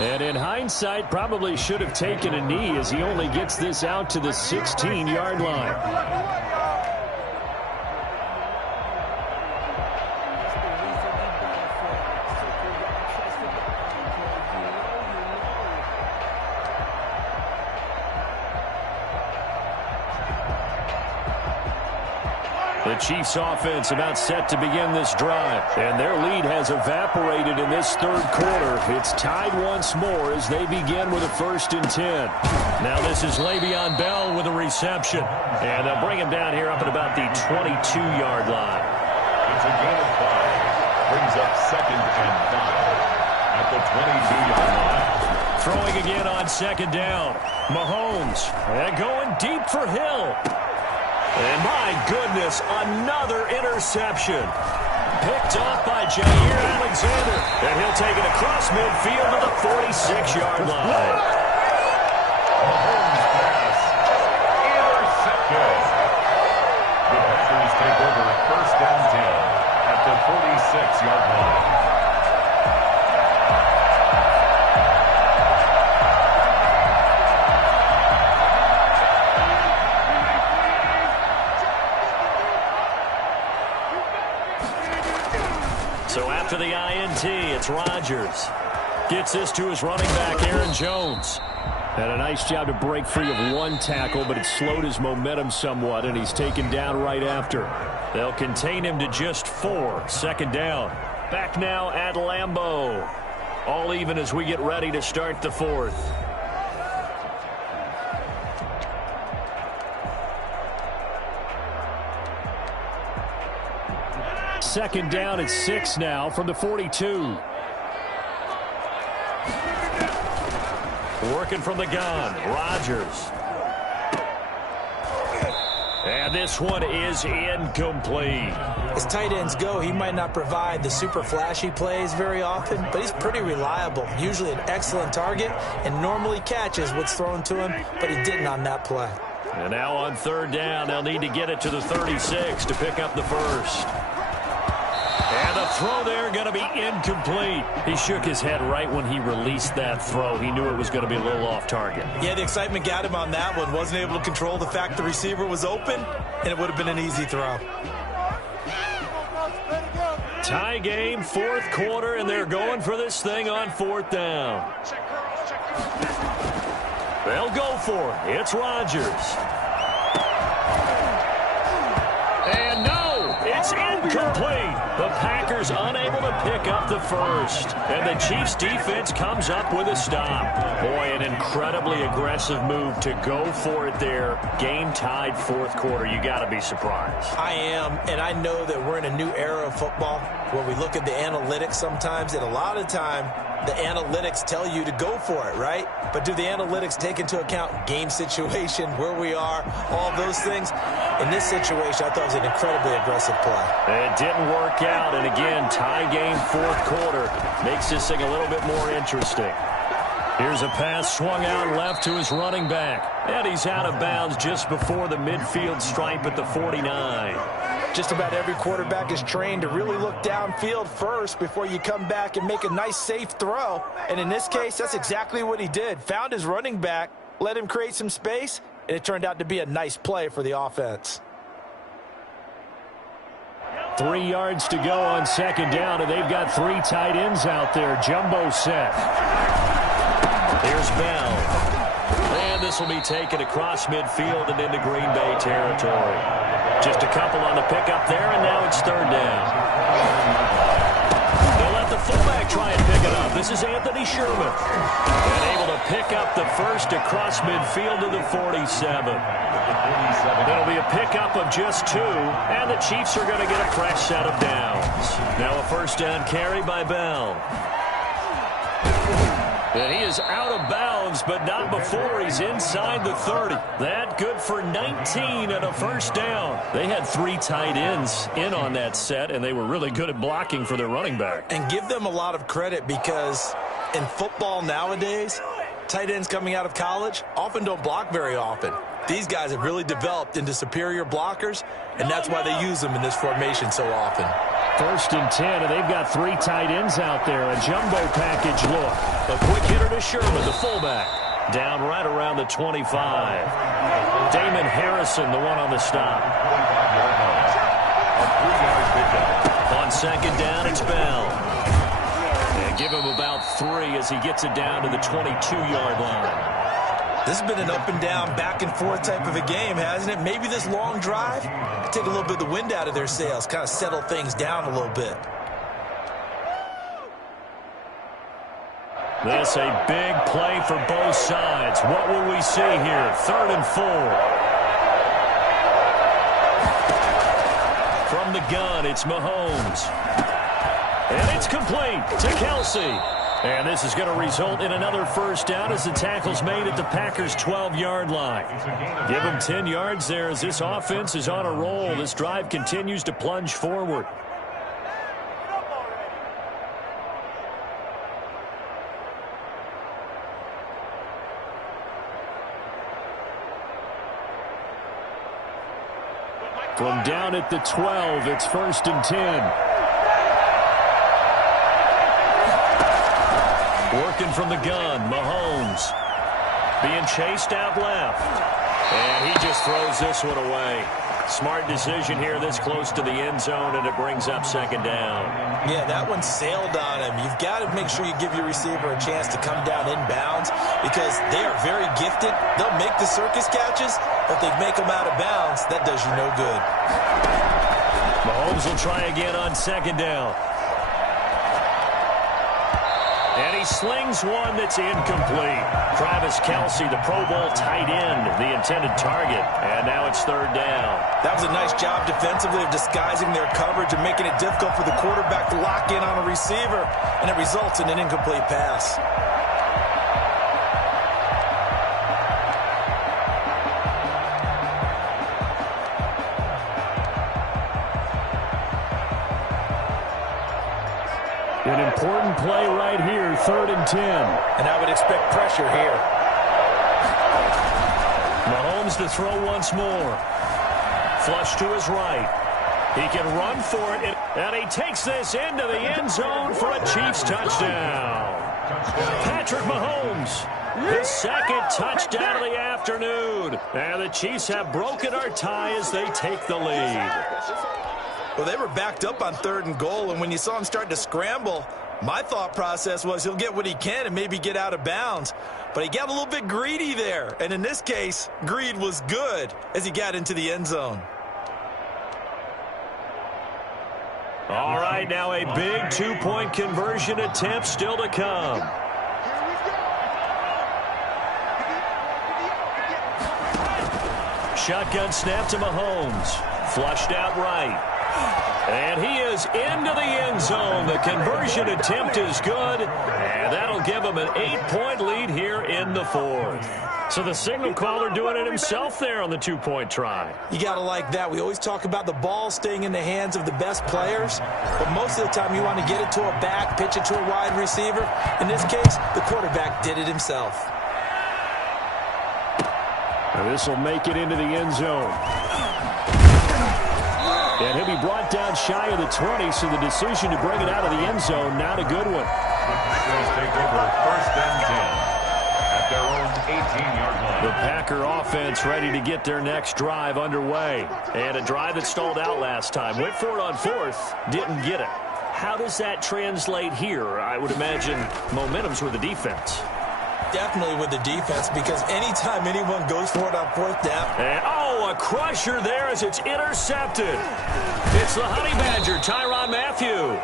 And in hindsight, probably should have taken a knee as he only gets this out to the 16-yard line. The Chiefs offense about set to begin this drive, and their lead has evaporated in this third quarter. It's tied once more as they begin with a 1st and 10. Now this is Le'Veon Bell with a reception, and they'll bring him down here up at about the 22-yard line. It's a gain of 5. Brings up 2nd and 5 at the 22-yard line. Throwing again on 2nd down. Mahomes, and going deep for Hill. And my goodness, another interception. Picked off by Jair Alexander. And he'll take it across midfield to the 46-yard line. Mahomes pass. Intercepted. The Packers take over 1st and 10 at the 46-yard line. So after the INT, it's Rodgers. Gets this to his running back, Aaron Jones. Had a nice job to break free of one tackle, but it slowed his momentum somewhat, and he's taken down right after. They'll contain him to just 4. 2nd down. Back now at Lambeau. All even as we get ready to start the 4th. Second down at 6 now from the 42. Working from the gun, Rodgers. And this one is incomplete. As tight ends go, he might not provide the super flashy plays very often, but he's pretty reliable. Usually an excellent target and normally catches what's thrown to him, but he didn't on that play. And now on 3rd down, they'll need to get it to the 36 to pick up the 1st. And the throw there going to be incomplete. He shook his head right when he released that throw. He knew it was going to be a little off target. Yeah, the excitement got him on that one. Wasn't able to control the fact the receiver was open, and it would have been an easy throw. Tie game, 4th quarter, and they're going for this thing on 4th down. They'll go for it. It's Rodgers. And no, it's incomplete. The Packers unable to pick up the 1st. And the Chiefs defense comes up with a stop. Boy, an incredibly aggressive move to go for it there. Game tied 4th quarter. You got to be surprised. I am, and I know that we're in a new era of football where we look at the analytics sometimes, and a lot of time the analytics tell you to go for it, right? But do the analytics take into account game situation, where we are, all those things? In this situation, I thought it was an incredibly aggressive play. It didn't work out, and again, tie game 4th quarter makes this thing a little bit more interesting. Here's a pass swung out left to his running back, and he's out of bounds just before the midfield stripe at the 49. Just about every quarterback is trained to really look downfield first before you come back and make a nice, safe throw. And in this case, that's exactly what he did. Found his running back, let him create some space, and it turned out to be a nice play for the offense. 3 yards to go on 2nd down, and they've got 3 tight ends out there. Jumbo set. Here's Bell. And this will be taken across midfield and into Green Bay territory. Just a couple on the pickup there, and now it's 3rd down. They'll let the fullback try and pick it up. This is Anthony Sherman. And able to pick up the 1st across midfield to the 47. It'll be a pickup of just 2, and the Chiefs are going to get a fresh set of downs. Now a first down carry by Bell. And he is out of bounds, but not before he's inside the 30. That good for 19 and a first down. They had 3 tight ends in on that set, and they were really good at blocking for their running back. And give them a lot of credit because in football nowadays, tight ends coming out of college often don't block very often. These guys have really developed into superior blockers, and that's why they use them in this formation so often. First and 10, and they've got 3 tight ends out there. A jumbo package look. A quick hitter to Sherman, the fullback. Down right around the 25. Damon Harrison, the one on the stop. On second down, it's Bell. And give him about 3 as he gets it down to the 22-yard line. This has been an up-and-down, back-and-forth type of a game, hasn't it? Maybe this long drive could take a little bit of the wind out of their sails, kind of settle things down a little bit. This a big play for both sides. What will we see here? 3rd and 4. From the gun, it's Mahomes. And it's complete to Kelsey. And this is going to result in another first down as the tackle's made at the Packers' 12-yard line. Give them 10 yards there as this offense is on a roll. This drive continues to plunge forward. From down at the 12, it's 1st and 10. Working from the gun, Mahomes being chased out left. And he just throws this one away. Smart decision here this close to the end zone, and it brings up 2nd down. Yeah, that one sailed on him. You've got to make sure you give your receiver a chance to come down inbounds because they are very gifted. They'll make the circus catches, but if they make them out of bounds, that does you no good. Mahomes will try again on 2nd down. And he slings one that's incomplete. Travis Kelsey, the Pro Bowl tight end, the intended target. And now it's 3rd down. That was a nice job defensively of disguising their coverage and making it difficult for the quarterback to lock in on a receiver. And it results in an incomplete pass. An important play right here, 3rd and 10. And I would expect pressure here. Mahomes to throw once more. Flush to his right. He can run for it, and he takes this into the end zone for a Chiefs touchdown. Patrick Mahomes, his 2nd touchdown of the afternoon. And the Chiefs have broken our tie as they take the lead. Well, they were backed up on 3rd and goal, and when you saw him start to scramble, my thought process was he'll get what he can and maybe get out of bounds. But he got a little bit greedy there, and in this case, greed was good as he got into the end zone. All right, now a big 2-point conversion attempt still to come. Shotgun snap to Mahomes. Flushed out right. And he is into the end zone. The conversion attempt is good, and that'll give him an 8-point lead here in the 4th. So the signal caller doing it himself there on the 2-point try. You got to like that. We always talk about the ball staying in the hands of the best players, but most of the time you want to get it to a back, pitch it to a wide receiver. In this case, the quarterback did it himself. And this will make it into the end zone. And he'll be brought down shy of the 20, so the decision to bring it out of the end zone, not a good one. Packers take over 1st and 10 at their own 18-yard line. The Packer offense ready to get their next drive underway. And a drive that stalled out last time. Went for it on 4th, didn't get it. How does that translate here? I would imagine momentum's with the defense. Definitely with the defense, because anytime anyone goes for it on 4th down. And, a crusher there as it's intercepted. It's the Honey Badger, Tyrann Mathieu.